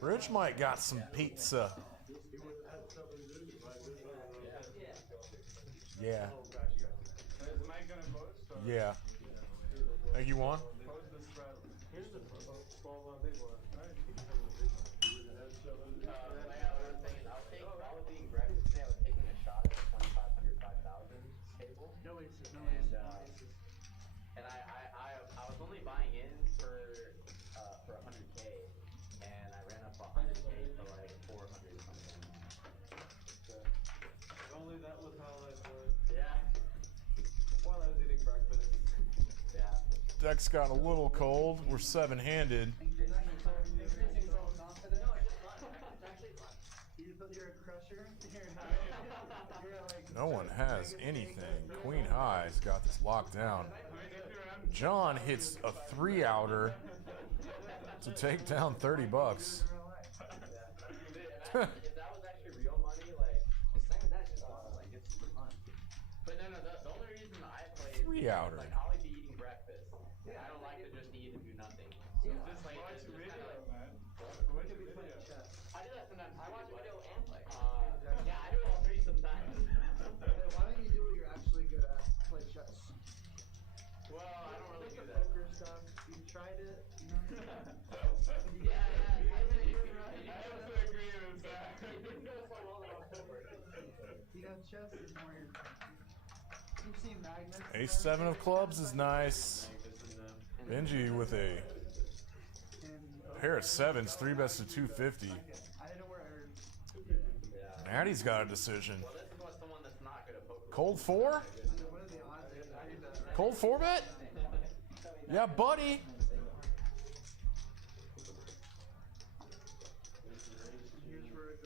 Bridge Mike got some pizza. Yeah. Yeah. Is Mike gonna post? Or Yeah. Think you won? post the spread? Here's the small one, big one. Alright. Yeah, what I was saying, I was eating breakfast today. I was taking a shot at the 2,500, 5,000 table. No aces, no And, aces, no aces. And I was only buying in for 100K, and I ran up 100K for like 400 something. If only that was how life was. Yeah. While I was eating breakfast. Yeah. Deck's got a little cold. We're 7-handed. You're so confident. No, it's just fun. It's actually fun. You're a crusher. You're like. No one has anything. Queen High's got this locked down. John hits a 3-outer to take down 30 bucks. If that was actually real money, like, it's not even that, it's just fun. Like, it's super fun. But no, the only reason I play is 3-outer. like, I like to eating breakfast. I don't like to just eat and do nothing. So it's just like, it's just kind of like, man. Watch a video. I do that sometimes. I watch a video and play. Yeah, I do all three sometimes. Hey, why don't you do what you're actually good at? Play chess. Well, I don't really do that. Poker stuff. You tried it. You know? Yeah. You know, chess is more your. You've seen Magnus. Ace 7 of clubs is nice. Benji with a pair of 7s, 3 best of 250. I didn't know where. Maddie's got a decision. Well, this is what someone that's not good at poker. Cold 4? What are the odds? Cold 4 bet? Yeah, buddy.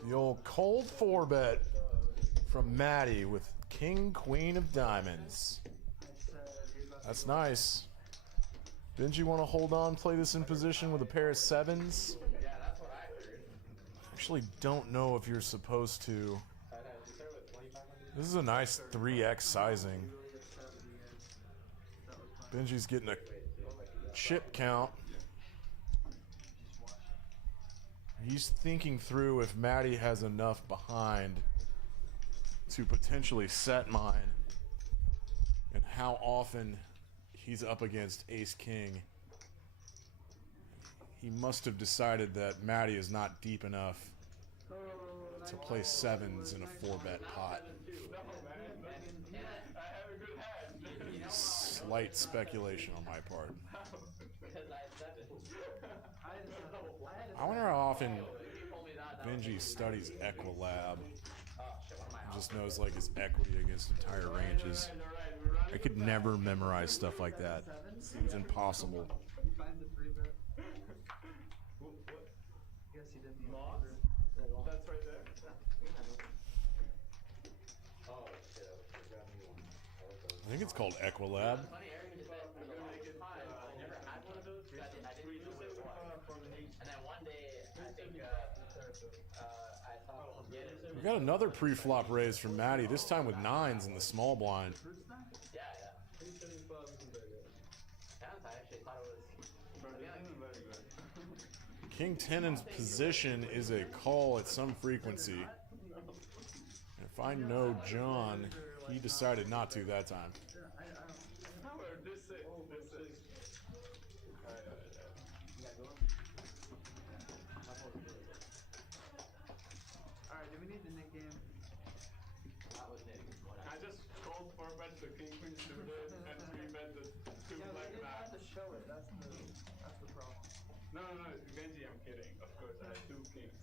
The old cold 4 bet from Maddie with King, Queen of Diamonds. That's nice. Benji want to hold on, play this in position with a pair of 7s? Yeah, that's what I heard. Actually don't know if you're supposed to. This is a nice 3x sizing. Benji's getting a chip count. He's thinking through if Maddie has enough behind to potentially set mine and how often he's up against Ace King. He must have decided that Maddie is not deep enough to play 7s in a 4-bet pot. Slight speculation on my part. I wonder how often Benji studies Equilab. He just knows like his equity against entire ranges. I could never memorize stuff like that. Seems impossible. You find the 3-bet. Guess you didn't. That's right there. I think it's called Equilab. Funny, Eric just said, I never had one of those because I didn't use it once. And then one day, I think, I saw someone get it. We got another pre-flop raise from Maddie, this time with 9s in the small blind. Yeah. I actually thought it was. King 10 in position is a call at some frequency. And if I know John, he decided not to that time. Alright, do we need the Nick game? That was Nick. I just called 4-bet the king queen suited and 3-bet the 2 Yeah, black we didn't have nine. to show it. That's the problem. No, Benji, I'm kidding. Of course, I had 2 kings.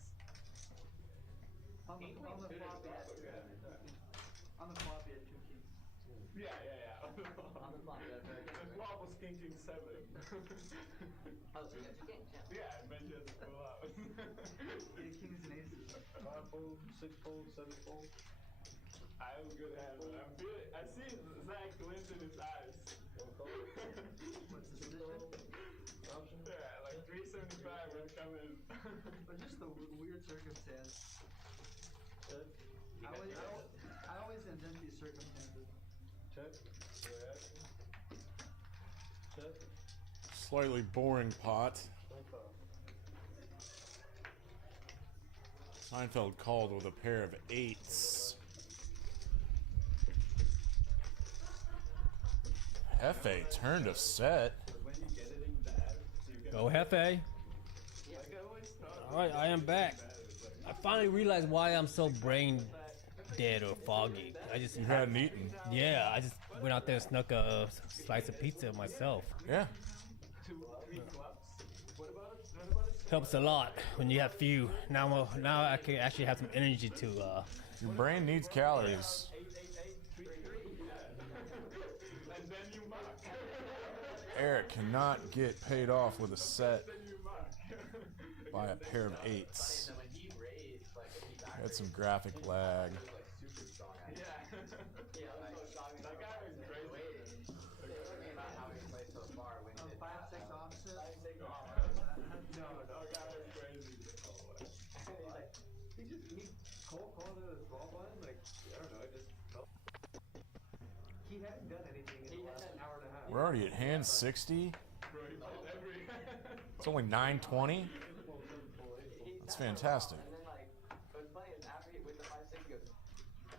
On the floppy, on the floppy at 2 kings. Yeah. On the flop, that's very The good. flop was king 7. Oh, so you got 2 games, yeah. Yeah, Benji has to pull out. Yeah, kings and aces. 5-fold, 6-fold, 7-fold. I have a good hand, but I'm feeling. I see Zach glint in his eyes. What's the position? Yeah, like 375 would come in. But just the weird circumstance. I always invent these circumstances. Check. Reaction. Check. Slightly boring pot. Seinfeld called with a pair of 8s. Hefe turned a set. Go Hefe. Alright, I am back. I finally realized why I'm so brain dead or foggy. I just You hadn't eaten. Yeah, I just went out there and snuck a slice of pizza myself. Yeah. Helps a lot when you have few. Now I can actually have some energy to Your brain needs calories. Eric cannot get paid off with a set by a pair of 8s. Had some graphic lag. He hadn't done anything in the last hour and a half. We're already at hand 60. It's only 9:20. That's fantastic.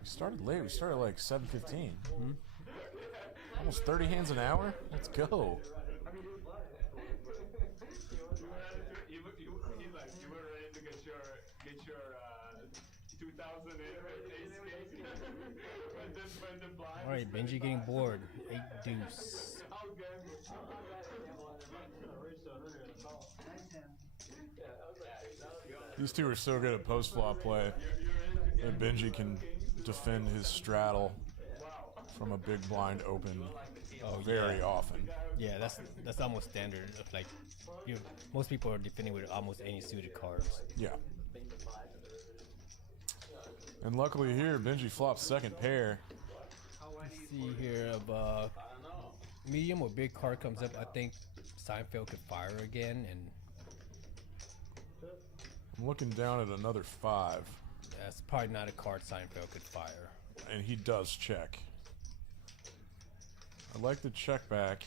We started late. We started like 7:15. Almost 30 hands an hour. Let's go. Alright, Benji getting bored. 8-deuce. These two are so good at post-flop play that Benji can defend his straddle from a big blind open very often. Yeah, that's almost standard. Like, most people are defending with almost any suited cards. Yeah. And luckily here, Benji flops second pair. Let's see here, if medium or big card comes up, I think Seinfeld could fire again, and I'm looking down at another 5. that's probably not a card Seinfeld could fire. And he does check. I like the check back.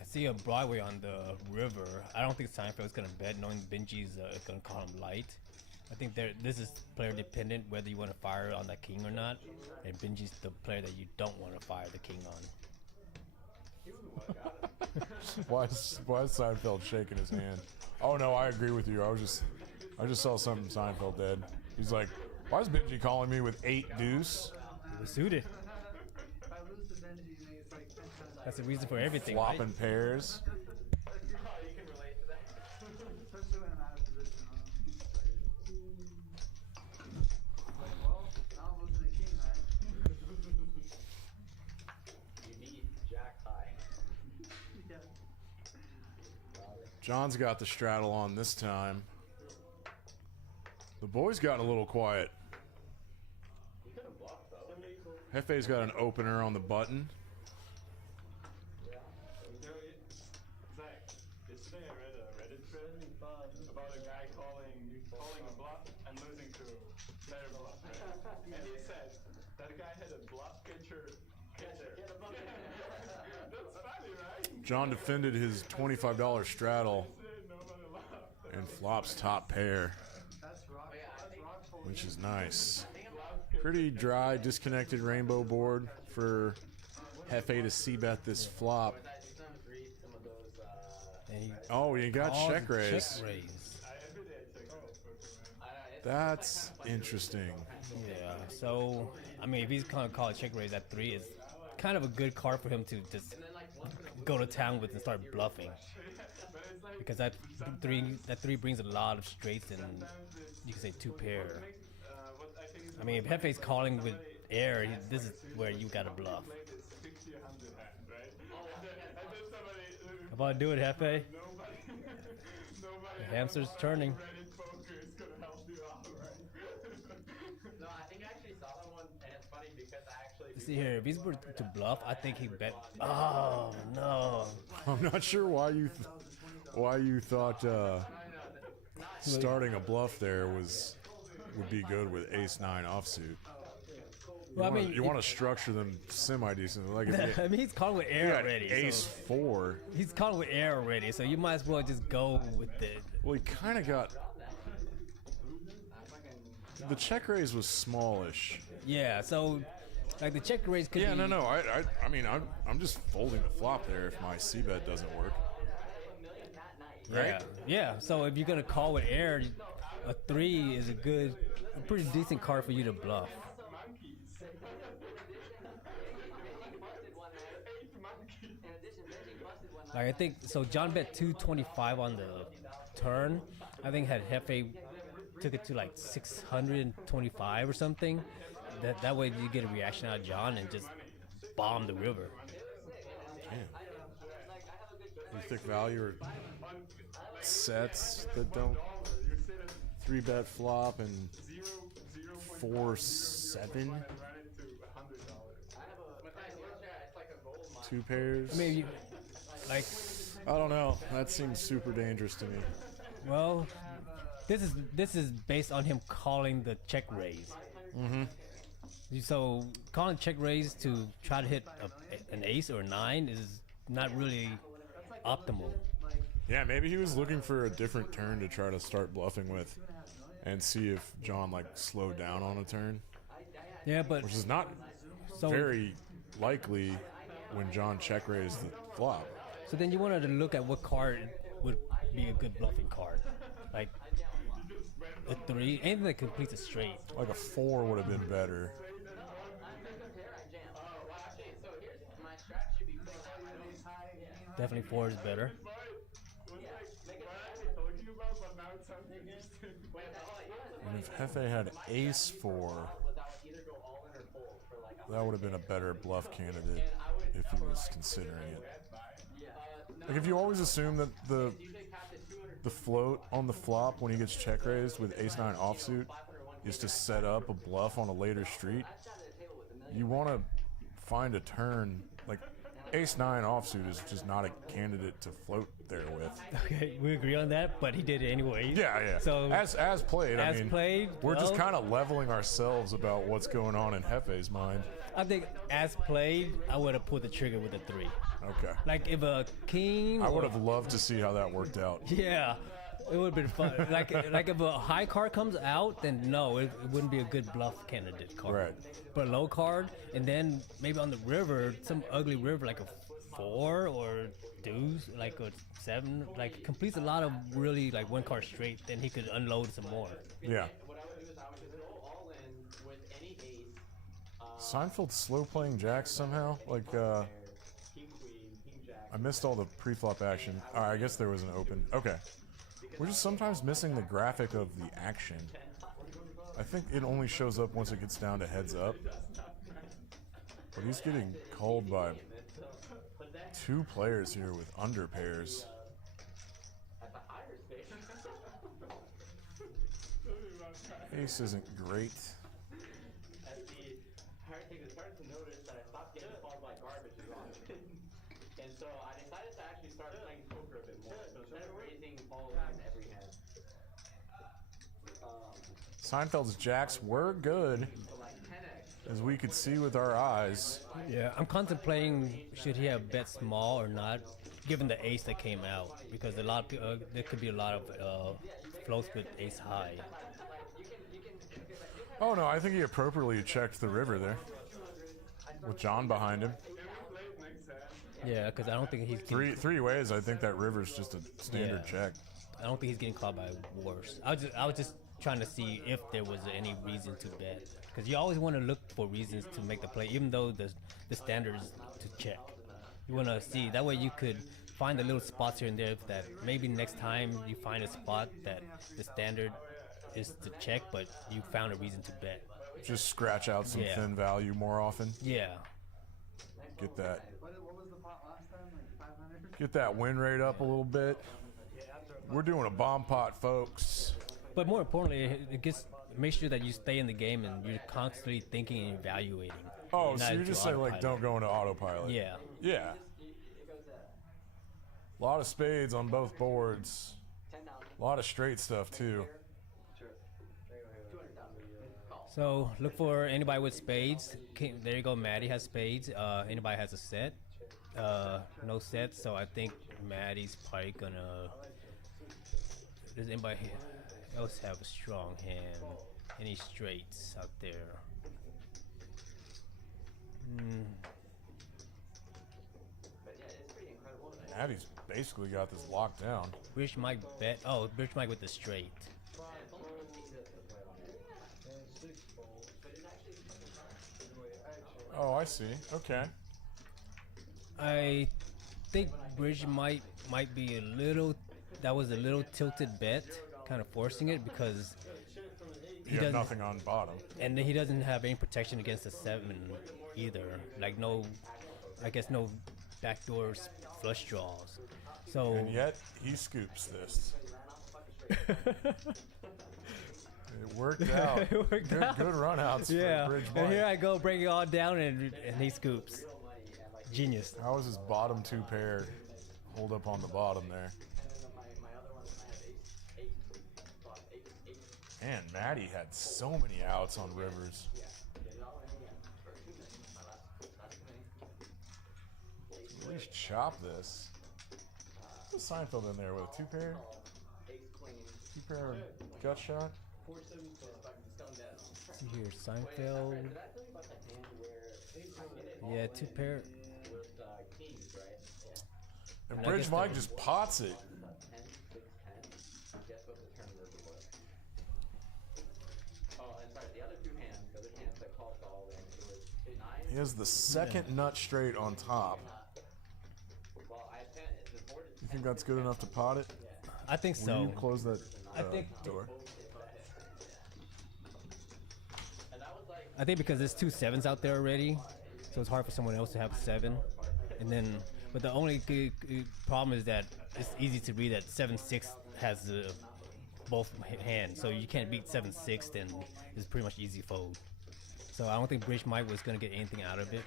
I see a Broadway on the river. I don't think Seinfeld's gonna bet, knowing Benji's gonna call him light. I think this is player dependent, whether you want to fire on that king or not. And Benji's the player that you don't want to fire the king on. Why is Seinfeld shaking his hand? Oh no, I agree with you. I just saw something Seinfeld did. He's like, why is Benji calling me with 8-deuce? It was suited. If I lose to Benji, it's like 10 times. That's the reason for everything, Flopping right? pairs. Especially when I'm out of position on him. Like, well, now I'm losing the king, right? You need jack high. Yeah. John's got the straddle on this time. The boys got a little quiet. Hefe's got an opener on the button. Zach, yesterday I read a Reddit thread about a guy calling a bluff and losing to their bluff, right? And he said that guy had a bluff catcher. That's funny, right? John defended his $25 straddle and flops top pair, That's rock. which is nice. Pretty dry, disconnected rainbow board for Hefe to c-bet this flop. And he Oh, you got calls check raise. Check raise. That's interesting. Yeah. So I mean, if he's gonna call a check raise at 3, is kind of a good card for him to just go to town with and start bluffing. Because that three brings a lot of straights and you can say 2 pair. I mean, if Hefe's calling with air, this is where you gotta bluff. How about do it, Hefe? The hamster's turning. No, I think I actually saw that one, and it's funny because I actually. See here, if he's were to bluff, I think he bet. Oh no! I'm not sure why you thought starting a bluff there would be good with ace-9 offsuit. Well, I mean, You want to structure them semi-decent. Like if you, I mean, he's calling with you air got already. ace-4. He's calling with air already, so you might as well just go with it. Well, he kind of got The check raise was smallish. Yeah, so like the check raise could Yeah, be, no. I mean, I'm just folding the flop there if my c-bet doesn't work. Yeah, Right? yeah. So if you're gonna call with air, a 3 is a pretty decent card for you to bluff. Like I think so. John bet 225 on the turn. I think had Hefe took it to like 625 or something. That way you get a reaction out of John and just bomb the river. You thick value or sets that don't 3-bet flop and 4-7. 2 pairs. Maybe like I don't know. That seems super dangerous to me. well, this is based on him calling the check raise. Mm-hmm. So calling check raise to try to hit an ace or a 9 is not really optimal. Yeah, maybe he was looking for a different turn to try to start bluffing with and see if John like slowed down on a turn, Yeah, but which is not so very likely when John check raised the flop. so then you wanted to look at what card would be a good bluffing card, like a 3, anything that completes a straight. Like a 4 would have been better. Definitely 4 is better. And if Hefe had ace 4, that would have been a better bluff candidate if he was considering it. Like if you always assume that the float on the flop when he gets check raised with ace 9 offsuit is to set up a bluff on a later street, you want to find a turn like ace 9 offsuit is just not a candidate to float there with. Okay, we agree on that, but he did it anyway. Yeah. So as played, I as mean, played, we're just well- kind of leveling ourselves about what's going on in Hefe's mind. I think as played, I would have pulled the trigger with a 3. Okay. Like if a king, I or- would have loved to see how that worked out. Yeah, it would have been fun. like if a high card comes out, then no, it wouldn't be a good bluff candidate card. Right. But a low card, and then maybe on the river, some ugly river like a 4 or deuce, like a 7, like completes a lot of really like 1 card straight. Then he could unload some more. Yeah. What I would do is I would just go all in with any ace. Seinfeld's slow playing jacks somehow. Like, King, queen, king, jack. I missed all the pre-flop action. I guess there was an open. Okay. We're just sometimes missing the graphic of the action. I think it only shows up once it gets down to heads up. But he's getting called by 2 players here with under pairs. Ace isn't great. As the hard thing is starting to notice that I stopped getting called by garbage as well. And so I decided to actually start playing poker a bit more. So instead of raising all in every hand, Seinfeld's jacks were good, like 10x. as we could see with our eyes. Yeah, I'm contemplating should he have bet small or not, given the ace that came out, because a lot of there could be a lot of floats with ace high. Oh no, I think he appropriately checked the river there. With John behind him. Yeah, because I don't think he's getting, Three ways, I think that river's just a standard Yeah. check. I don't think he's getting caught by worse. I was just trying to see if there was any reason to bet, because you always want to look for reasons to make the play, even though the standard is to check. You want to see that way you could find the little spots here and there that maybe next time you find a spot that the standard is to check, but you found a reason to bet. Just scratch out some Yeah. thin value more often. Yeah. Get that What was the pot last time? Like 500? get that win rate up a little bit. We're doing a bomb pot, folks. But more importantly, it gets make sure that you stay in the game and you're constantly thinking and evaluating. Oh, not so you're into just saying like autopilot. don't go into autopilot. Yeah. Yeah. A lot of spades on both boards. A lot of straight stuff too. So look for anybody with spades. There you go. Maddie has spades. Anybody has a set? No sets. So I think Maddie's probably gonna. Does anybody else have a strong hand? any straights out there. But yeah, it's pretty incredible. Maddie's basically got this locked down. Rich Mike bet. Oh, Rich Mike with the straight. Oh, I see. Okay. I think Bridge might be a little. That was a little tilted bet, kind of forcing it because You have nothing on bottom. and he doesn't have any protection against the 7 either. Like no, I guess no backdoor flush draws. So And yet, he scoops this. It worked out. It worked good, out. good runouts yeah, for Bridge and Mike. here I go breaking it all down, and he scoops. Genius. How was his bottom 2 pair hold up on the bottom there? Man, Maddie had so many outs on rivers. At least chop this. What's Seinfeld in there with a 2 pair? 2 pair gut shot? See here, Seinfeld. Yeah, 2 pair. And And I Bridge guess Mike the- just pots it. He has the second nut straight on top. You think that's good enough to pot it? I think Will so. you close that I think- door? I think because there's 2 7s out there already, so it's hard for someone else to have a 7. And then, but the only problem is that it's easy to read that 7-6 has both hands, so you can't beat 7-6. Then it's pretty much easy fold. So I don't think Bridge Mike was gonna get anything out of it,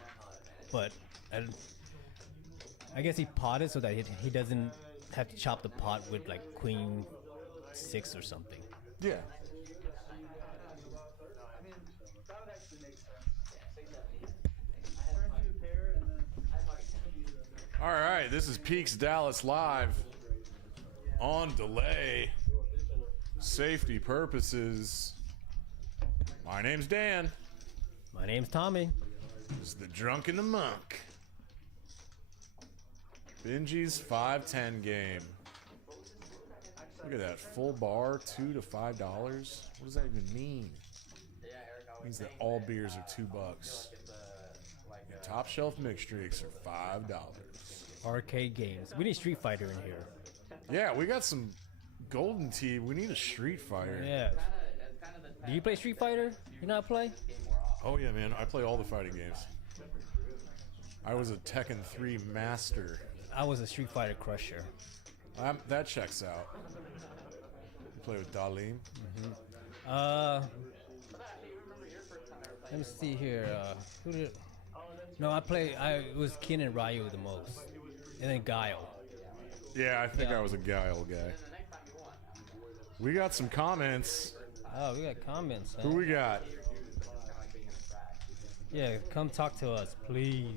but I guess he potted so that he doesn't have to chop the pot with like Queen 6 or something. Yeah. I mean, that would actually make sense. Turn 2 pair and then. All right, this is Peaks Dallas Live. On delay. Safety purposes. My name's Dan. My name's Tommy. This is the Drunk and the Monk. Benji'S 5-10 game. Look at that, full bar, $2 to $5. What does that even mean? It means that all beers are $2. And top shelf mixed drinks are $5. Arcade games. We need Street Fighter in here. Yeah, we got some Golden Tea. We need a Street Fighter. Yeah. Do you play Street Fighter? You not play? Oh yeah, man, I play all the fighting games. I was a Tekken 3 master. I was a Street Fighter crusher. That checks out. You play with Dalim. Let me see here. Who did? No, it was Ken and Ryu the most, and then Guile. Yeah, I think Yeah. I was a Guile guy. We got some comments. Oh, we got comments. Huh? Who we got? Yeah, come talk to us, please.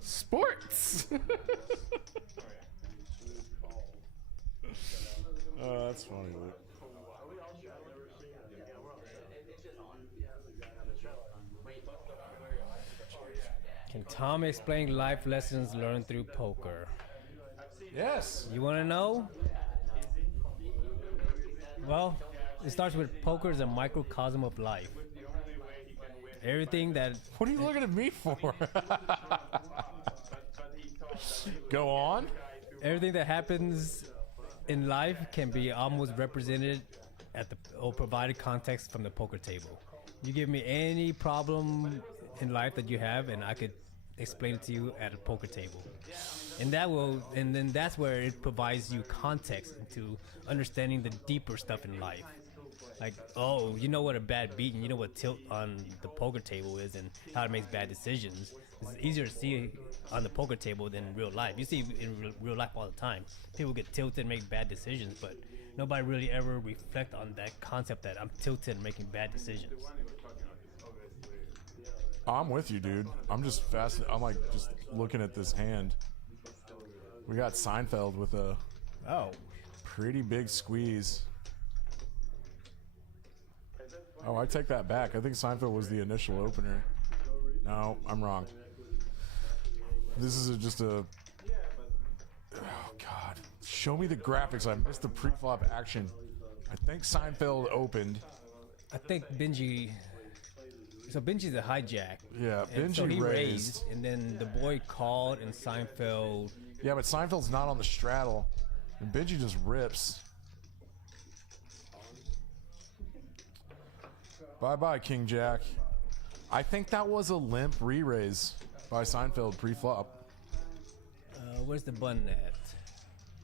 Sports. Oh, that's funny, Luke. Can Tom explain life lessons learned through poker? Yes. You want to know? Well, it starts with poker is a microcosm of life. Everything that What are you looking at me for? Go on. everything that happens in life can be almost represented or provided context from the poker table. You give me any problem in life that you have, and I could explain it to you at a poker table. And then that's where it provides you context into understanding the deeper stuff in life. Like, oh, you know what a bad beat and you know what tilt on the poker table is and how it makes bad decisions. It's easier to see on the poker table than in real life. You see in real life all the time. People get tilted and make bad decisions, but nobody really ever reflect on that concept that I'm tilted and making bad decisions. I'm with you, dude. I'm just fascinated. I'm like just looking at this hand. We got Seinfeld with a Oh, pretty big squeeze. Oh, I take that back. I think Seinfeld was the initial opener. No, I'm wrong. This is just a... Oh, God. Show me the graphics. I missed the pre-flop action. I think Seinfeld opened. I think Benji. So Benji's a hijack. Yeah, And Benji so he raised. and then the boy called, and Seinfeld. Yeah, but Seinfeld's not on the straddle. And Benji just rips. Bye-bye, King Jack. I think that was a limp re-raise by Seinfeld pre-flop. Where's the button at?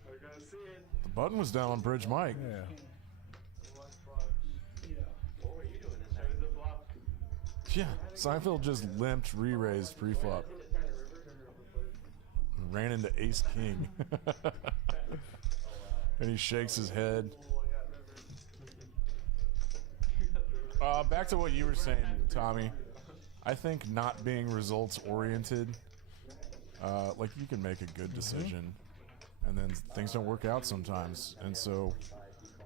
We're gonna see it. The button was down on Bridge Mike. Yeah. There's the bluff. Yeah, Seinfeld just limped re-raised pre-flop. Ran into Ace King. And he shakes his head. Back to what you were saying, Tommy. I think not being results oriented, like you can make a good decision, and then things don't work out sometimes, and so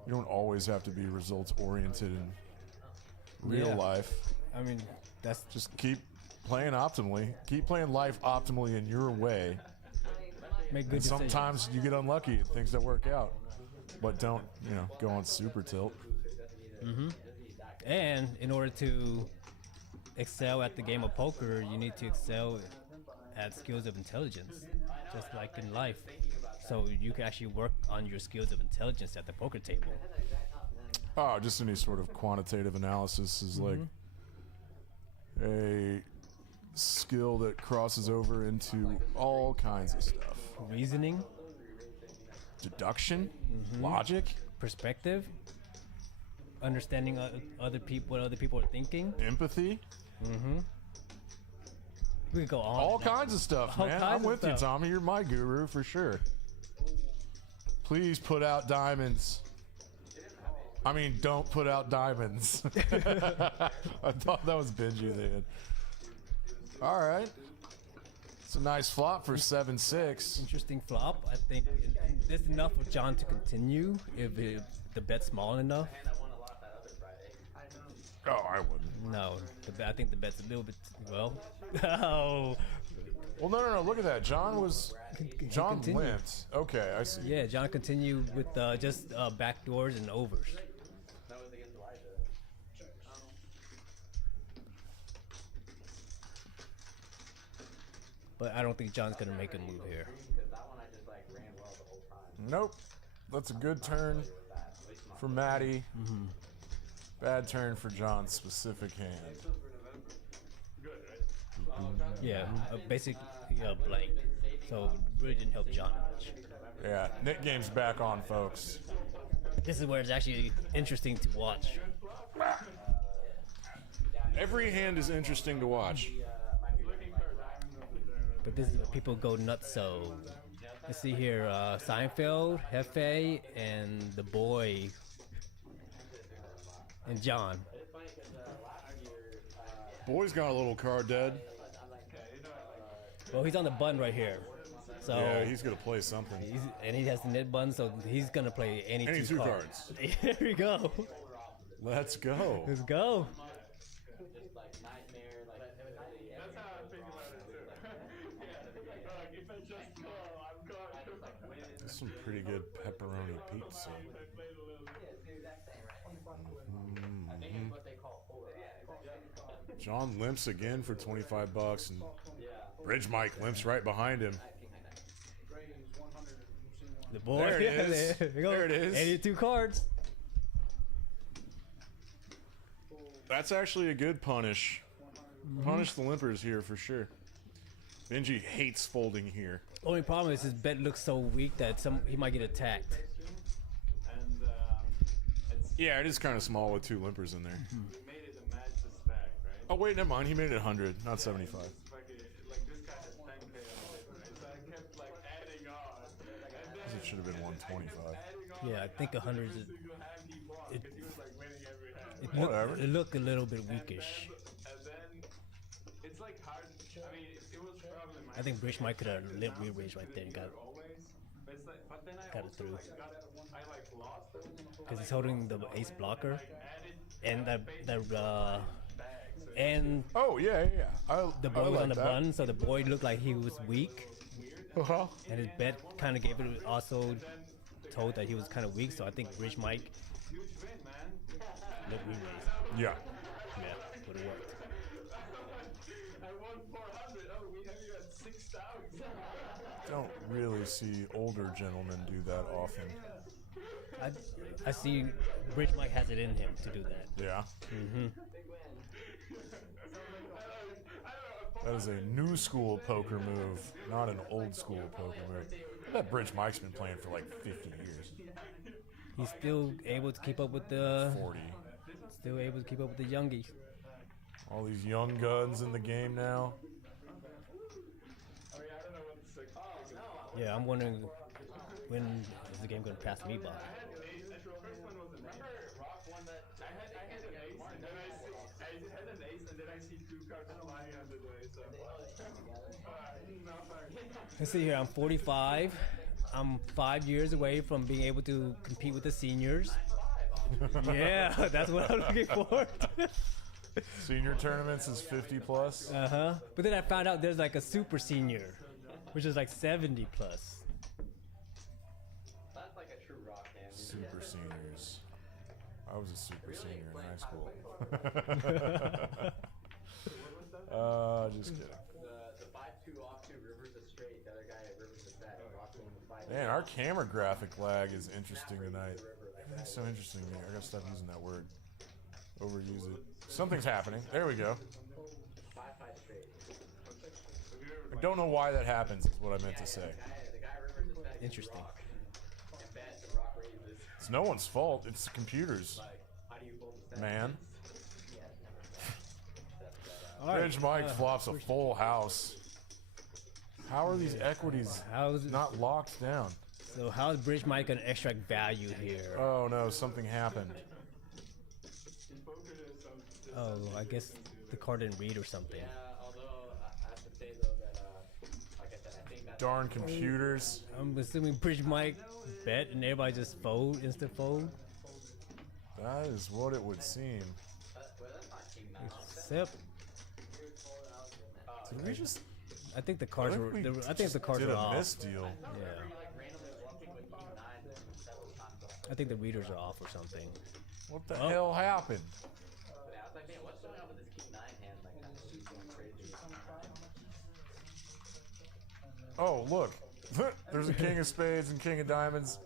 you don't always have to be results oriented in real Yeah. life. I mean, that's Just keep playing optimally. Keep playing life optimally in your way. make good And decisions. sometimes you get unlucky and things don't work out, but don't go on super tilt. And in order to excel at the game of poker, you need to excel at skills of intelligence, just like in life. So you can actually work on your skills of intelligence at the poker table. Oh, just any sort of quantitative analysis is like a skill that crosses over into all kinds of stuff. Reasoning, Deduction, logic, perspective, understanding other people, what other people are thinking. empathy, We could go on. all kinds of stuff, All man. kinds I'm of with you, stuff. Tommy. You're my guru for sure. Please put out diamonds. I mean, don't put out diamonds. I thought that was Benji then. All right. It's a nice flop for 7-6. Interesting flop. I think that's enough for John to continue if the bet's small enough. Oh, I wouldn't. No, I think the bet's a little bit well. Oh, Well, no. Look at that. John continued. limped. Okay, I see. yeah. John continued with just backdoors and overs. But I don't think John's gonna make a move here. Nope. That's a good turn for Maddie. Bad turn for John's specific hand. Yeah, basically blank. So really didn't help John much. Yeah, Nick game's back on, folks. This is where it's actually interesting to watch. Every hand is interesting to watch. But this is where people go nuts. So let's see here: Seinfeld, Hefe, and the boy, and John. Boy's got a little card dead. Well, he's on the button right here. So Yeah, he's gonna play something. and he has the net button, so he's gonna play any two cards. There we go. Let's go. Let's go. That's how I think about it too. Like, if I just call, I'm going. That's some pretty good pepperoni pizza. John limps again for 25 bucks, and Bridge Mike limps right behind him. The boy. There it yeah, is. There, we go. There it is. 82 cards. That's actually a good punish. Punish the limpers here for sure. Benji hates folding here. Only problem is his bet looks so weak that he might get attacked. And it's Yeah, it is kind of small with two limpers in there. we made it a match to stack, right? Oh wait, never mind. He made it 100, not 75. Like this guy has 10K on it, right? So I kept like adding on. And then It should have been 125. adding on. Yeah, I think 100 is. Single hand he blocked, It- and he was like winning every hand. Whatever. It looked a little bit weakish. And then it's like hard. I mean, it was probably my I think Bridge Mike could have limp re-raised right there and got always. But it's like, but then I Got it also through. like got it. I like lost it. because he's holding the ace blocker. Added and and Oh yeah, yeah. the boy was on the bun, so the boy looked like he was weak, Uh-huh. and his bet kind of gave it also told that he was kind of weak. So I think Rich Mike Huge win, man. looked re-raised. Yeah. Yeah, would have worked. I won 400. Oh, we have you at 6,000. Don't really see older gentlemen do that often. I see Rich Mike has it in him to do that. Yeah. Mm-hmm. That is a new school poker move, not an old school poker move. I bet Bridge Mike's been playing for like 50 years. He's still able to keep up with the 40. still able to keep up with the youngies. All these young guns in the game now. I mean, I don't know what the 6 Yeah, I'm wondering when is the game gonna pass me by. I had an ace. The first one was an ace. Rock won that. I had an ace, and then I had an ace, and then I see 2 cards flying under the ace. So, no, sorry. Let's see here. I'm 45. I'm 5 years away from being able to compete with the seniors. Yeah, that's what I'm looking forward to. Senior tournaments is 50 plus. But then I found out there's like a super senior, which is like 70 plus. That's like a true rock hand. Super seniors. I was a super senior in high school. Just kidding. The 5-2 off 2 rivers is straight. The other guy at rivers is set. Rock won the 5. Man, our camera graphic lag is interesting tonight. It's so interesting to me. I gotta stop using that word. Overuse it. Something's happening. There we go. 5-5 straight. I don't know why that happens, is what I meant to say. The guy at rivers is set. Interesting. And bet the rock raises. It's no one's fault. It's the computers. How do you fold the set? Man. All right. Bridge Mike flops a full house. How are these equities How's not locked down? so? How's Bridge Mike gonna extract value here? Oh no, something happened. Oh, I guess the card didn't read or something. Yeah, although I have to say though that, like I said, I think that's Darn computers. I'm assuming Bridge Mike bet and everybody just fold, instant fold. That is what it would seem. well, that's not king 9. Except, Did we just? I think the cards were. I think the cards did were a off. misdeal. Yeah, Like randomly bluffing with king 9 several times. I think the readers are off or something. What the hell happened? Yeah, I was like, man, what's going on with this king 9 hand? Like, that's just going crazy. Oh look, there's a king of spades and king of diamonds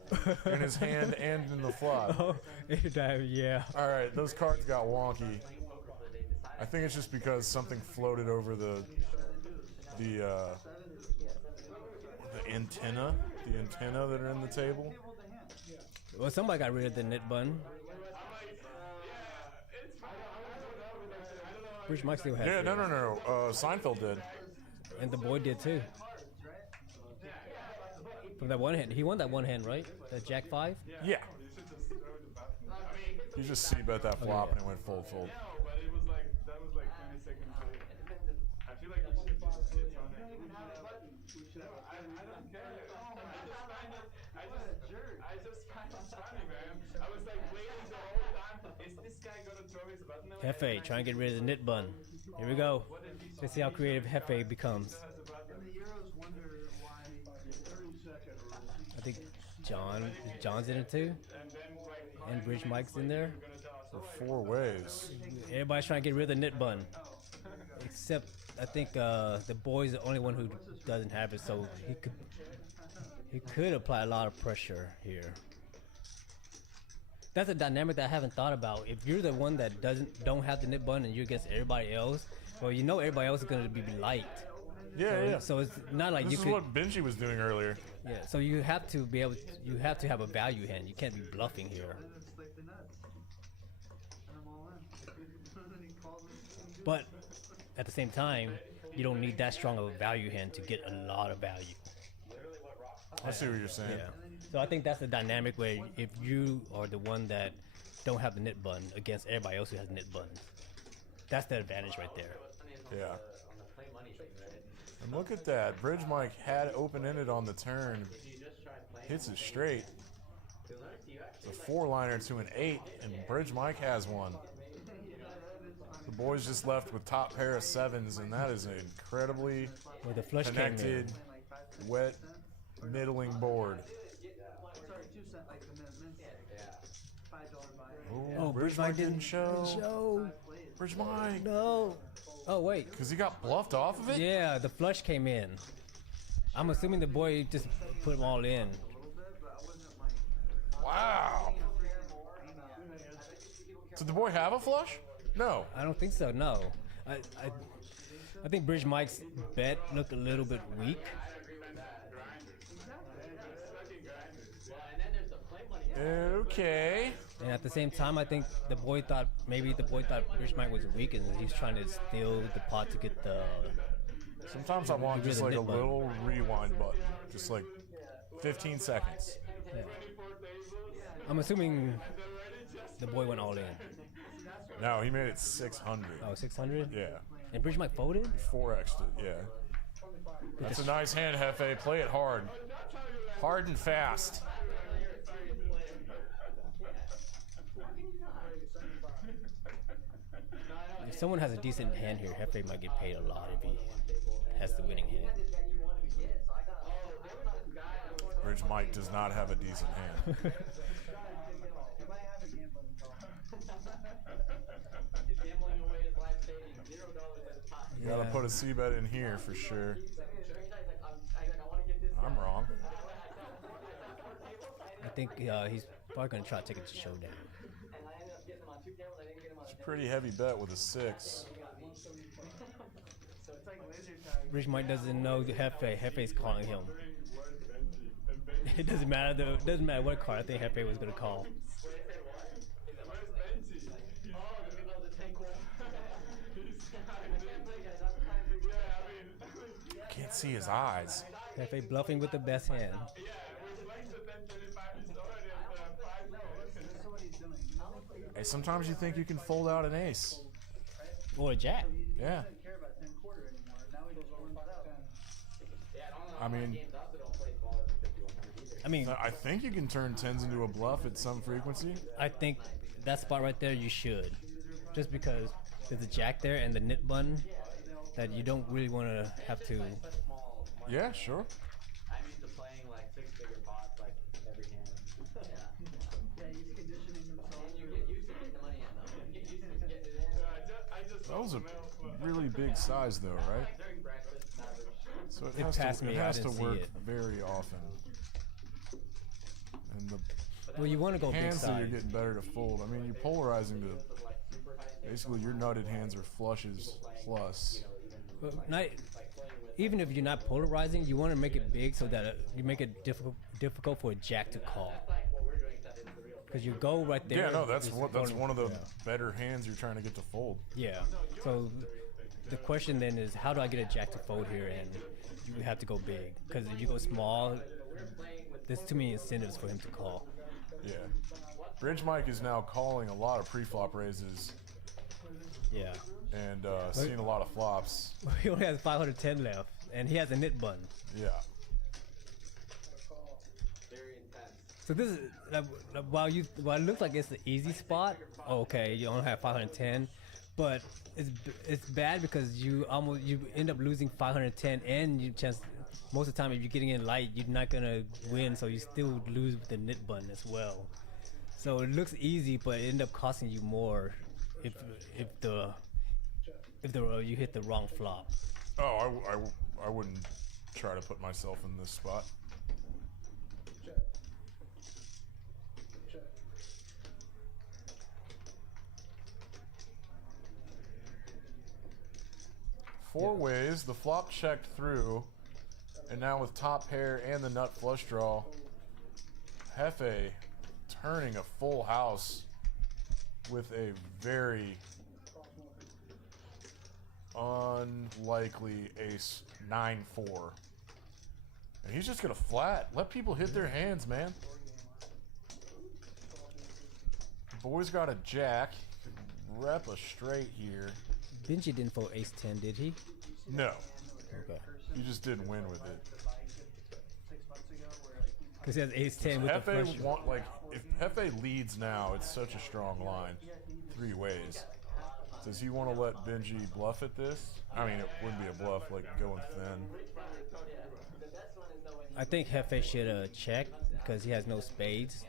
in his hand and in the flop. Oh, yeah. All right, those cards got wonky. I think it's just because something floated over the antenna, that are in the table. Well, somebody got rid of the knit bun. Bridge Mike still has Yeah, it. no. Seinfeld did. And the boy did too. From that one hand, he won that one hand, right? That Jack 5. Yeah. You just see bet that flop yeah. and it went fold. No, but it was like, that was like 20 seconds late. I feel like you should just sit on it. I don't care. I just find it funny, man. I was like waiting the whole time. Is this guy gonna throw his button away? Hefe, trying to get rid of the knit bun. Here we go. Let's see how creative Hefe becomes. And the Euros wonder why 30-second rule. I think John's in it too. And Bridge Mike's in there. So 4 ways. Everybody's trying to get rid of the knit bun. Except, I think the boy's the only one who doesn't have it, so he could apply a lot of pressure here. That's a dynamic that I haven't thought about. If you're the one that don't have the knit bun and you're against everybody else, well, you know everybody else is going to be light. Yeah. So it's not like This you is could. what Benji was doing earlier. Yeah. So you have to be able. You have to have a value hand. You can't be bluffing here. Slip the nuts. And I'm all in. He calls it. But at the same time, you don't need that strong of a value hand to get a lot of value. I see what you're saying. Yeah. So I think that's the dynamic where if you are the one that don't have the knit bun against everybody else who has knit buttons, that's the advantage right there. Yeah. On the play money thing, right? And look at that. Bridge Mike had open-ended on the turn. You just try playing. Hits it straight. It's a 4-liner to an 8, and Bridge Mike has one. The boys just left with top pair of sevens, and that is an incredibly Where the flush came in. connected, wet, middling board. Sorry, 2 cent, like the mints. $5 buy. Oh, Bridge Mike didn't show. show. Bridge Mike. No. Oh wait. Because he got bluffed off of it? Yeah, the flush came in. I'm assuming the boy just put them all in. Wow. Did the boy have a flush? No. I don't think so. No. I think Bridge Mike's bet looked a little bit weak. Okay. And at the same time, I think the boy thought Bridge Mike was weak, and he's trying to steal the pot to get the. Sometimes I want just like a little rewind button. Just like 15 seconds. Yeah. I'm assuming the boy went all in. No, he made it 600. Oh, 600? Yeah. And Bridge Mike folded? 4x'd it, yeah. That's a nice hand, Hefe. Play it hard. Hard and fast. If someone has a decent hand here, Hefe might get paid a lot if he has the winning hand. Bridge Mike does not have a decent hand. You gotta put a C-bet in here for sure. I'm wrong. I think he's probably going to try to take it to showdown. It's a pretty heavy bet with a 6. Bridge Mike doesn't know the Hefe. Hefe's calling him. It doesn't matter. It doesn't matter what card I think Hefe was going to call. Can't see his eyes. Hefe bluffing with the best hand. Hey, sometimes you think you can fold out an ace. Or a jack. Yeah. I mean, I think you can turn 10s into a bluff at some frequency. I think that spot right there you should. Just because there's a jack there and the nit button that you don't really want to have to. Yeah, sure. I'm used to playing like 6-figure pots like every hand. Yeah, he's conditioning himself. And you get used to getting the money in though. You get used to getting it in. That was a really big size though, right? During breakfast, average. So It passed me, it I has to didn't see work it. very often. And the Well, you want to go big hands that you're size. getting better to fold. I mean, you're polarizing to basically your nutted hands are flushes plus. But not, even if you're not polarizing, you want to make it big so that you make it difficult for a jack to call. Because you go right there. Yeah, no, that's just that's folding- one of the yeah. better hands you're trying to get to fold. Yeah. So the question then is, how do I get a jack to fold here? And you have to go big. Because if you go small, there's too many incentives for him to call. Yeah. Bridge Mike is now calling a lot of pre-flop raises Yeah. and seeing a lot of flops. He only has 510 left, and he has a nit button. Yeah. Very intense. So this is while it looks like it's the easy spot. Okay, you only have 510, but it's bad because you end up losing 510, and you chance most of the time if you're getting in light, you're not gonna win, so you still lose with the nit button as well. So it looks easy, but it end up costing you more if you hit the wrong flop. Oh, I wouldn't try to put myself in this spot. Four ways, the flop checked through, and now with top pair and the nut flush draw, Hefe turning a full house with a very unlikely ace 9-4. And he's just gonna flat. Let people hit their hands, man. The boy's got a jack. Rep a straight here. Benji didn't fold ace 10, did he? No, Okay. he just didn't win with it. 6 months ago, where like he Because he has ace 10 with the Hefe flush. if Hefe leads now, it's such a strong line. 3 ways. Does he want to let Benji bluff at this? I mean, it wouldn't be a bluff, like going thin. I think Hefe should check because he has no spades,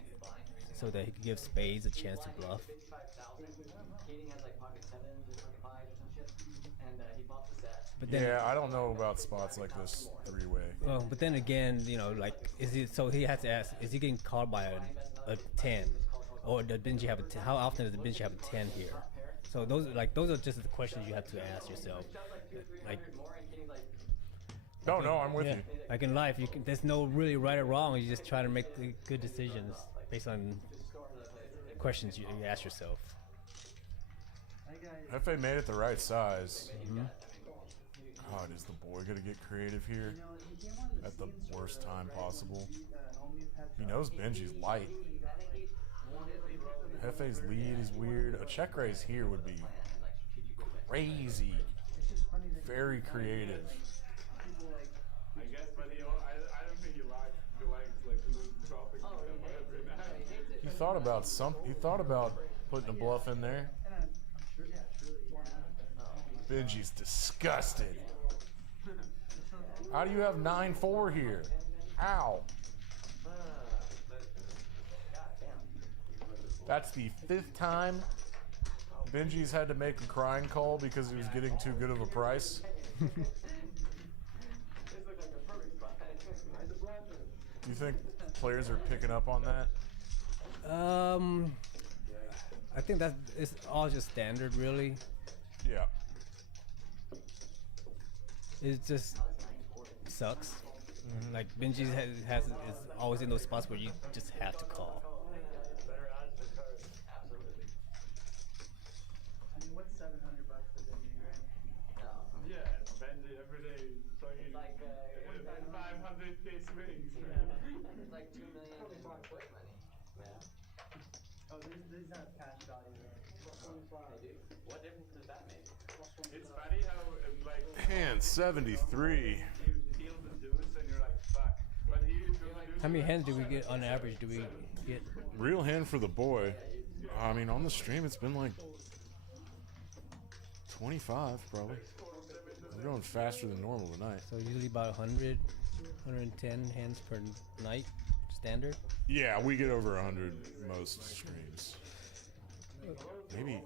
so that he can give spades a chance to bluff. Katie has like pocket sevens or pocket fives or some shit, and he bought the set. But then, Yeah, I don't know about spots like this three-way. well, but then again, you know, like, is he? So he has to ask: is he getting called by a 10, or does Benji have a 10? How often does Benji have a 10 here? So those are just the questions you have to ask yourself. Like, No, I'm with yeah, you. like in life, there's no really right or wrong. You just try to make the good decisions based on questions you ask yourself. Hefe made it the right size. God, is the boy gonna get creative here at the worst time possible? He knows Benji's light. Hefe's lead is weird. A check raise here would be crazy. Very creative. I guess, but I don't think he likes like lose dropping every night. He thought about putting a bluff in there. Benji's disgusted. How do you have 9-4 here? Ow. That's the 5th time Benji's had to make a crying call because he was getting too good of a price. Do you think players are picking up on that? I think that it's all just standard, really. Yeah. It just sucks. Like Benji is always in those spots where you just have to call. I mean, what's $700 for Benji, right? Yeah, Benji every day talking Like, 500k swings. It's like 2 million in quick money. Yeah. Oh, these have cash value, right? They do. What difference does that make? It's funny how like Hand 73. you feel the deuce and you're like fuck, but he How many hands do we get on average? Do we get? Real hand for the boy. I mean, on the stream, it's been like 25, probably. We're going faster than normal tonight. So usually about 100, 110 hands per night, standard. Yeah, we get over 100 most streams. Maybe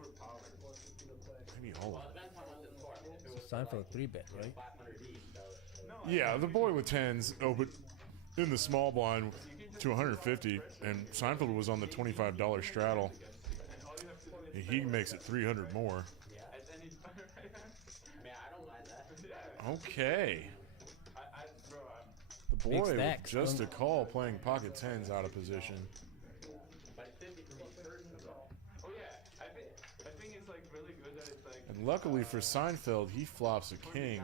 all of them. So Seinfeld 3-bet, right? Yeah, the boy with 10s opened in the small blind to 150, and Seinfeld was on the $25 straddle. He makes it 300 more. Okay. The boy with stacks. just a call playing pocket 10s out of position. Oh yeah, I think it's like really good that it's like And luckily for Seinfeld, he flops a king.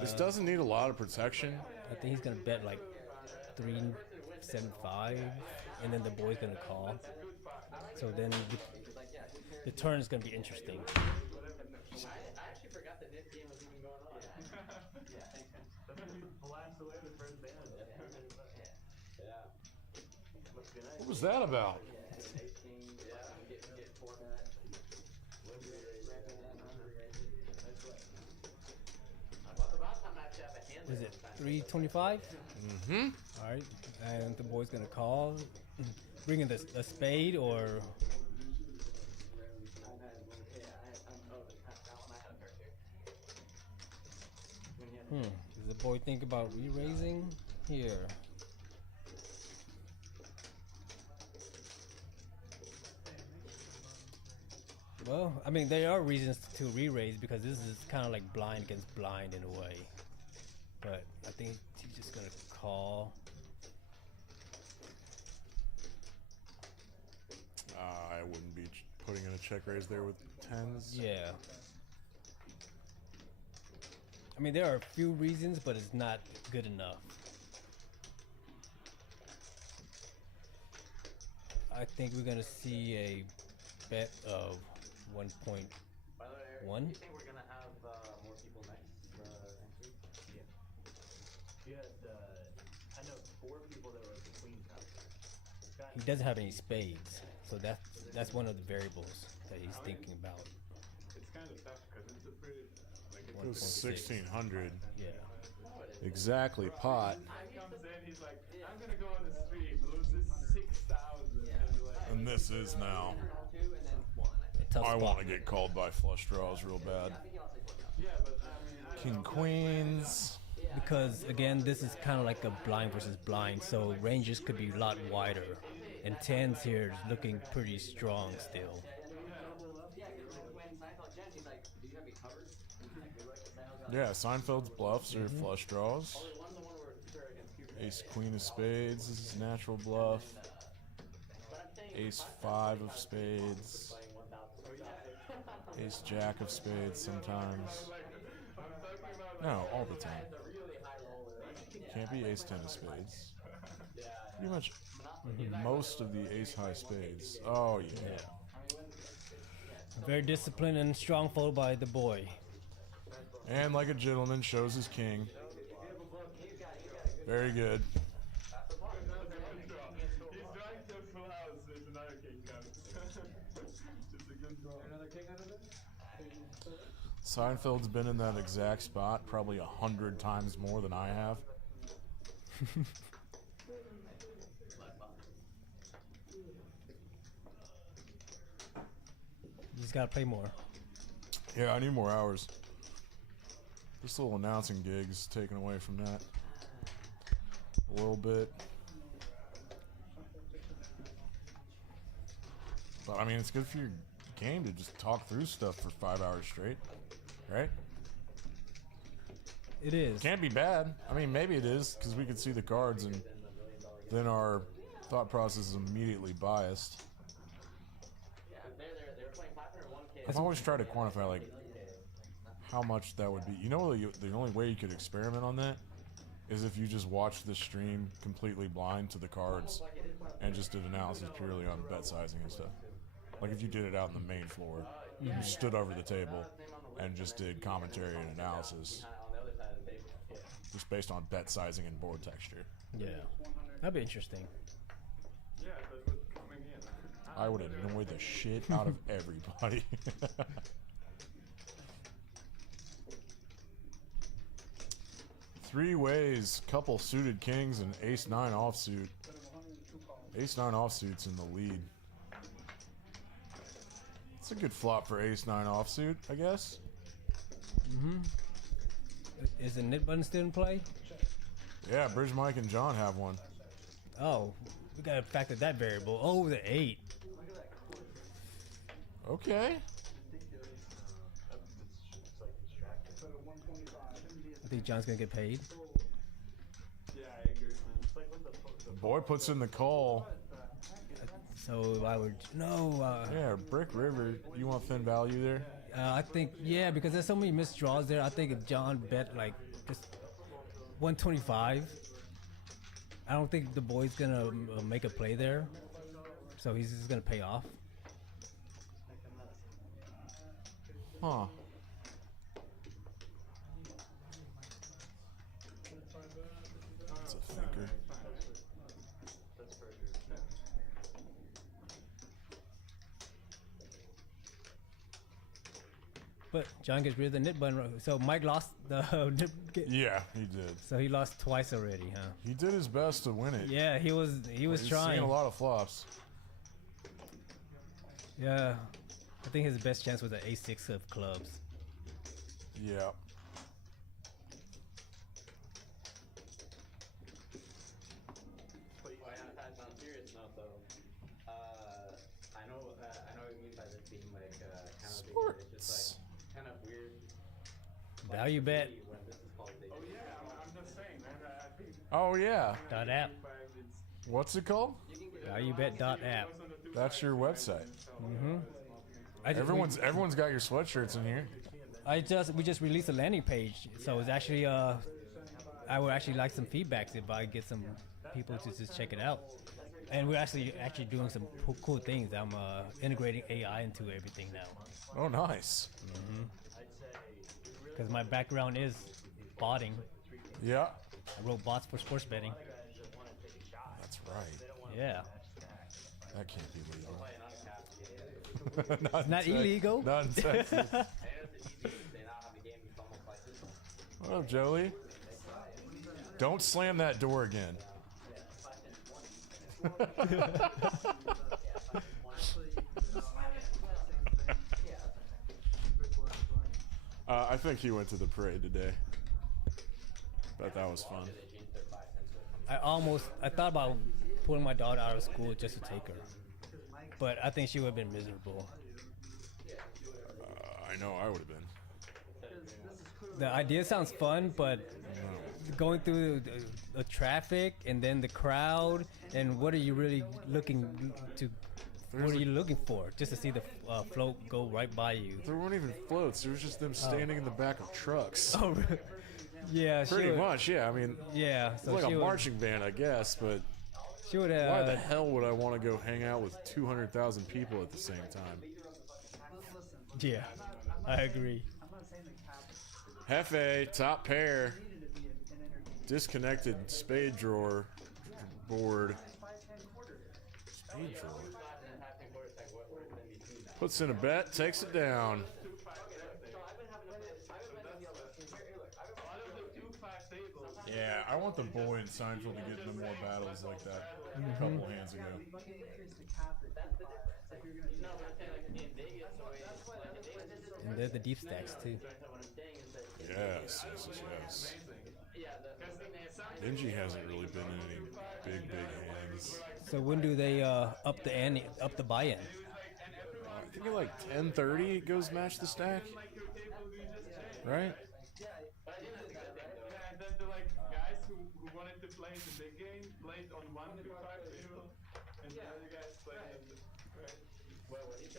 This doesn't need a lot of protection. I think he's gonna bet like 375, and then the boy's gonna call. So then the turn is gonna be interesting. I actually forgot that this game was even going on. Blast away the first band. What was that about? Is it 325? Mm-hmm. All right, and the boy's gonna call, bringing a spade or. Does the boy think about re-raising here? Well, I mean, there are reasons to re-raise because this is kind of like blind against blind in a way. But I think he's just gonna call. I wouldn't be putting in a check raise there with 10s. Yeah. I mean, there are a few reasons, but it's not good enough. I think we're gonna see a bet of 1.1. By the way, do you think we're gonna have more people next week? You had, I know 4 people that were at the Queen's house. He doesn't have any spades, so that's one of the variables that he's thinking about. it's kind of tough because it's a pretty like It was 1600 Yeah. exactly pot, He comes in, he's like, I'm gonna go on the street, loses 6,000, and like, and this is now. Two and then one. A tough I spot. want to get called by flush draws real bad. yeah, but I mean, I King queens. Because again, this is kind of like a blind versus blind, so ranges could be a lot wider. And tens here is looking pretty strong still. Yeah, Seinfeld's bluffs are flush draws. Ace queen of spades is his natural bluff. Ace five of spades. Ace jack of spades sometimes. No, all the time. Can't be ace ten of spades. Pretty much most of the ace high spades. Oh yeah. Very disciplined and strong fold by the boy. And like a gentleman shows his king. Very good. he's drawing to full house, there's another king comes. Just a good draw. Another king out of it? Seinfeld's been in that exact spot probably 100 times more than I have. You just gotta play more. Yeah, I need more hours. This little announcing gig is taken away from that a little bit. But I mean, it's good for your game to just talk through stuff for 5 hours straight, right? It is. Can't be bad. I mean, maybe it is because we can see the cards and then our thought process is immediately biased. I've always tried to quantify like how much that would be. You know, the only way you could experiment on that is if you just watched the stream completely blind to the cards and just did analysis purely on bet sizing and stuff. Like if you did it out on the main floor, you stood over the table and just did commentary and analysis just based on bet sizing and board texture. Yeah. That'd be interesting. Yeah, but with coming in. I would annoy the shit out of everybody. Three ways, couple suited kings and ace nine offsuit. Ace nine offsuit's in the lead. It's a good flop for ace nine offsuit, I guess. Is the knit button still in play? Yeah, Bridge Mike and John have one. Oh, we gotta factor that variable. Oh, the 8. Okay. I think John's gonna get paid. Yeah, I agree, man. The boy puts in the call. So I would Yeah, Brick River. You want thin value there? I think yeah, because there's so many missed draws there. I think if John bet like just 125, I don't think the boy's gonna make a play there. So he's just gonna pay off. Huh. That's a thinker. But John gets rid of the knit button. So Mike lost the knit. Yeah, he did. So he lost twice already, huh? He did his best to win it. Yeah, he was He's trying. seen a lot of flops. Yeah, I think his best chance was the A6 of clubs. Yeah. On a serious note, though, I know what you mean by this being like kind of weird. It's just like kind of weird. Value bet. When this is called Oh yeah, I'm just saying, man. I think Oh yeah. Dot app. it's What's it called? Valuebet.app. That's your website. I just, Everyone's got your sweatshirts in here. we just released a landing page, so it's actually I would actually like some feedbacks if I get some people to just check it out. And we're actually doing some cool things. I'm integrating AI into everything now Oh, nice. because my background is botting. Yeah. I wrote bots for sports betting. That's right. Yeah, That can't be legal. it's not illegal. Not in Texas. What up, Joey? Don't slam that door again. I think he went to the parade today. Bet that was fun. I thought about pulling my daughter out of school just to take her, but I think she would have been miserable. I know I would have been. The idea sounds fun, but going through the traffic and then the crowd, and what are you really looking to? What are you looking for? Just to see the float go right by you? There weren't even floats. There was just them standing in the back of trucks. Oh, yeah. Pretty much, yeah. I mean, yeah. it's like a marching band, I guess, but she would have. why the hell would I want to go hang out with 200,000 people at the same time? Yeah, I agree. Hefe, top pair. Disconnected spade drawer board. Spade drawer. Puts in a bet, takes it down. Yeah, I want the boy and Seinfeld to get into more battles like that a couple hands ago. And they're the deep stacks too. Yes, yes, yes, yes. Benji hasn't really been in any big hands. So when do they up the ante, up the buy-in? I think at like 10:30 it goes match the stack, right? And then the like guys who wanted to play the big game played on 1-2-5 table, and the other guys played on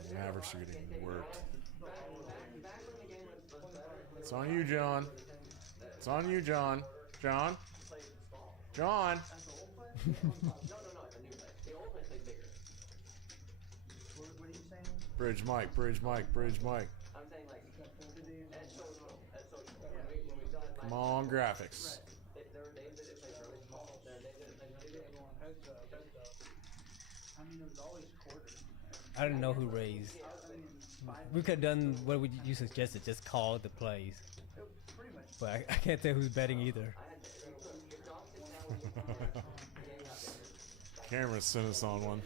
the Mavericks are getting worked. It's on you, John. It's on you, John. John. John. Bridge Mike, bridge Mike, bridge Mike. Come on, graphics. I don't know who raised. We could have done what you suggested, just call the plays. But I can't tell who's betting either. Cameron sent us on one.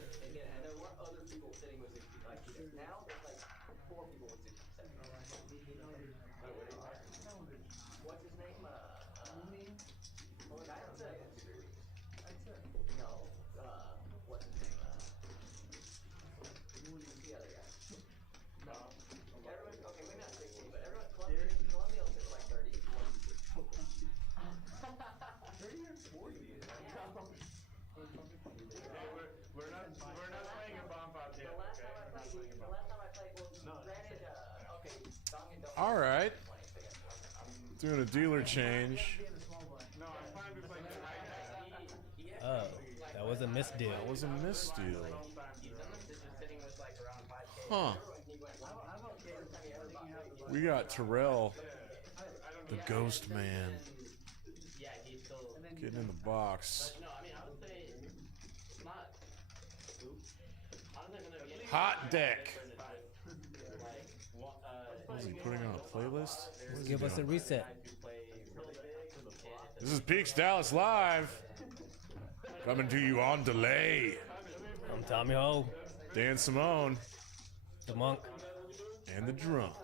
All right. Doing a dealer change. Oh, that was a misdeal. That was a misdeal. Huh. We got Terrell, the ghost man, getting in the box. Hot deck. Is he putting on a playlist? Give us a reset. This is Peaks Dallas Live. Coming to you on delay. I'm Tommy Ho. Dan Simone. The monk. And the drunk.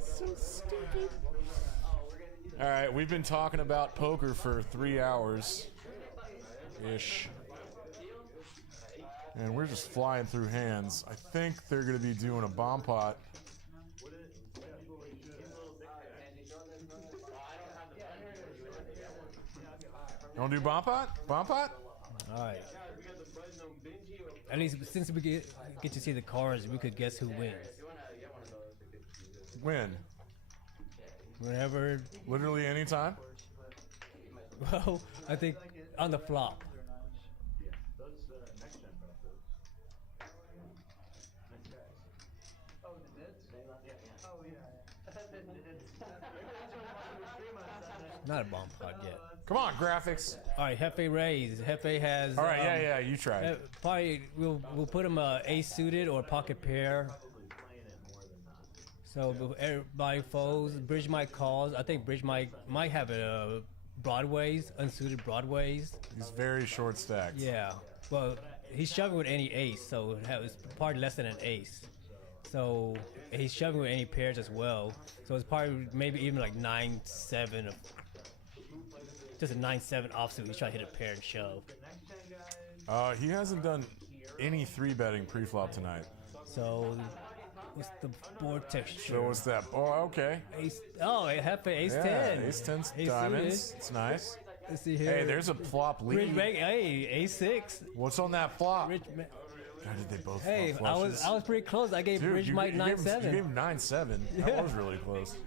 So stupid. Alright, we've been talking about poker for 3 hours. Ish. And we're just flying through hands. I think they're going to be doing a bomb pot. You want to do bomb pot? Bomb pot? Alright. At least since we get to see the cards, we could guess who wins. When? Whenever. Literally anytime? Well, I think on the flop. Not a bomb pot yet. Come on, graphics. All right, Hefe raised. Hefe has. All right, yeah, you try it. Probably we'll put him ace suited or pocket pair. So everybody folds. Bridge might calls. I think Bridge might have a broadways, unsuited broadways. He's very short stacked. Yeah. Well, he's shoving with any ace, so it's probably less than an ace. So he's shoving with any pairs as well. So it's probably maybe even like 9-7, just a 9-7 offsuit. He's trying to hit a pair and shove. He hasn't done any 3-betting pre-flop tonight. So what's the board texture? So what's that? Oh, okay. Ace. Oh, it happened. Ace Yeah, 10. ace 10 Ace diamonds. suited. It's nice. Let's see here. Hey, there's a flop Bridge lead. break. Hey, ace 6. What's on that flop? Rich man. God, did they both Hey, flop flushes? I was pretty close. I gave Dude, Bridge you Mike gave him 9-7. 9-7. That Yeah. was really close. It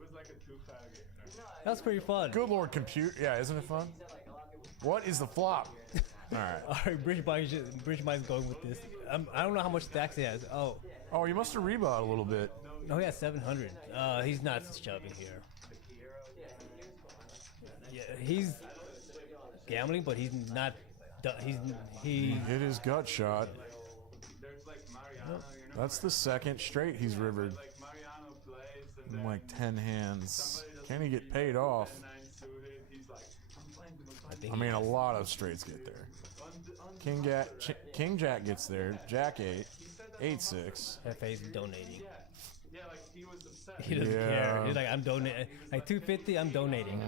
was like a 2-5 game. That was pretty fun. Good lord, compute. Yeah, isn't it fun? What is the flop? All right. All right, Bridge Mike's going with this. I don't know how much stacks he has. Oh, you must have rebought a little bit. No, he has 700. He's not shoving here. Yeah, he's gambling, but he's not. He Hit his gut shot. There's like Mariano, you know. That's the second straight he's rivered Like Mariano plays and in then like 10 hands. somebody doesn't Can he get beat paid him, off? 9 suited, he's like, I'm playing the most I think I mean, a lot of straights get there. King Jack gets there. Jack 8, 8-6. FA's donating. yeah, like he was upset. He doesn't Yeah. care. He's like, I'm donating. Like 250, I'm donating.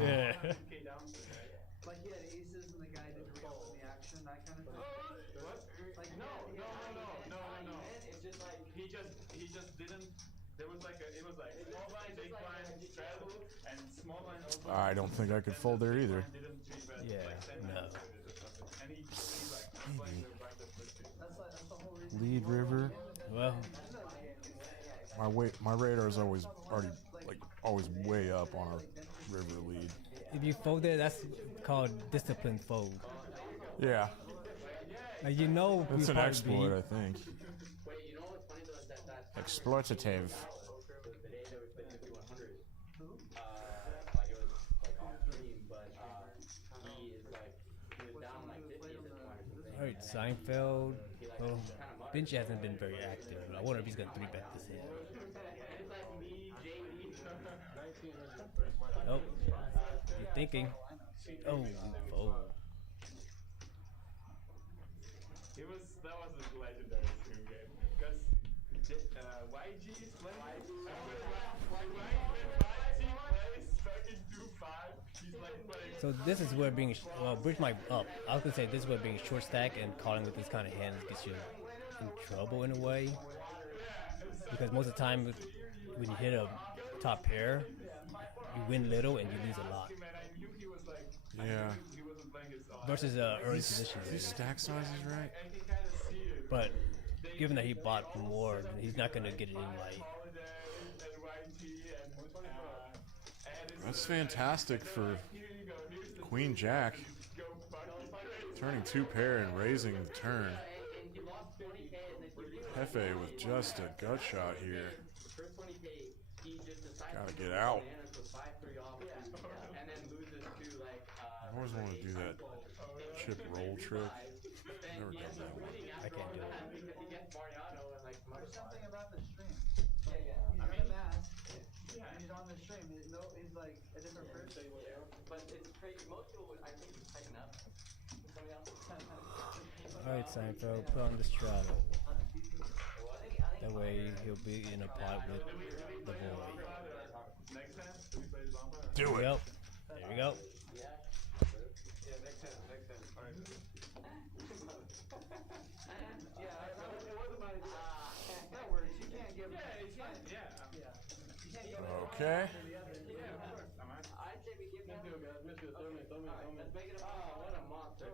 Yeah. Okay, down to it, right? Like he had aces and the guy didn't re-up in the action, that kind of thing. What? Like No. He just didn't. There was like it was like small blind, big blind, straddle, and small blind open. I don't think I could fold there either. Didn't three-bet, Yeah, like 10 no. suited or something. And he's like, I'm playing the right that first two. That's the whole reason. Lead river. Well, My radar is always always way up on a river lead. if you fold there, that's called disciplined fold. Yeah, Like you know, it's we an probably exploit, beat. I think. Wait, you know what's funny though is that Exploitative. poker was the day that we played 5100. Like it was like on stream, but he is like he was down like 50 at this point or something. All right, Seinfeld. Well, Benji hasn't been very active. I wonder if he's gonna 3-bet this hand. Nope. You're thinking. Oh, fold. That was a legendary stream game because YG's playing. When YG plays fucking 2-5, he's like playing. So this is where being Bridge might up. I was gonna say this is where being short stack and calling with this kind of hand gets you in trouble in a way. Because most of the time, when you hit a top pair, you win little and you lose a lot. Man, I knew he was like, Yeah. he wasn't playing his Versus early position. These stack sizes right. I can kind of see it. But given that he bought more, he's not gonna get it in light. Holiday and YG and That's fantastic for here you go. Here's the Queen Jack. go fucking Turning 2-pair and raising the turn. And he lost 20K and then he Hefe with just a gut shot here. first 20K, he just decided Gotta to get go out. bananas with 5-3 off and then loses to like I always wanted to do that chip roll trick. Never done that one. I can't do it. because he gets Mariano and like There's something about the stream. yeah. He's got a mask, and he's on the stream. He's like a different person. But it's crazy. Most people would, I think, tighten up. Somebody else. Alright, Seinfeld, put on the straddle. That way he'll be in a pot with the boy. next hand. Do we play the vampire? Do There we it. go. There we go. Yeah, next hand. All right. It wasn't my idea. That works. You can't give. Okay. I'd say we give him. Let's make it a what a monster.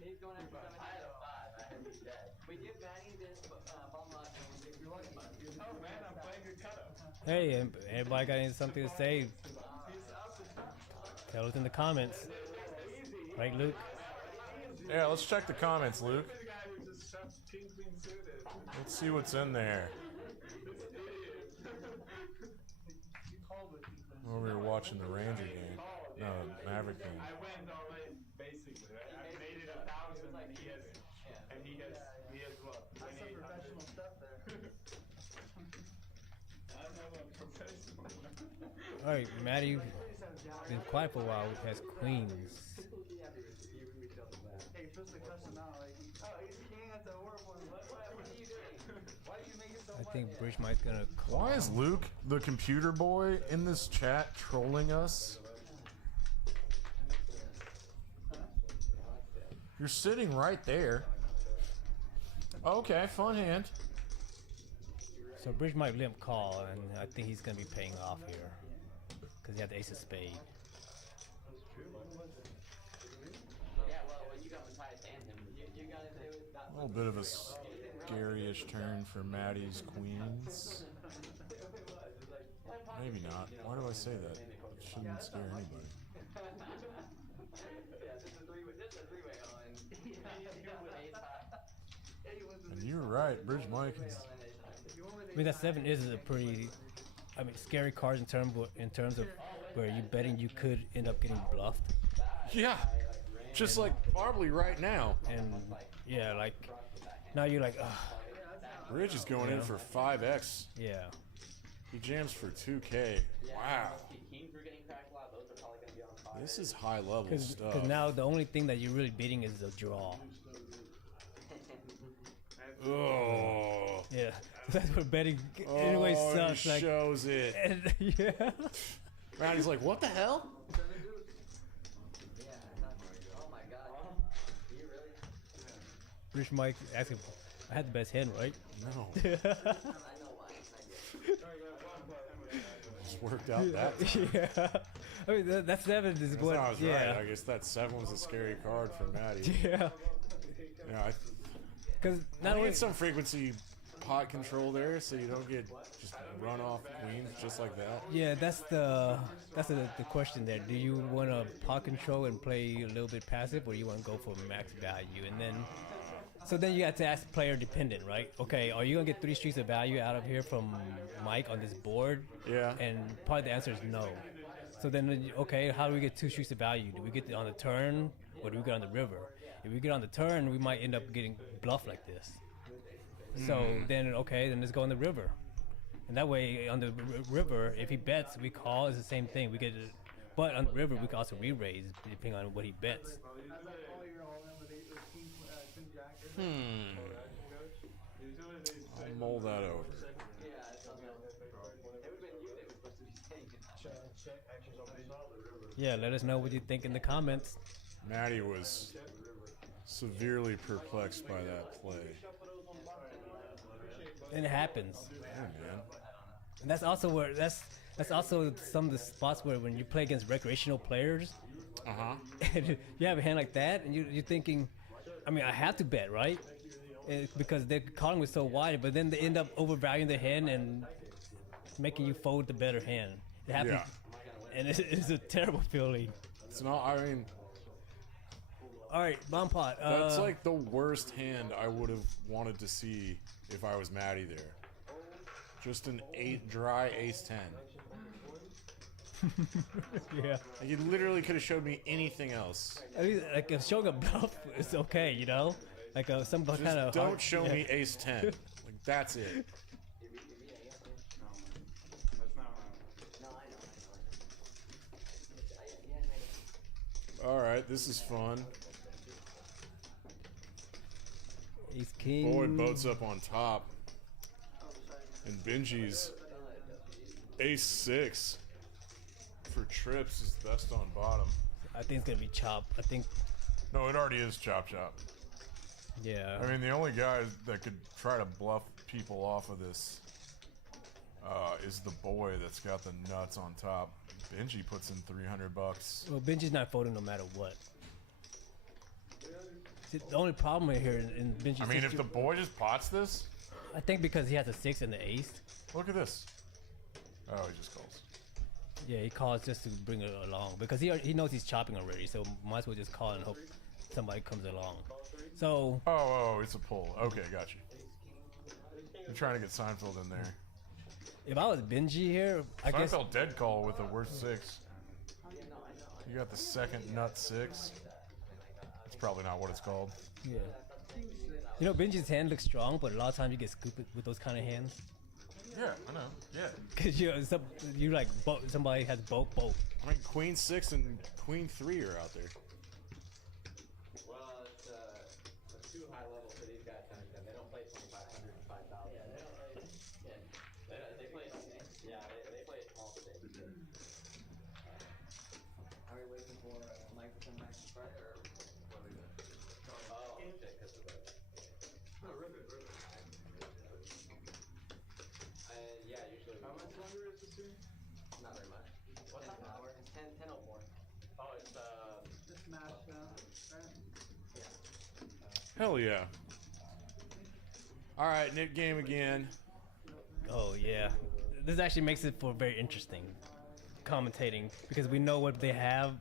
He's going after 7. I had a 5. I had these dead. We give Manny this bum luck and we give you lucky. Oh man, I'm playing a cutoff. Hey, anybody got something to say? Tell us in the comments. Right, Luke? Yeah, let's check the comments, Luke. The guy who just shoved king queen suited. Let's see what's in there. Oh, we were watching the Ranger game. No, Maverick game. I went all in basically. Right? I made it 1,000 and he has what? That's some 2,800. professional stuff. All right, Maddie, been quiet for a while. Has queens. Hey, you're supposed to cuss him out. Like, oh, he's king. That's a horrible one. What are you doing? Why do you make it so I much? think Bridge Mike's gonna call. Why is Luke, the computer boy, in this chat trolling us? You're sitting right there. Okay, fun hand. So Bridge Mike limp call, and I think he's gonna be paying off here because he had the ace of spade. Yeah, well, when you got Matthias and him, you got to do that. A little bit of a scary-ish turn for Maddie's queens. Maybe not. Why do I say that? It shouldn't scare anybody. Yeah, this is a three-way on. And you're right, Bridge Mike is... I mean, that 7 is a pretty, I mean, scary card in terms of where you betting you could end up getting bluffed. Yeah, just like probably right now. And yeah, like now you're like, ugh, Bridge is going in for 5x. yeah. He jams for 2K. Wow. Kings were getting cracked a lot. Those are probably going to be on fire. This is high level Because stuff. now the only thing that you're really beating is the draw. Oh. Yeah, that's what betting anyway Oh, sucks. he Like, shows it. and, yeah. Rowdy's like, what the hell? Oh my god. You really? Rich Mike asking, I had the best hand, right? No. I know why. Just worked out that time. Yeah. I mean, that 7 is That's what. how I was Yeah. right. I guess that 7 was a scary card for Maddie. Yeah. Yeah, Because I not think only it's some frequency pot control there, so you don't get just run off queens just like that. yeah, that's the question there. Do you want to pot control and play a little bit passive, or you want to go for max value? And then, so then you have to ask player dependent, right? Okay, are you gonna get 3 streets of value out of here from Mike on this board? Yeah. And probably the answer is no. So then, okay, how do we get 2 streets of value? Do we get it on the turn, or do we get on the river? If we get on the turn, we might end up getting bluffed like this. So then, okay, then let's go on the river. And that way, on the river, if he bets, we call. It's the same thing. We get it, but on the river, we can also re-raise depending on what he bets. Oh, you're all in with 8 or king, queen jack. isn't it? I'll mull that over. Yeah, it's something else. It would have been you that was supposed to be saying it. Yeah, let us know what you think in the comments. Maddie was severely perplexed by that play. And it happens. Yeah, man. And that's also where that's also some of the spots where when you play against recreational players, Uh-huh. and you have a hand like that, and you're thinking, I mean, I have to bet, right? Because they're calling it so wide, but then they end up overvaluing the hand and making you fold the better hand. It happens, and it's a terrible feeling. It's not, I mean, All right, bomb pot. that's like the worst hand I would have wanted to see if I was Maddie there. Just an dry ace 10. yeah. Like, you literally could have showed me anything else. At least, like if showing a bluff, it's okay, you know. Like some kind Just of don't show me ace 10. Like, that's it. Alright, this is fun. Ace king. Boy boats up on top. And Benji'S ace 6 for trips is best on bottom. I think it's gonna be chop. I think, No, it already is chop chop. yeah. I mean, the only guy that could try to bluff people off of this is the boy that's got the nuts on top. Benji puts in $300. Well, Benji's not folding no matter what. See, the only problem here in Benji's I mean, if situ- the boy just pots this, I think because he has a 6 and the ace. look at this. Oh, he just calls. Yeah, he calls just to bring it along because he knows he's chopping already, so might as well just call and hope somebody comes along. So Oh, it's a pull. Okay, got you. You're trying to get Seinfeld in there. if I was Benji here, I guess Seinfeld dead call with the worst 6. You got the second nut 6. It's probably not what it's called. yeah. You know, Benji's hand looks strong, but a lot of times you get scooped with those kind of hands. Yeah, I know. Yeah. Cause you like somebody has both. I mean, Queen 6 and Queen 3 are out there. Well, it's too high level for these guys to understand. They don't play 2,500 and 5,000. Yeah, they don't play. Yeah, they play. Yeah, they play small stakes. Are we waiting for Mike to come back to start, or what are we doing? Oh, shit, because of the. No, ribbon. Yeah, usually. How much longer is this game? Not very much. What time? It's 10:04. Oh, it's Just smash down, right? Hell yeah. All right, Nick game again. Oh yeah, this actually makes it for very interesting commentating because we know what they have,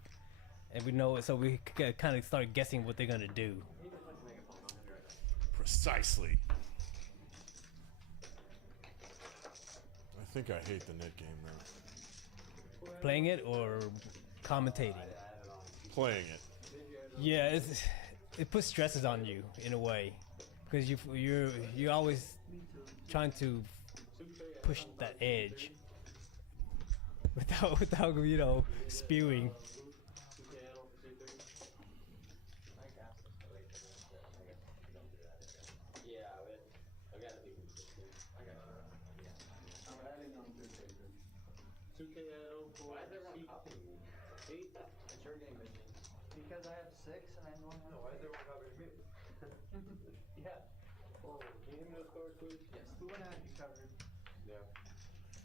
and we know it, so we kind of start guessing what they're gonna do. Precisely. I think I hate the net game though. Playing it or commentating? Playing it. Yeah, it puts stresses on you in a way because you're always trying to push that edge without spewing. Why is everyone copying me? See? It's your game, Benji. Because I have 6 and I don't have. No, why is everyone copying me? Yeah. Oh, can you give me those cards, please? Yes. Who and I have you covered? Yeah.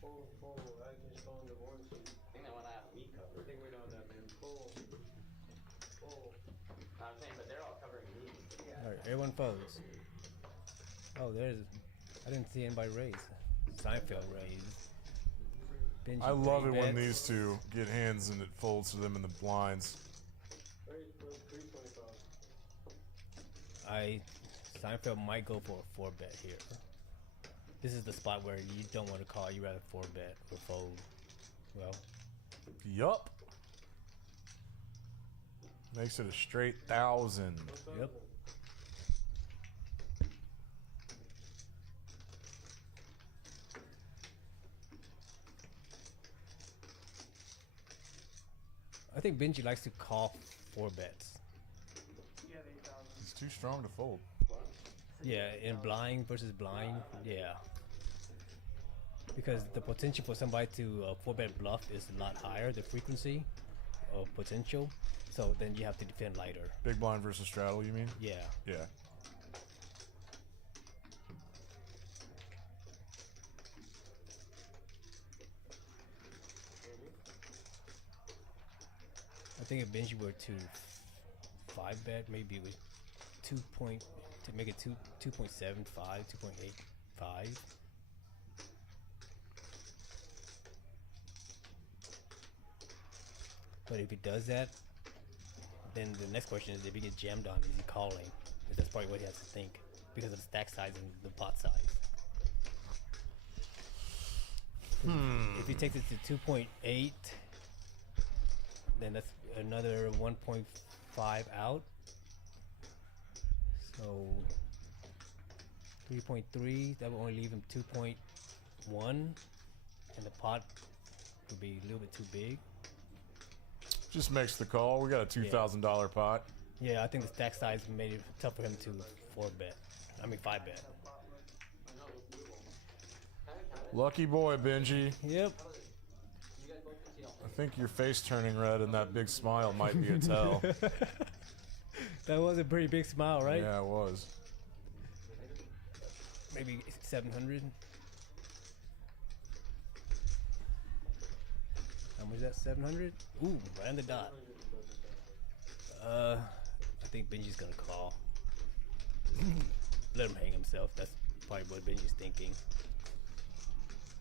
Oh, I can just on the one, so I think they want to have me I covered. think we know that, man. I'm saying, but they're all covering me. All right, everyone folds. Oh, I didn't see anybody raise. Seinfeld raised. Benji I love it three when bets. these two get hands and it folds to them in the blinds. Raise for 325. Seinfeld might go for a 4-bet here. This is the spot where you don't want to call. You rather 4-bet or fold. Well, Yup. Makes it a straight 1,000. yep. I think Benji likes to call 4 bets. You have 8,000. It's too strong to fold. Yeah, in blind versus blind, yeah. Because the potential for somebody to 4-bet bluff is a lot higher, the frequency of potential. So then you have to defend lighter. Big blind versus straddle, you mean? Yeah. Yeah. I think if Benji were to 5-bet, maybe with 2 point to make it 2.75, 2.85. But if he does that, then the next question is if he gets jammed on, is he calling? Because that's probably what he has to think because of the stack size and the pot size. If he takes it to 2.8, then that's another 1.5 out. So 3.3, that will only leave him 2.1, and the pot would be a little bit too big. Just makes the call. We got a $2,000 pot. Yeah, I think the stack size made it tough for him to 4-bet. I mean 5-bet. Lucky boy, Benji. Yep. I think your face turning red and that big smile might be a tell. That was a pretty big smile, right? Yeah, it was. Maybe 700. How much is that? 700? Ooh, right on the dot. I think Benji's gonna call. Let him hang himself. That's probably what Benji's thinking.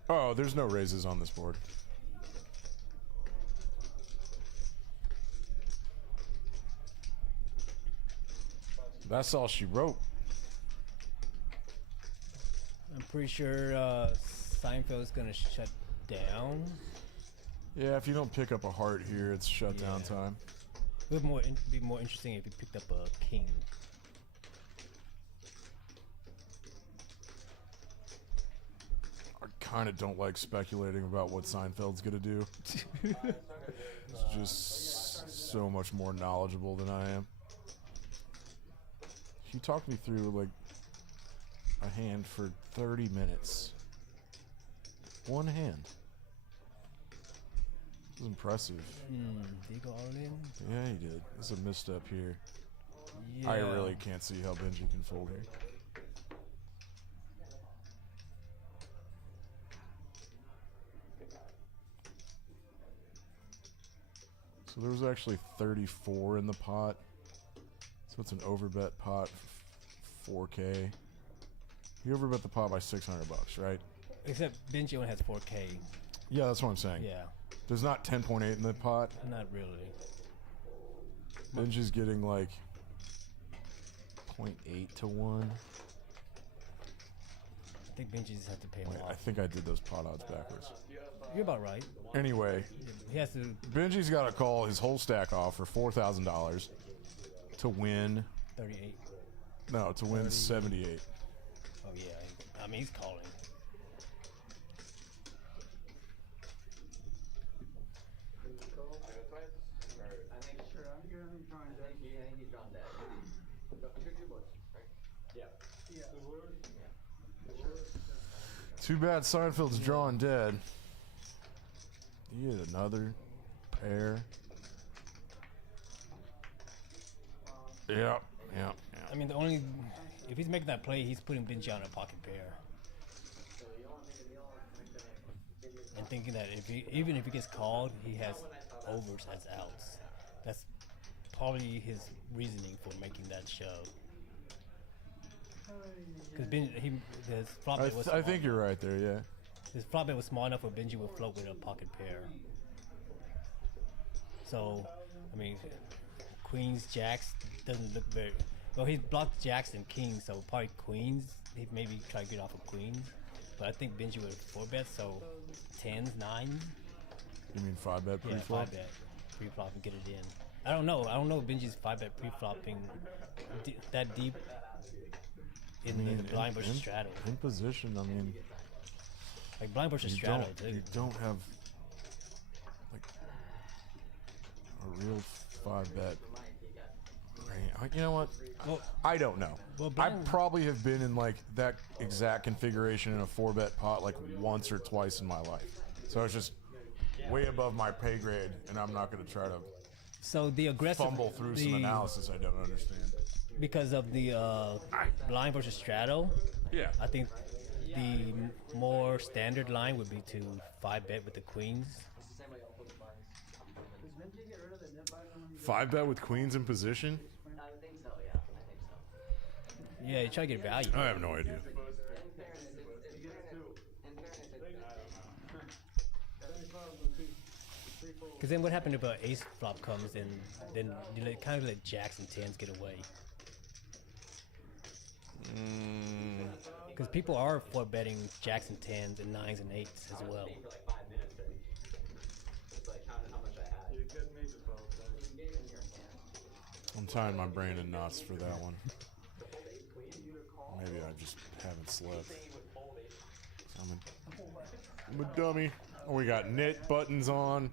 Oh, there's no raises on this board. That's all she wrote. I'm pretty sure Seinfeld's gonna shut down. Yeah, if you don't pick up a heart here, it's shutdown Yeah. time. It would be more interesting if he picked up a king. I kind of don't like speculating about what Seinfeld's gonna do. He's just so much more knowledgeable than I am. He talked me through like a hand for 30 minutes. One hand. It was impressive. Did he go all in? Yeah, he did. It's a misstep here. Yeah. I really can't see how Benji can fold here. So there was actually 34 in the pot. So it's an overbet pot for 4K. He overbet the pot by $600, right? Except Benji only has 4K. Yeah, that's what I'm saying. Yeah, There's not 10.8 in the pot. not really. Benji's getting like 0.8 to 1. I think Benji just has to pay him Wait, I off. think I did those pot odds backwards. You're about right. Anyway, He has to. Benji's got to call his whole stack off for $4,000 to win. 38. No, to win 78. Oh yeah. I mean, he's calling. I think Sure, I'm gonna be trying to. I think he's drawn dead. Two boards, right? Yeah. Yeah. Too bad Seinfeld's drawn dead. He had another pair. Yep. I mean, the only if he's making that play, he's putting Benji on a pocket pair. And thinking that even if he gets called, he has overs as outs. That's probably his reasoning for making that shove. Because his flop bet was I small think you're right there, yeah. His flop bet was small enough where Benji would float with a pocket pair. So, I mean, queens, jacks doesn't look very. Well, he's blocked jacks and kings, so probably queens. He'd maybe try to get off of queens. But I think Benji would 4-bet, so 10s, 9s. You mean 5-bet Yeah, pre-flop? 5-bet pre-flop and get it in. I don't know if Benji's 5-bet pre-flopping that deep in the blind versus straddle. In position, I mean, Like blind versus straddle, you don't have like a real 5-bet. You know what? Well, I don't know. Well, I blind- probably have been in like that exact configuration in a 4-bet pot like once or twice in my life. So it's just way above my pay grade, and I'm not going to try to so the aggressive fumble through some analysis I don't understand. because of the blind versus straddle. Yeah. I think the more standard line would be to 5-bet with the queens. Same way I'll put the buttons. Does Benji get rid of the net buy when he 5-bet with queens in position? I would think so, yeah. I think so. Yeah, you try to get value. I have no idea. In fairness, Because then what happened if an ace flop comes and then you kind of let jacks and 10s get away? Because people are 4-betting jacks and 10s and 9s and 8s as well. for like 5 minutes already. It's like counting how much I had. You get me to vote. You can get it in your hand. I'm tying my brain in knots for that one. Maybe I just haven't slept. I'm a dummy. Oh, we got knit buttons on.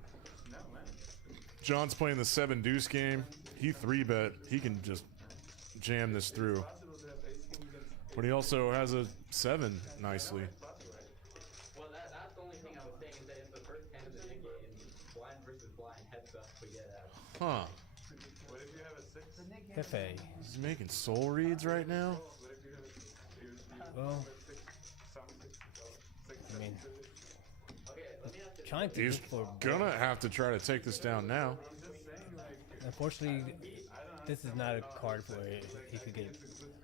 John's playing the 7-deuce game. He 3-bet. He can just jam this through. But he also has a 7 nicely. Well, that's the only thing I was saying is that if the first hand of the big game, blind versus blind, heads up, we get out. Huh. What if you have a 6? Hefe. He's making soul reads right now. What if you have a Well, 6? Some 6. I mean, Okay, let me ask you. trying to He's look for. gonna have to try to take this down now. Unfortunately, this is not a card where he could get.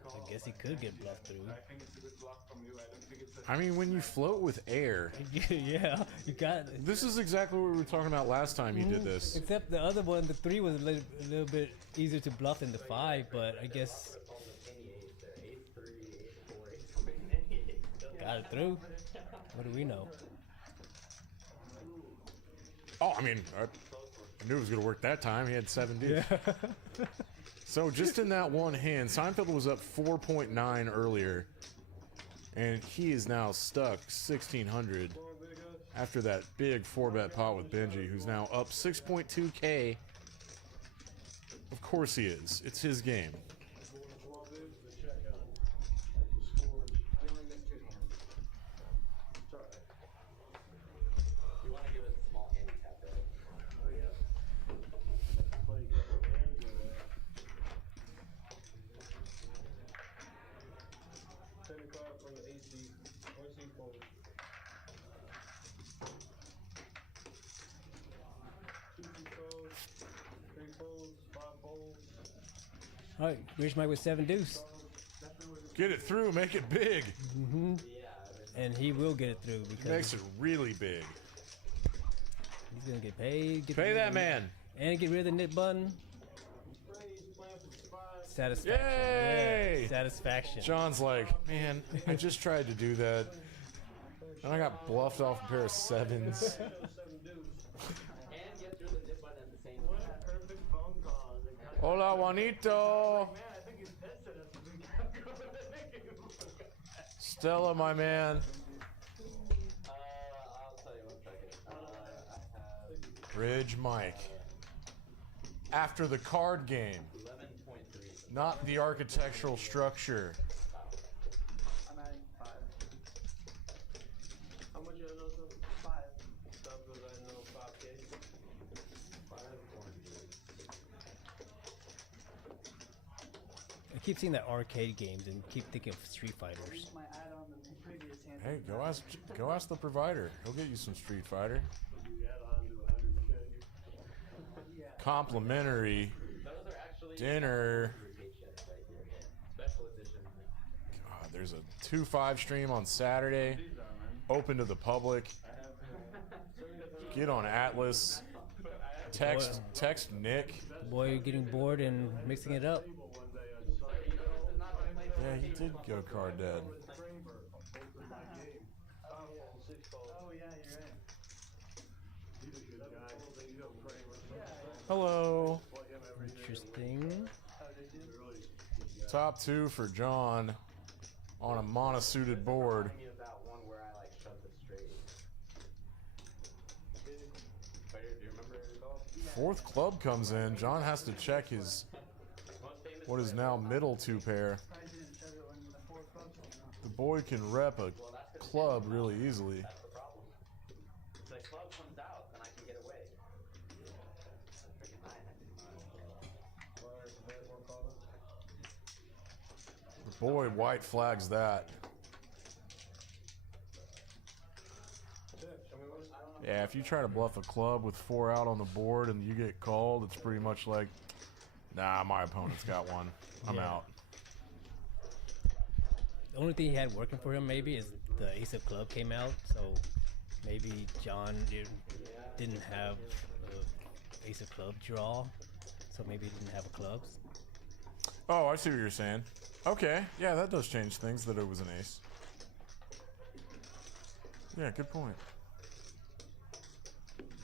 I guess he could get bluffed through. I think it's a good block from you. I don't think it's a. I mean, when you float with air, Yeah, you got. this is exactly what we were talking about last time you did this. Except the other one, the 3 was a little bit easier to bluff than the 5, but I guess got it through. What do we know? Oh, I mean, I knew it was going to work that time. He had 7 deuce. So just in that one hand, Seinfeld was up 4.9 earlier. And he is now stuck 1,600 after that big 4-bet pot with Benji, who's now up 6.2K. Of course he is. It's his game. We only missed 2 hands. It's alright. You want to give us a small handicap, right? Oh, yeah. Play a couple hands of that. 10 o'clock from the AC. OC fold. 2 folds, 3 folds, 5 folds. All right, Rich Mike with 7-deuce. Get it through, make it big. And he will get it through because Makes it really big. he's going to get paid. Get Pay rid that of the- man. And get rid of the knit button. Satisfaction. Yay! Yeah, satisfaction. John's like, man, I just tried to do that. And I got bluffed off a pair of 7s. And get through the dip button at the same time. Perfect phone call. Hola, Juanito. Man, I think he's pissed at us if we kept going. Stella, my man. I'll tell you one second. I have Bridge Mike. After the card game, 11.3. not the architectural structure. I'm adding 5. How much you know, sir? 5. Stuff because I know 5K. 5 I keep seeing that arcade games and keep thinking of Street Fighters. My add on the previous hand. Hey, go ask the provider. He'll get you some Street Fighter. You add on to 100K. Yeah. Complimentary Those are actually dinner. rotations right here. Special edition. God, there's a 2-5 stream on Saturday, open to the public. Get on Atlas. Text Nick. Boy, getting bored and mixing it up. Yeah, he did go card dead. Oh, yeah, you're right. He's a good guy. You know Kramer. Hello. Interesting. Top 2 for John on a mono-suited board. Thinking about one where I like shoved it straight. Fighter, do you remember it at all? 4th club comes in. John has to check his what is now middle 2 pair. Probably didn't shove it when the 4 clubs came out. The boy can rep a club really easily. That's the problem. If the club comes out, then I can get away. That's freaking high. The boy white flags that. Yeah, if you try to bluff a club with 4 out on the board and you get called, it's pretty much like, nah, my opponent's got one. I'm Yeah. out. The only thing he had working for him maybe is the Ace of Club came out, so maybe John didn't have a Ace of Club draw, so maybe he didn't have a clubs. Oh, I see what you're saying. Okay, yeah, that does change things that it was an ace. Yeah, good point.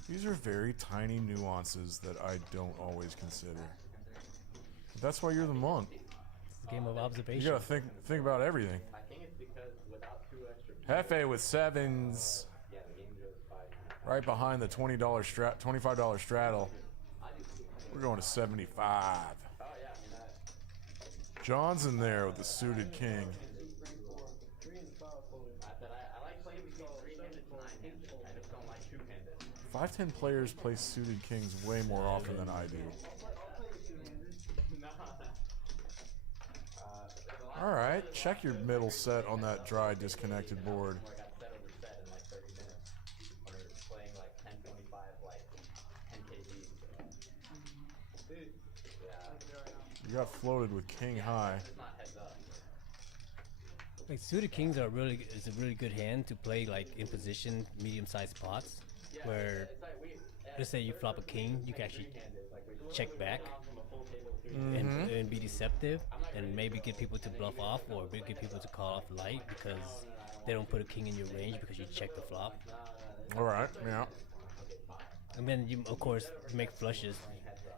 These are very tiny nuances that I don't always consider. That's why you're the monk. It's a game of observation. You gotta think about everything. I think it's because without 2 extra Hefe with 7s, yeah, the game goes 5. right behind the $25 straddle. We're going to 75. Oh yeah, I mean that. John's in there with the suited king. I said I like playing between 3-handed and 9-handed. I just don't like 2-handed. 5-10 players play suited kings way more often than I do. All right, check your middle set on that dry disconnected board. I got set over set in like 30 minutes. Or playing like 10-25, like 10 kb. Yeah, You got floated with king high. it's not heads up. Like suited kings are is a really good hand to play like in position medium-sized pots, where It's like we let's say you flop a king, you can actually like we check back from a full table to and be deceptive and maybe get people to bluff off or get people to call off light because they don't put a king in your range because you check the flop. All right, yeah. And then you, of course, to make flushes,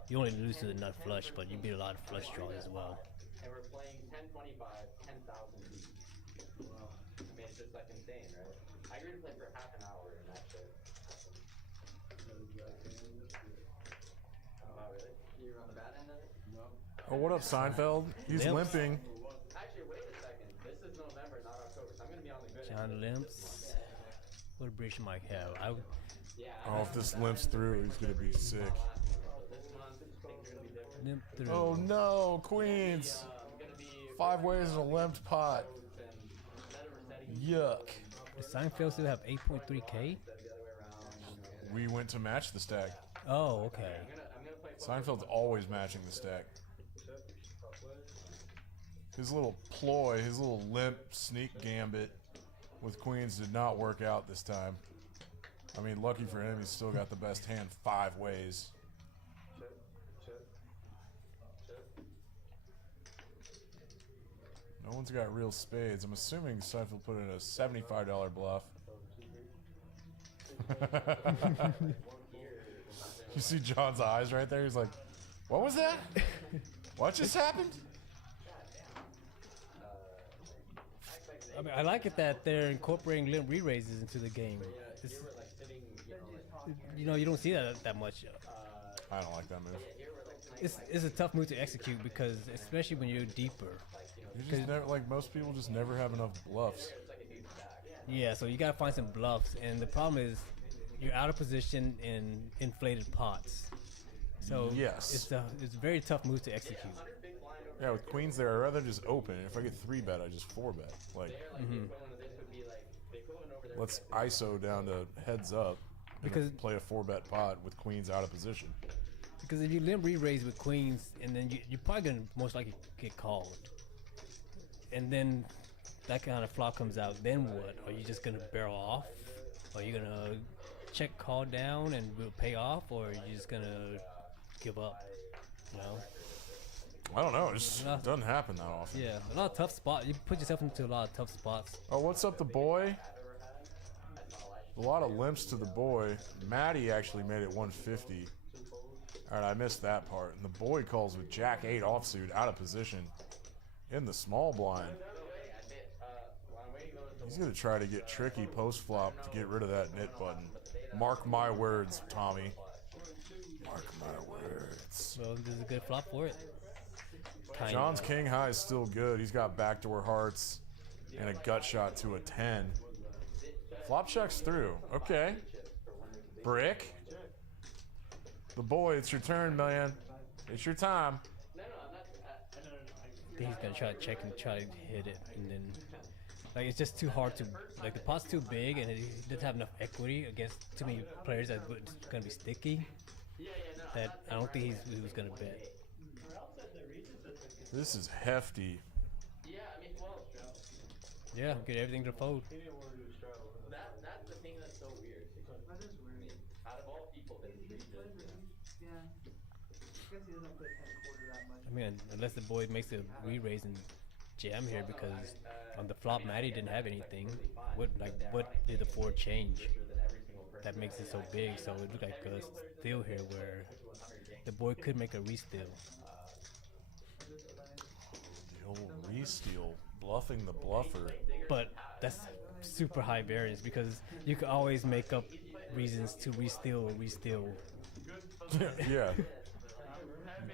you only lose to the nut flush, but you beat a lot of flush draws as well. and we're playing 10-25, 10,000 deep. insane, right? I agreed to play for half an hour and that shit happened. Oh, wow, really? You were on the bad end of it? No. Oh, what up, Seinfeld? He's Limps. limping. Actually, wait a second. This is November, not October, so I'm gonna be on the good John end. Limps. What a British might have. I would, Yeah. Oh, if this limps through, he's gonna be sick. This month, things are gonna be different. limp through. Oh no, Queens! I'm gonna be 5 ways in a limped pot. Yuck. Does Seinfeld still have 8.3K? We went to match the stack. Oh, okay. Seinfeld's always matching the stack. His little ploy, his little limp sneak gambit with Queens did not work out this time. I mean, lucky for him, he's still got the best hand 5 ways. No one's got real spades. I'm assuming Seinfeld put in a $75 bluff. You see John's eyes right there? He's like, what was that? What just happened? I mean, I like it that they're incorporating limp re-raises into the game. It's, you know, you don't see that much. I don't like that move. It's a tough move to execute because, especially when you're deeper. You just never, like most people, just never have enough bluffs. Yeah, so you gotta find some bluffs, and the problem is you're out of position in inflated pots. So Yes. it's a very tough move to execute. Yeah, with Queens there, I'd rather just open. If I get 3-bet, I just 4-bet. Like, let's ISO down to heads up and Because- play a 4-bet pot with Queens out of position. Because if you limp re-raise with queens, and then you're probably gonna most likely get called, and then that kind of flop comes out. Then what? Are you just gonna barrel off? Are you gonna check call down and will pay off, or are you just gonna give up? You know? I don't know. It just doesn't happen that often. Yeah, a lot of tough spots. You put yourself into a lot of tough spots. Oh, what's up, the boy? A lot of limps to the boy. Maddie actually made it 150. All right, I missed that part. And the boy calls with Jack 8 offsuit out of position in the small blind. He's going to try to get tricky post-flop to get rid of that knit button. Mark my words, Tommy. Mark my words. So this is a good flop for it. Kind John's of. king high is still good. He's got backdoor hearts and a gut shot to a 10. Flop checks through. Okay. Brick. The boy, it's your turn, man. It's your time. I think he's gonna try to check and try to hit it, and then like it's just too hard to like the pot's too big, and he doesn't have enough equity against too many players that it's gonna be sticky. That I don't think he was gonna bet. This is hefty. Yeah, get everything to fold. That's the thing that's so weird. That is weird. Out of all people, that he Yeah. I guess he doesn't play 10 quarter that much. I mean, unless the boy makes a re-raise and jam here, because on the flop Matty didn't have anything. What did the board change that makes it so big? So it looked like a steal here where the boy could make a re-steal. The old re-steal. Bluffing the bluffer. But that's super high variance because you can always make up reasons to re-steal or re-steal. Yeah. You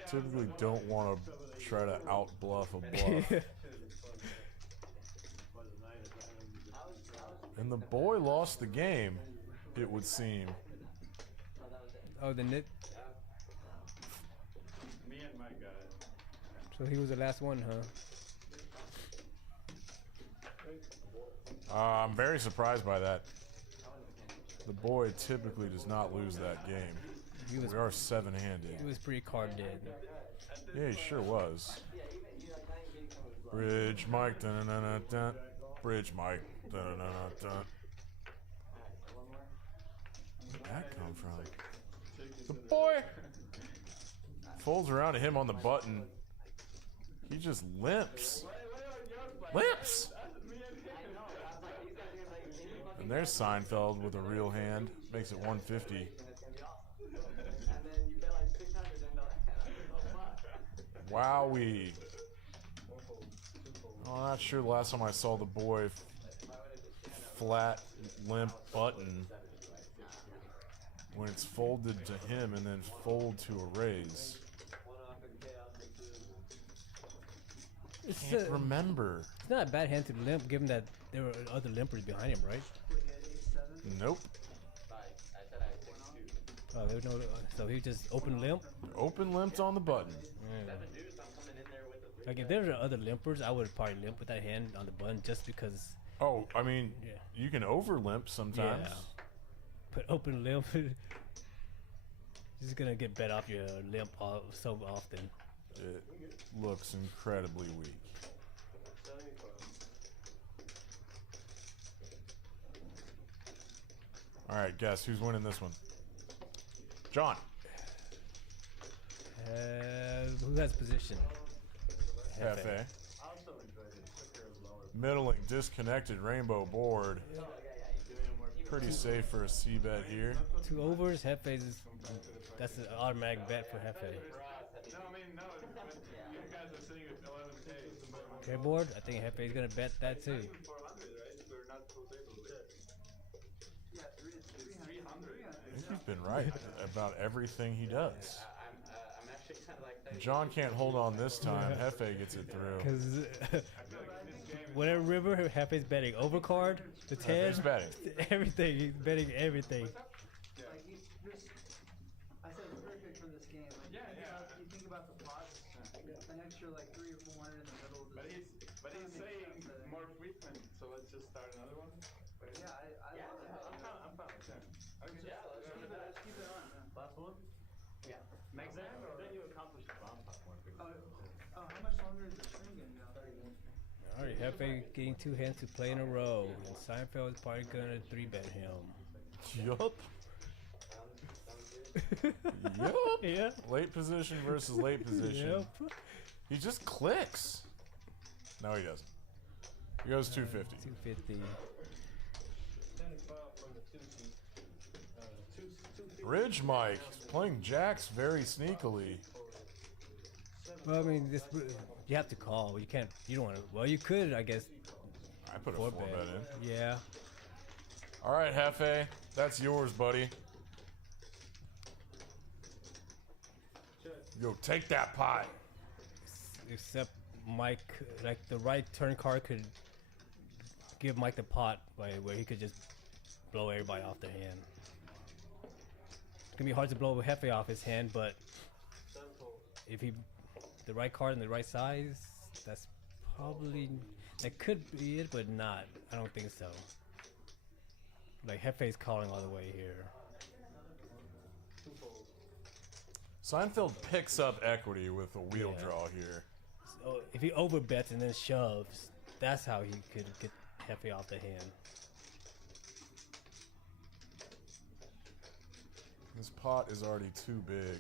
typically don't want to try to out-bluff a bluff. And the boy lost the game, it would seem. Oh, the knit. Me and my guy. So he was the last one, huh? I'm very surprised by that. The boy typically does not lose that game. He was We are 7-handed. he was pretty card dead. Yeah, he sure was. Bridge Mike, dun dun dun dun. Bridge Mike, dun dun dun dun. Where'd that come from? The boy folds around to him on the button. He just limps. Limps! And there's Seinfeld with a real hand. Makes it 150. Wowee. I'm not sure the last time I saw the boy flat, limp button when it's folded to him and then fold to a raise. Can't remember. It's not a bad hand to limp, given that there were other limpers behind him, right? Nope. Oh, there was no. So he just open limp. Open limped on the button. Like if there were other limpers, I would probably limp with that hand on the button just because. Oh, I mean, Yeah. you can over limp sometimes. Yeah. But open limp, just gonna get bet off your limp so often. It looks incredibly weak. All right, guess who's winning this one? John. Who has position? Hefe. Middling, disconnected, rainbow board. Pretty safe for a C bet here. 2 overs, Hefe's. That's an automatic bet for Hefe. No, I mean, no, but you guys are sitting at 11K. Pair board, I think Hefe's gonna bet that too. 400, right? We're not supposed to Yeah, 300. I think he's been right about everything he does. I'm actually kind of like. John can't hold on this time. Hefe gets it through. Because whatever river Hefe's betting, overcard, the 10, Hefe's betting. everything. He's betting everything. Like I said, it's perfect for this game. Like, you think about the pots, an extra like 300 or 400 in the middle. But he's saying more frequent, so let's just start another one. Yeah, I love it. I'm fine with that. Okay. Yeah, let's Keep it on. Man. Last one? Yeah. Next time, or then you accomplish the bomb pop more frequently. Oh, how much longer is the string gonna go? Alright, Hefe getting 2 hands to play in a row. And Seinfeld is probably gonna 3-bet him. Yup. Yup. Yeah. Late position versus late position. Yep. He just clicks. No, he doesn't. He goes 250. 250. Bridge Mike is playing jacks very sneakily. Well, I mean, this you have to call. You can't. You don't want to. Well, you could, I guess. I put a 4 4 bet in. Yeah. All right, Hefe, that's yours, buddy. Yo, take that pot. Except Mike, like the right turn card could give Mike the pot, where he could just blow everybody off their hand. It's gonna be hard to blow Hefe off his hand, but if he the right card and the right size, that's probably that could be it, but not. I don't think so. Like Hefe's calling all the way here. Seinfeld picks up equity with a wheel Yeah. draw here. So if he overbets and then shoves, that's how he could get Hefe off the hand. This pot is already too big.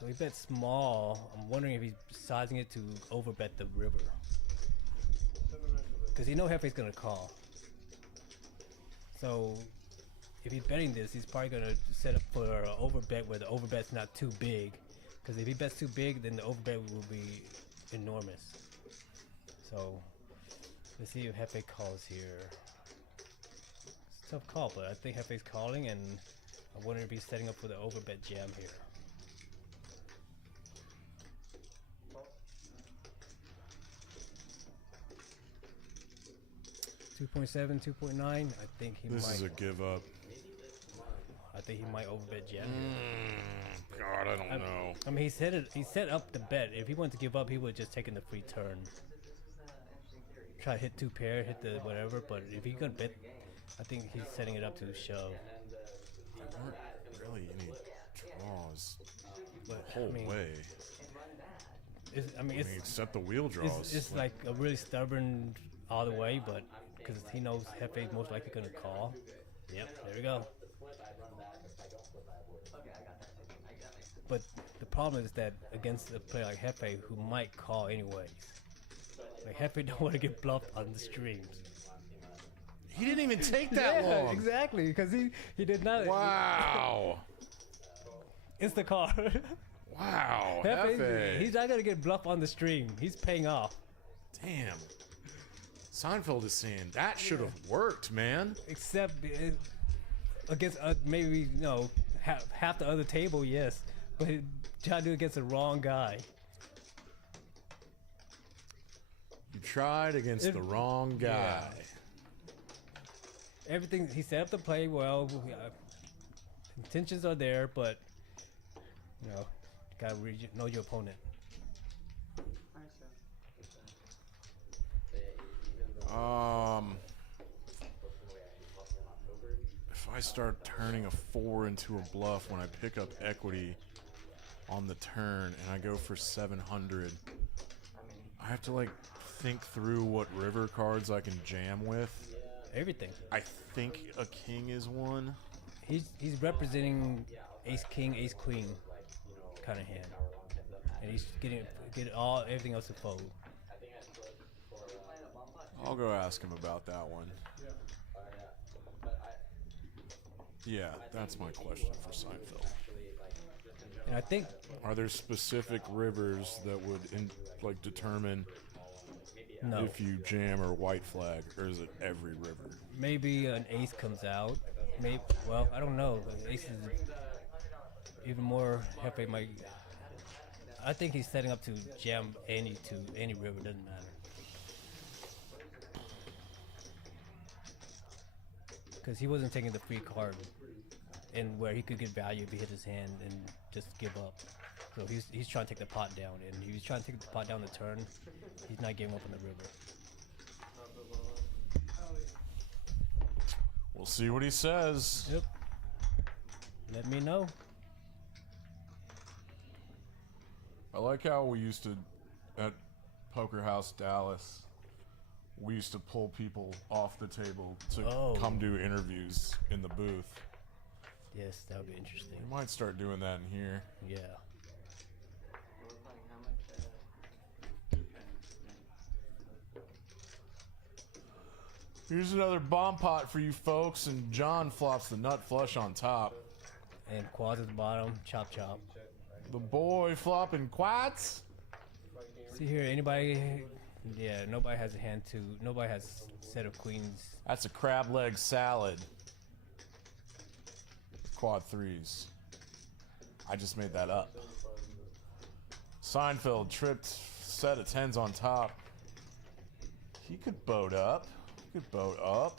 So he bet small. I'm wondering if he's sizing it to overbet the river. Because he knows Hefe's going to call. So if he's betting this, he's probably going to set up for an overbet where the overbet's not too big. Because if he bets too big, then the overbet will be enormous. So let's see if Hefe calls here. It's a tough call, but I think Hefe's calling, and I wonder if he's setting up for the overbet jam here. 2.7, 2.9. I think he This might. is a give up. I think he might overbet jam. God, I don't know. I mean, he set up the bet. If he wanted to give up, he would have just taken the free turn. Try to hit 2 pair, hit the whatever. But if he's gonna bet, I think he's setting it up to shove. There weren't really any draws But the whole I mean, way. I mean, I mean, except the wheel draws. it's like a really stubborn all the way, but because he knows Hefe's most likely gonna call. Yep, there we go. But the problem is that against a player like Hefe, who might call anyways, like Hefe don't want to get bluffed on the streams. He didn't even take that long. Exactly, because he did not. Wow. Insta call. Wow. Hefe, Hefe. he's not gonna get bluffed on the stream. He's paying off. Damn. Seinfeld is saying that should have worked, man. Except against maybe, you know, half the other table, yes. But try to do it against the wrong guy. You tried against the wrong guy. Yeah. Everything, he set up the play well. Intentions are there, but, you know, gotta know your opponent. If I start turning a 4 into a bluff when I pick up equity on the turn and I go for 700, I have to like think through what river cards I can jam with. Everything. I think a king is one. He's representing ace king, ace queen kind of hand, and he's getting everything else to fold. I'll go ask him about that one. Yeah, that's my question for Seinfeld. And I think, Are there specific rivers that would determine no, if you jam or white flag, or is it every river? maybe an ace comes out. Maybe, well, I don't know. The ace is even more heavy. I think he's setting up to jam any river. Doesn't matter. Because he wasn't taking the free card, and where he could get value if he hit his hand and just give up. So he's trying to take the pot down, and he was trying to take the pot down the turn. He's not giving up on the river. We'll see what he says. Yep. Let me know. I like how we used to, at Poker House Dallas, we used to pull people off the table to come do interviews in the booth. Yes, that would be interesting. We might start doing that in here. Yeah. Here's another bomb pot for you folks, and John flops the nut flush on top. And quads at the bottom. Chop chop. The boy flopping quads. See here, anybody? Yeah, nobody has a hand to. Nobody has set of queens. That's a crab leg salad. Quad threes. I just made that up. Seinfeld tripped set of tens on top. He could boat up. He could boat up.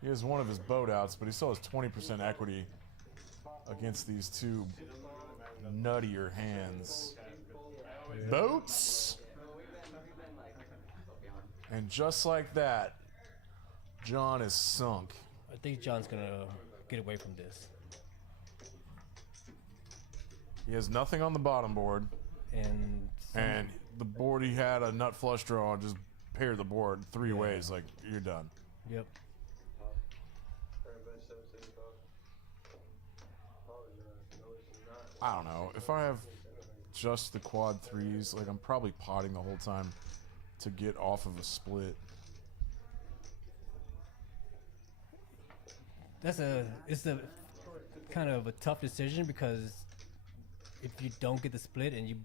He has one of his boat outs, but he still has 20% equity against these two nuttier hands. Boats! And just like that, John is sunk. I think John's gonna get away from this. He has nothing on the bottom board. And The board he had a nut flush draw on, just pair the board three ways, like, you're done. Yep. I don't know. If I have just the quad threes, like, I'm probably potting the whole time to get off of a split. It's a kind of a tough decision, because if you don't get the split and you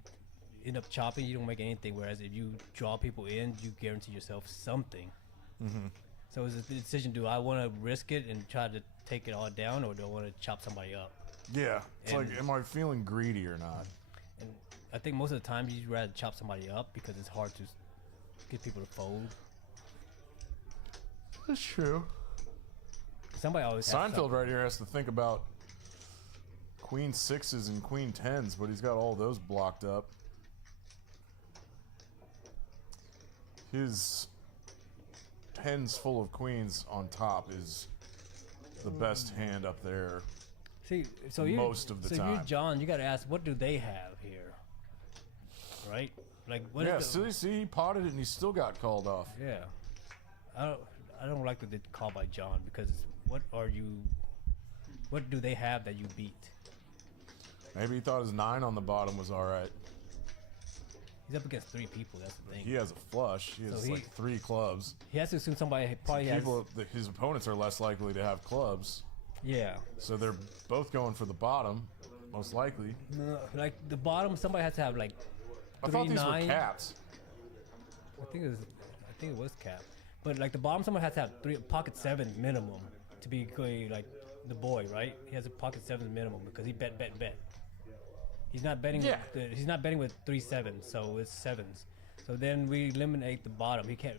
end up chopping, you don't make anything. Whereas if you draw people in, you guarantee yourself something. Mm-hmm. So it's a decision: do I want to risk it and try to take it all down, or do I want to chop somebody up? Yeah. It's And- like, am I feeling greedy or not? And I think most of the time you'd rather chop somebody up, because it's hard to get people to fold. That's true. Somebody always has Seinfeld something. right here has to think about queen sixes and queen tens, but he's got all those blocked up. His tens full of queens on top is the best hand up there. See, so you, most of the so time. you, John, you got to ask, what do they have here, right? Like, what Yeah, is the, see, he potted it and he still got called off. yeah. I don't like the call by John, because what do they have that you beat? Maybe he thought his 9 on the bottom was all right. He's up against 3 people. That's the thing. He has a flush. He has So like 3 clubs. He has to assume somebody probably has. People, his opponents are less likely to have clubs, Yeah. so they're both going for the bottom, most likely. No, like the bottom, somebody has to have like I 3, thought these 9. were cats. I think it was. think it was capped. But like the bottom, someone has to have pocket sevens minimum to be going like the boy, right? He has a pocket sevens minimum because he bet. He's not betting. Yeah. He's not betting with 3 sevens, so it's sevens. So then we eliminate the bottom. He can't.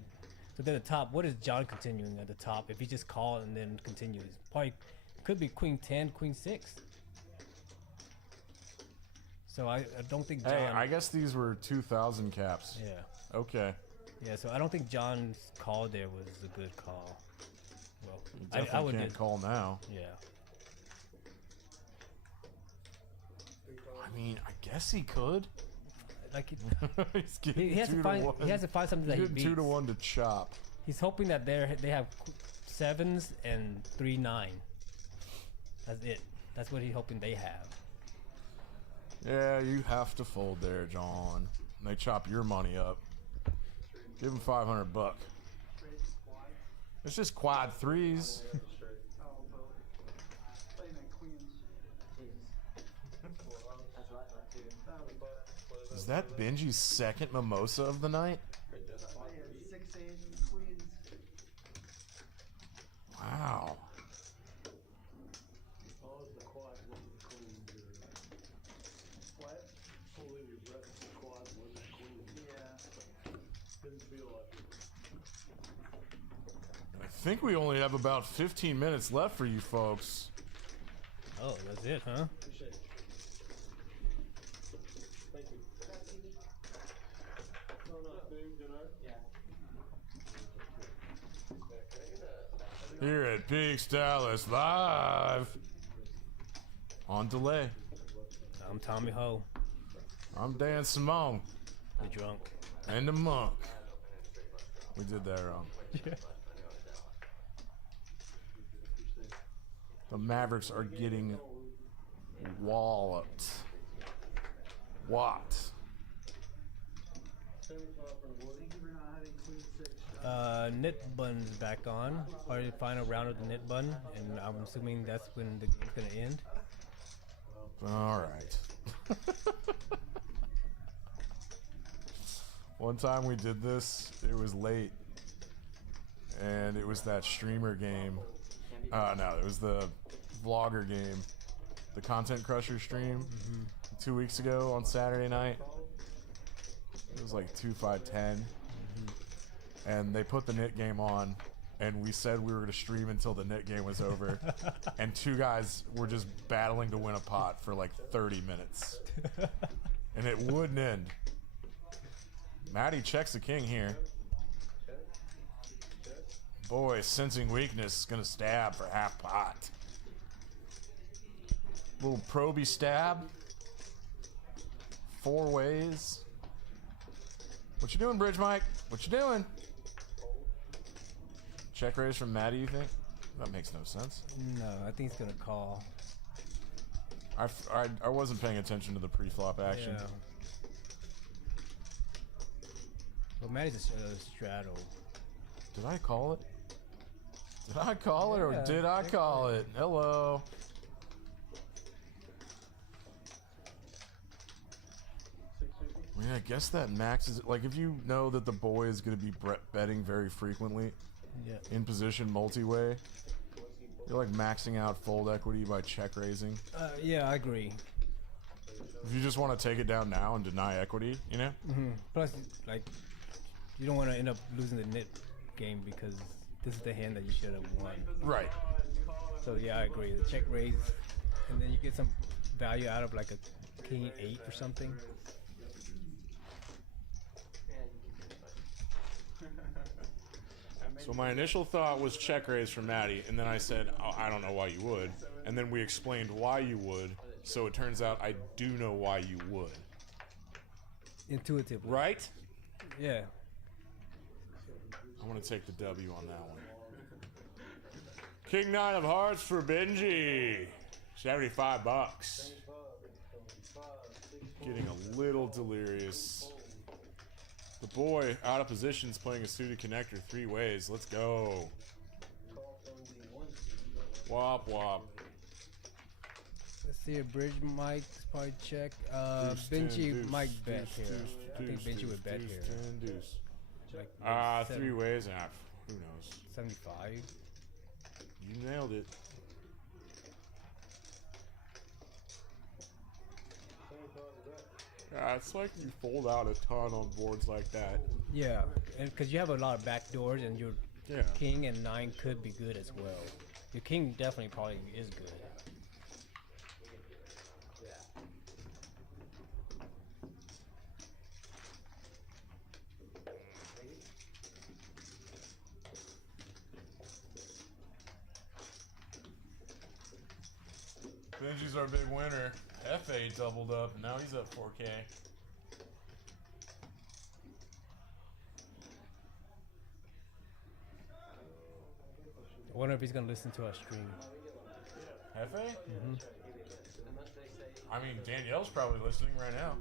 So then the top. What is John continuing at the top? If he just call and then continues, probably could be queen 10, queen 6. So I don't think John. Hey, I guess these were 2,000 caps. Yeah. Okay. Yeah. So I don't think John's call there was a good call. Well, You I definitely would can't call now. Yeah. I mean, I guess he could. Like He's getting he has 2 to to find. 1. He has to find something that he He's beats. getting 2 to 1 to chop. He's hoping that they have sevens and 3-9. That's it. That's what he's hoping they have. Yeah, you have to fold there, John. They chop your money up. Give him $500. It's just quad threes. Oh, but playing at Queens. That's what I thought too. Is that Benji's second mimosa of the night? I had 6 8 Queens. Wow. Oh, it's the quad wasn't queen. What? Holding your breath, the quad wasn't queen. Yeah. Didn't feel like it. I think we only have about 15 minutes left for you folks. Oh, that's it, huh? Appreciate it. Thank you. No, food, dinner. Yeah. Here at Big Stylist Live. On delay. I'm Tommy Ho, I'm Dan Simone. the drunk. And the monk. We did that wrong. The Mavericks are getting walloped. What? Thank you for not having Queen 6. Knit bun's back on. Probably the final round of the knit bun, and I'm assuming that's when the game's gonna end. All right. One time we did this, it was late, and it was that streamer game. No, it was the vlogger game, the Content Crusher stream 2 weeks ago on Saturday night. It was like 2-5-10, and they put the knit game on, and we said we were going to stream until the knit game was over, and 2 guys were just battling to win a pot for like 30 minutes, and it wouldn't end. Maddie checks the king here. Boy, sensing weakness is gonna stab for half pot. Little proby stab. 4 ways. What you doing, Bridge Mike? What you doing? Check raise from Maddie, you think? That makes no sense. No, I think he's gonna call. I wasn't paying attention to the pre-flop action. Yeah. Well, Maddie's a straddle. Did I call it? Did I call it or Yeah, did I call it? Hello. I mean, I guess that maxes it. Like, if you know that the boy is going to be betting very frequently Yeah. in position multi-way, you're like maxing out fold equity by check raising. Yeah, I agree. If you just want to take it down now and deny equity, you know? Plus, like, you don't want to end up losing the knit game because this is the hand that you should have won. Right. So yeah, I agree. The check raise, and then you get some value out of like a king 8 or something. So my initial thought was check raise for Maddie, and then I said, oh, I don't know why you would. And then we explained why you would, so it turns out I do know why you would. Intuitively. Right? Yeah. I want to take the W on that one. King 9 of hearts for Benji. $75. Getting a little delirious. The boy out of position is playing a suited connector 3 ways. Let's go. Wop wop. Let's see a bridge mic. Probably check. Deuce, Benji 10, deuce, might bet deuce, here. deuce, I think deuce, Benji would bet deuce, here. 10, deuce. Like Three ways. Who knows? 75. You nailed it. It's like you fold out a ton on boards like that. Yeah, and because you have a lot of back doors, and your Yeah. king and 9 could be good as well. Your king definitely probably is good. Benji's our big winner. FA doubled up, and now he's at 4K. I wonder if he's gonna listen to our stream. FA? I mean, Danielle's probably listening right now.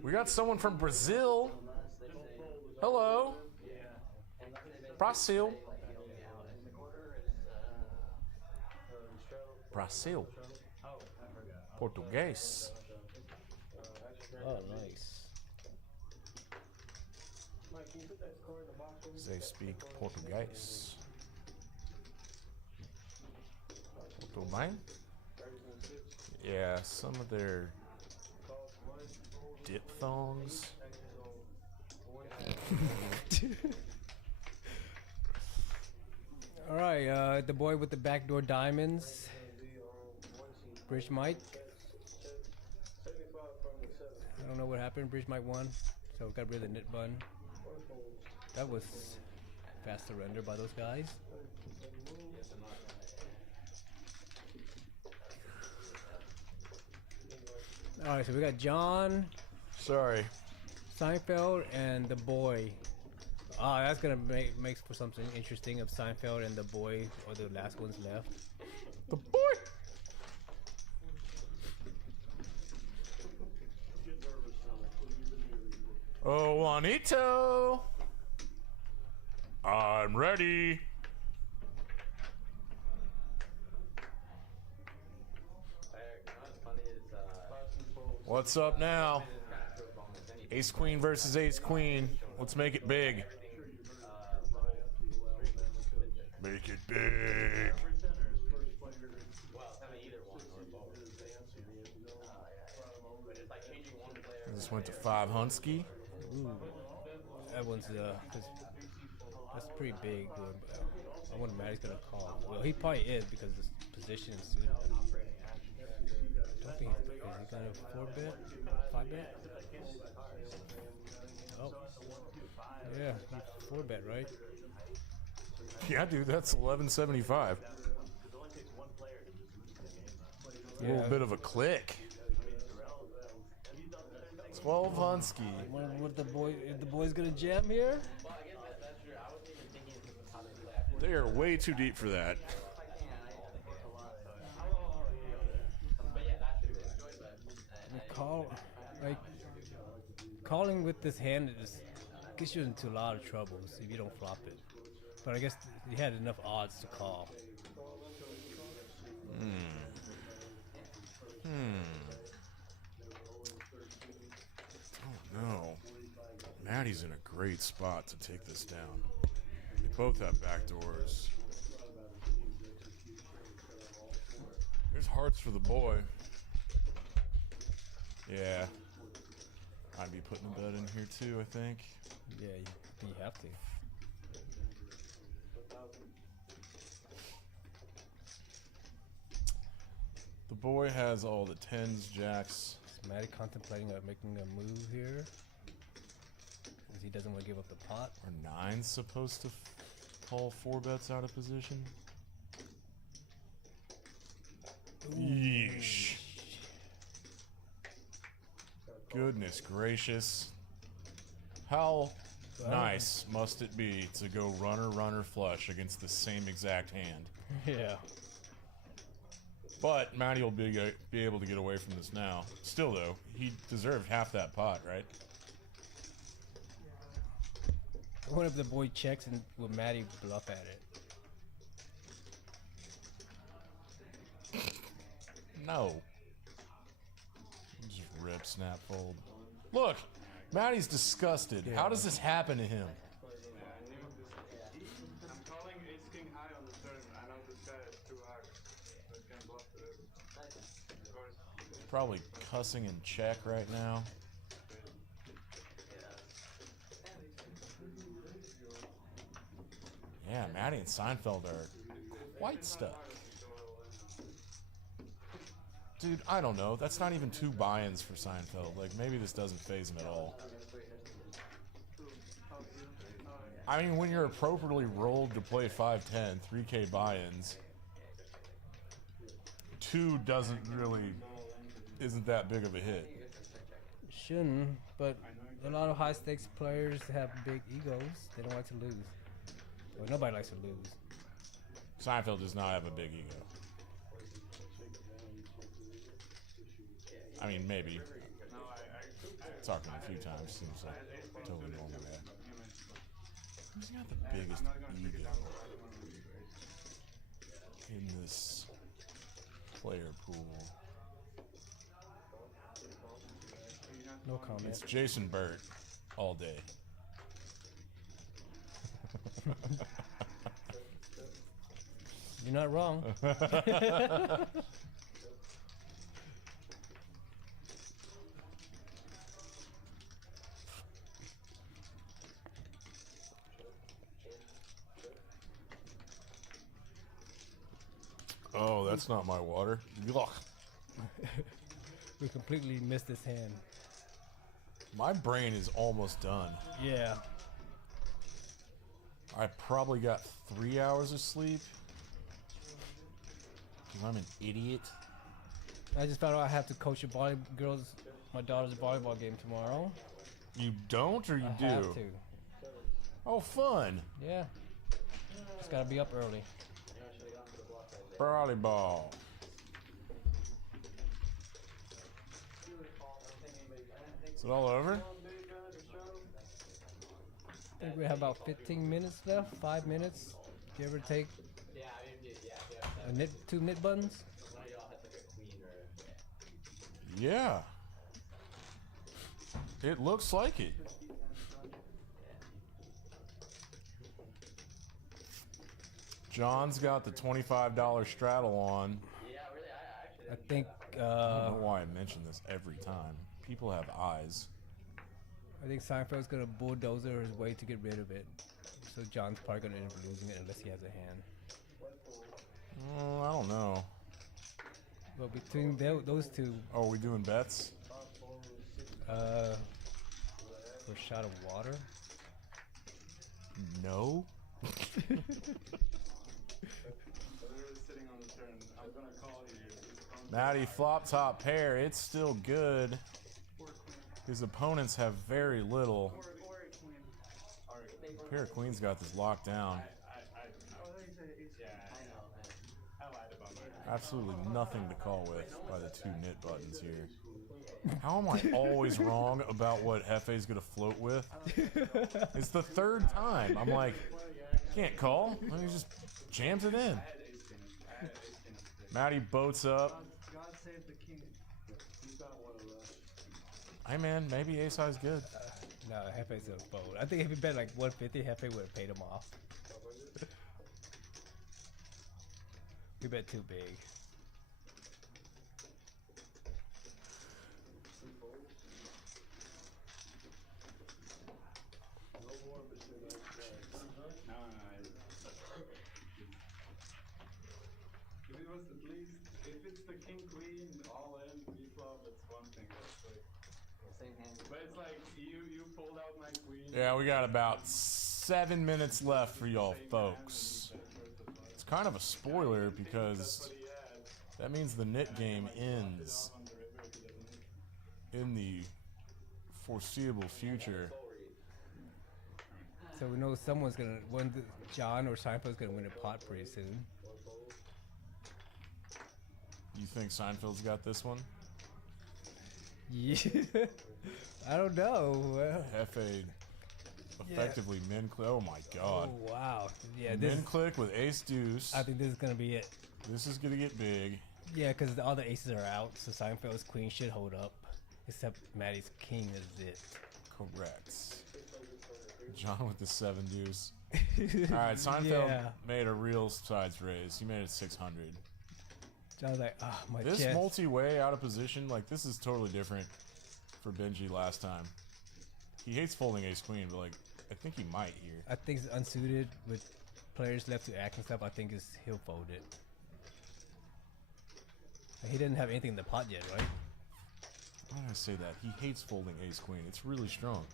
We got someone from Brazil. Hello. Brazil. Brazil. Português. Oh, nice. They speak Portuguese. Muito bem? Yeah, some of their diphthongs. All right, the boy with the backdoor diamonds. Bridge Mike. I don't know what happened. Bridge Mike won, so got rid of the knit button. That was fast surrender by those guys. All right, so we got John, Sorry. Seinfeld, and the boy. Ah, that's gonna make for something interesting if Seinfeld and the boy are the last ones left. The boy! Oh, Juanito! I'm ready. What's up now? Ace Queen versus Ace Queen. Let's make it big. Make it big. This went to 5 Hunsky. Ooh, that one's that's pretty big. I wonder if Matty's gonna call. Well, he probably is because this position is suited. I don't think is he gonna 4-bet, 5-bet? Oh, yeah, 4-bet, right? Yeah, dude, that's 1175. A little bit of a click. 12 Hunsky. What the boy? If the boy's gonna jam here? They are way too deep for that. Calling with this hand just gets you into a lot of troubles if you don't flop it. But I guess he had enough odds to call. No. Matty's in a great spot to take this down. They both have back doors. There's hearts for the boy. Yeah. I'd be putting a bet in here too, I think. Yeah, you have to. The boy has all the 10s, jacks. Is Matty contemplating making a move here? Because he doesn't want to give up the pot. Are 9s supposed to call 4 bets out of position? Yeesh. Goodness gracious. How nice must it be to go runner flush against the same exact hand? Yeah. But Matty will be able to get away from this now. Still though, he deserved half that pot, right? I wonder if the boy checks and will Matty bluff at it. No. Just rip, snap, fold. Look! Matty's disgusted. How does this happen to him? Yeah, I knew this. I'm calling ace king high on the turn. I know this guy is too high. So it can bluff the of course. Probably cussing in check right now. Yeah, Matty and Seinfeld are quite stuck. Dude, I don't know. That's not even 2 buy-ins for Seinfeld. Like, maybe this doesn't phase him at all. I mean, when you're appropriately rolled to play 5-10, 3K buy-ins, 2 isn't that big of a hit. Shouldn't, but a lot of high stakes players have big egos. They don't like to lose. Well, nobody likes to lose. Seinfeld does not have a big ego. I mean, maybe. Talking a few times seems like totally normal. Who's got the biggest ego in this player pool? No comment. It's Jason Burt all day. You're not wrong. Oh, that's not my water. Ugh. We completely missed this hand. My brain is almost done. Yeah. I probably got 3 hours of sleep. 'Cause I'm an idiot. I just found out I have to coach my daughter's volleyball game tomorrow. You don't, or you I do? have to. Oh, fun. Yeah. Just gotta be up early. Volleyball. Is it all over? I think we have about 15 minutes left. 5 minutes, give or take. Two knit buttons. Yeah. It looks like it. John's got the $25 straddle on. I think. I don't know why I mention this every time. People have eyes. I think Seinfeld's gonna bulldozer his way to get rid of it. So John's probably gonna end up losing it unless he has a hand. I don't know. But between those two, Oh, we doing bets? for a shot of water. No. Literally sitting on the turn. I'm gonna call you. Matty flop top pair. It's still good. His opponents have very little. Pair of queens got this locked down. Absolutely nothing to call with by the 2 knit buttons here. How am I always wrong about what Hefe's gonna float with? It's the 3rd time. I'm like, can't call. And he just jams it in. Matty boats up. God save the king. He's not one of us. Hey man, maybe ace high's good. No, Hefe's a fold. I think if he bet like 150, Hefe would have paid him off. We bet too big. If it was at least, if it's the king queen all in pre-flop, it's one thing. That's like, Same hand. but it's like you pulled out my queen. Yeah, we got about 7 minutes left for y'all folks. It's kind of a spoiler because that means the knit game ends in the foreseeable future. So we know someone's gonna, John or Seinfeld's gonna win a pot pretty soon. You think Seinfeld's got this one? Yeah, I don't know. Hefe effectively min click. Oh my god. Oh wow. Yeah, Min click with ace deuce. I think this is gonna be it. This is gonna get big. Yeah, because all the aces are out, so Seinfeld's queen should hold up, except Matty's king is it. John with the 7-deuce. All right, Seinfeld Yeah. made a real sides raise. He made it 600. John's like, ah, my This chest. multi-way out of position, like this is totally different for Benji last time. He hates folding ace queen, but like I think he might here. I think it's unsuited with players left to act and stuff. I think he'll fold it. He didn't have anything in the pot yet, right? Why did I say that? He hates folding ace queen. It's really strong.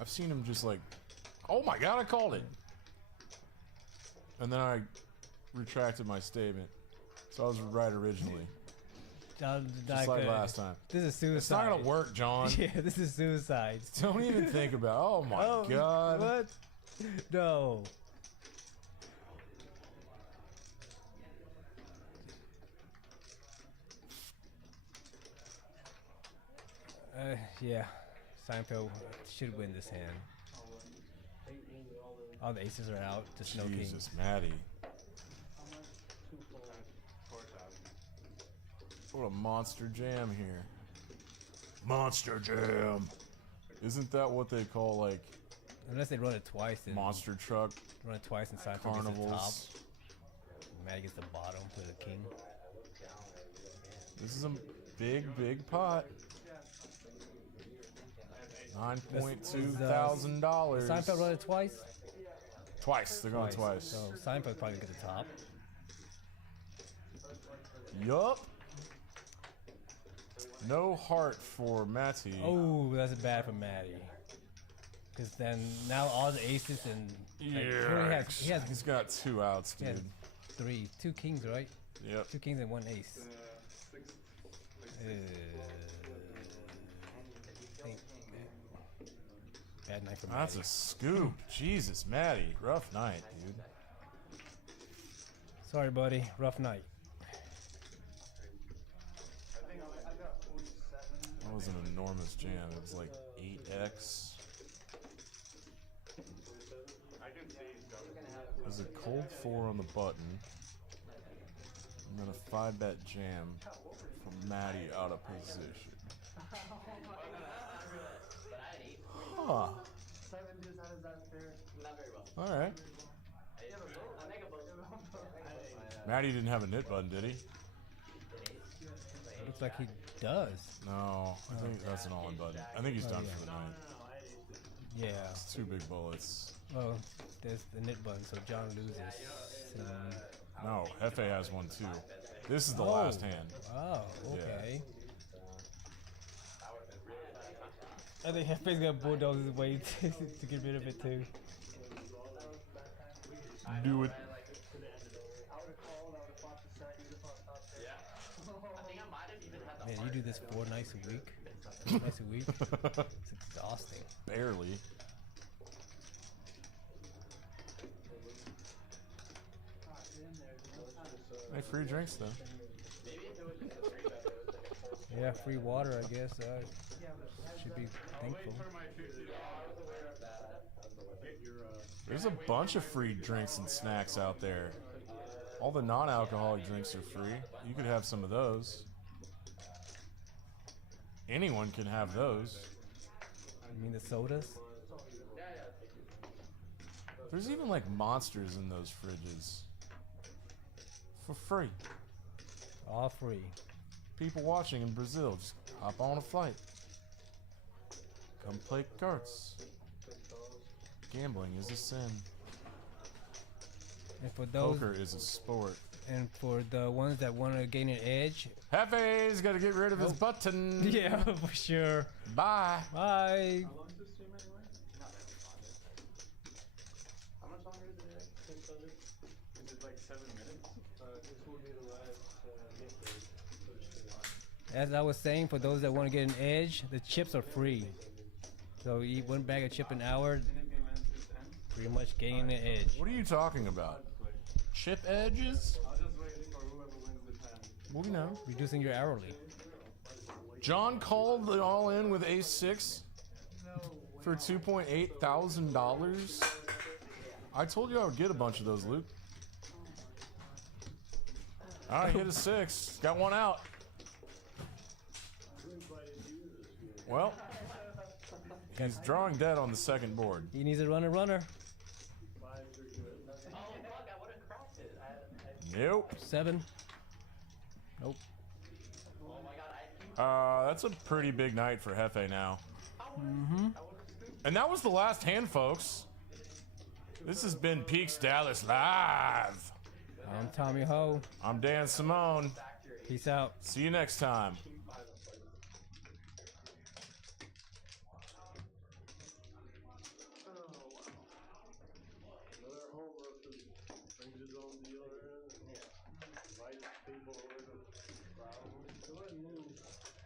I've seen him just like, oh my god, I called it. And then I retracted my statement. So I was right originally. John, Just like last time. This is suicide. It's not gonna work, John. Yeah, this is suicide. Don't even think about it. Oh my god. What? No. Yeah. Seinfeld should win this hand. All the aces are out, just no kings. Jesus, Maddie. What a monster jam here. Monster jam. Isn't that what they call like Unless they run it twice and monster truck run it twice and Seinfeld gets the top. carnivals? Maddie gets the bottom for the king. This is a big, big pot. $9,200. Seinfeld run it twice? Twice. They're going twice. So Seinfeld probably get the top. Yup. No heart for Matty. Oh, that's bad for Maddie. Because then now all the aces and Yeah. he has He's got 2 outs, he has dude. 2 kings, right? Yep. 2 kings and 1 ace. Bad night for Maddie. That's a scoop. Jesus, Matty. Rough night, dude. Sorry, buddy. Rough night. That was an enormous jam. It was like 8x. There's a cold 4 on the button. And then a 5-bet jam for Matty out of position. Huh. 7-deuce, how does that fare? Not very well. Alright. I make a both. Matty didn't have a knit button, did he? Looks like he does. No. I think that's an all-in button. I think he's done yeah. for the night. Yeah. It's 2 big bullets. Oh, there's the knit button, so John loses. So, No, Hefe has one too. This is the last hand. oh, okay. I think Hefe's gonna bulldoze his way to get rid of it too. Do it. Man, you do this 4 nights a week. 4 nights a week. It's exhausting. Barely. Hey, free drinks though. Yeah, free water, I guess. Should be thankful. There's a bunch of free drinks and snacks out there. All the non-alcoholic drinks are free. You could have some of those. Anyone can have those. You mean the sodas? There's even like monsters in those fridges. For free. All free. People watching in Brazil, just hop on a flight. Come play cards. Gambling is a sin. And for those, Poker is a sport. and for the ones that want to gain an edge, Hefe's got to get rid of his button. yeah, for sure. Bye. Bye. How long's this stream anyway? How much longer is it? 600? Is it like 7 minutes? This will be the last hit day, Thursday. As I was saying, for those that want to get an edge, the chips are free. So you eat 1 bag of chip an hour, pretty much gaining an edge. What are you talking about? Chip edges? I'll just wait for whoever wins this hand. Well, you know. Reducing your hourly. John called the all-in with ace-6 for $2,800. I told you I would get a bunch of those, Luke. All right, hit a 6. Got 1 out. Well, He's drawing dead on the second board. He needs a runner. Oh, fuck, I would've cracked it. Nope. 7. Nope. Oh my god, That's a pretty big night for Hefe now. And that was the last hand, folks. This has been Peaks Dallas Live. I'm Tommy Ho. I'm Dan Simone. Peace out. See you next time.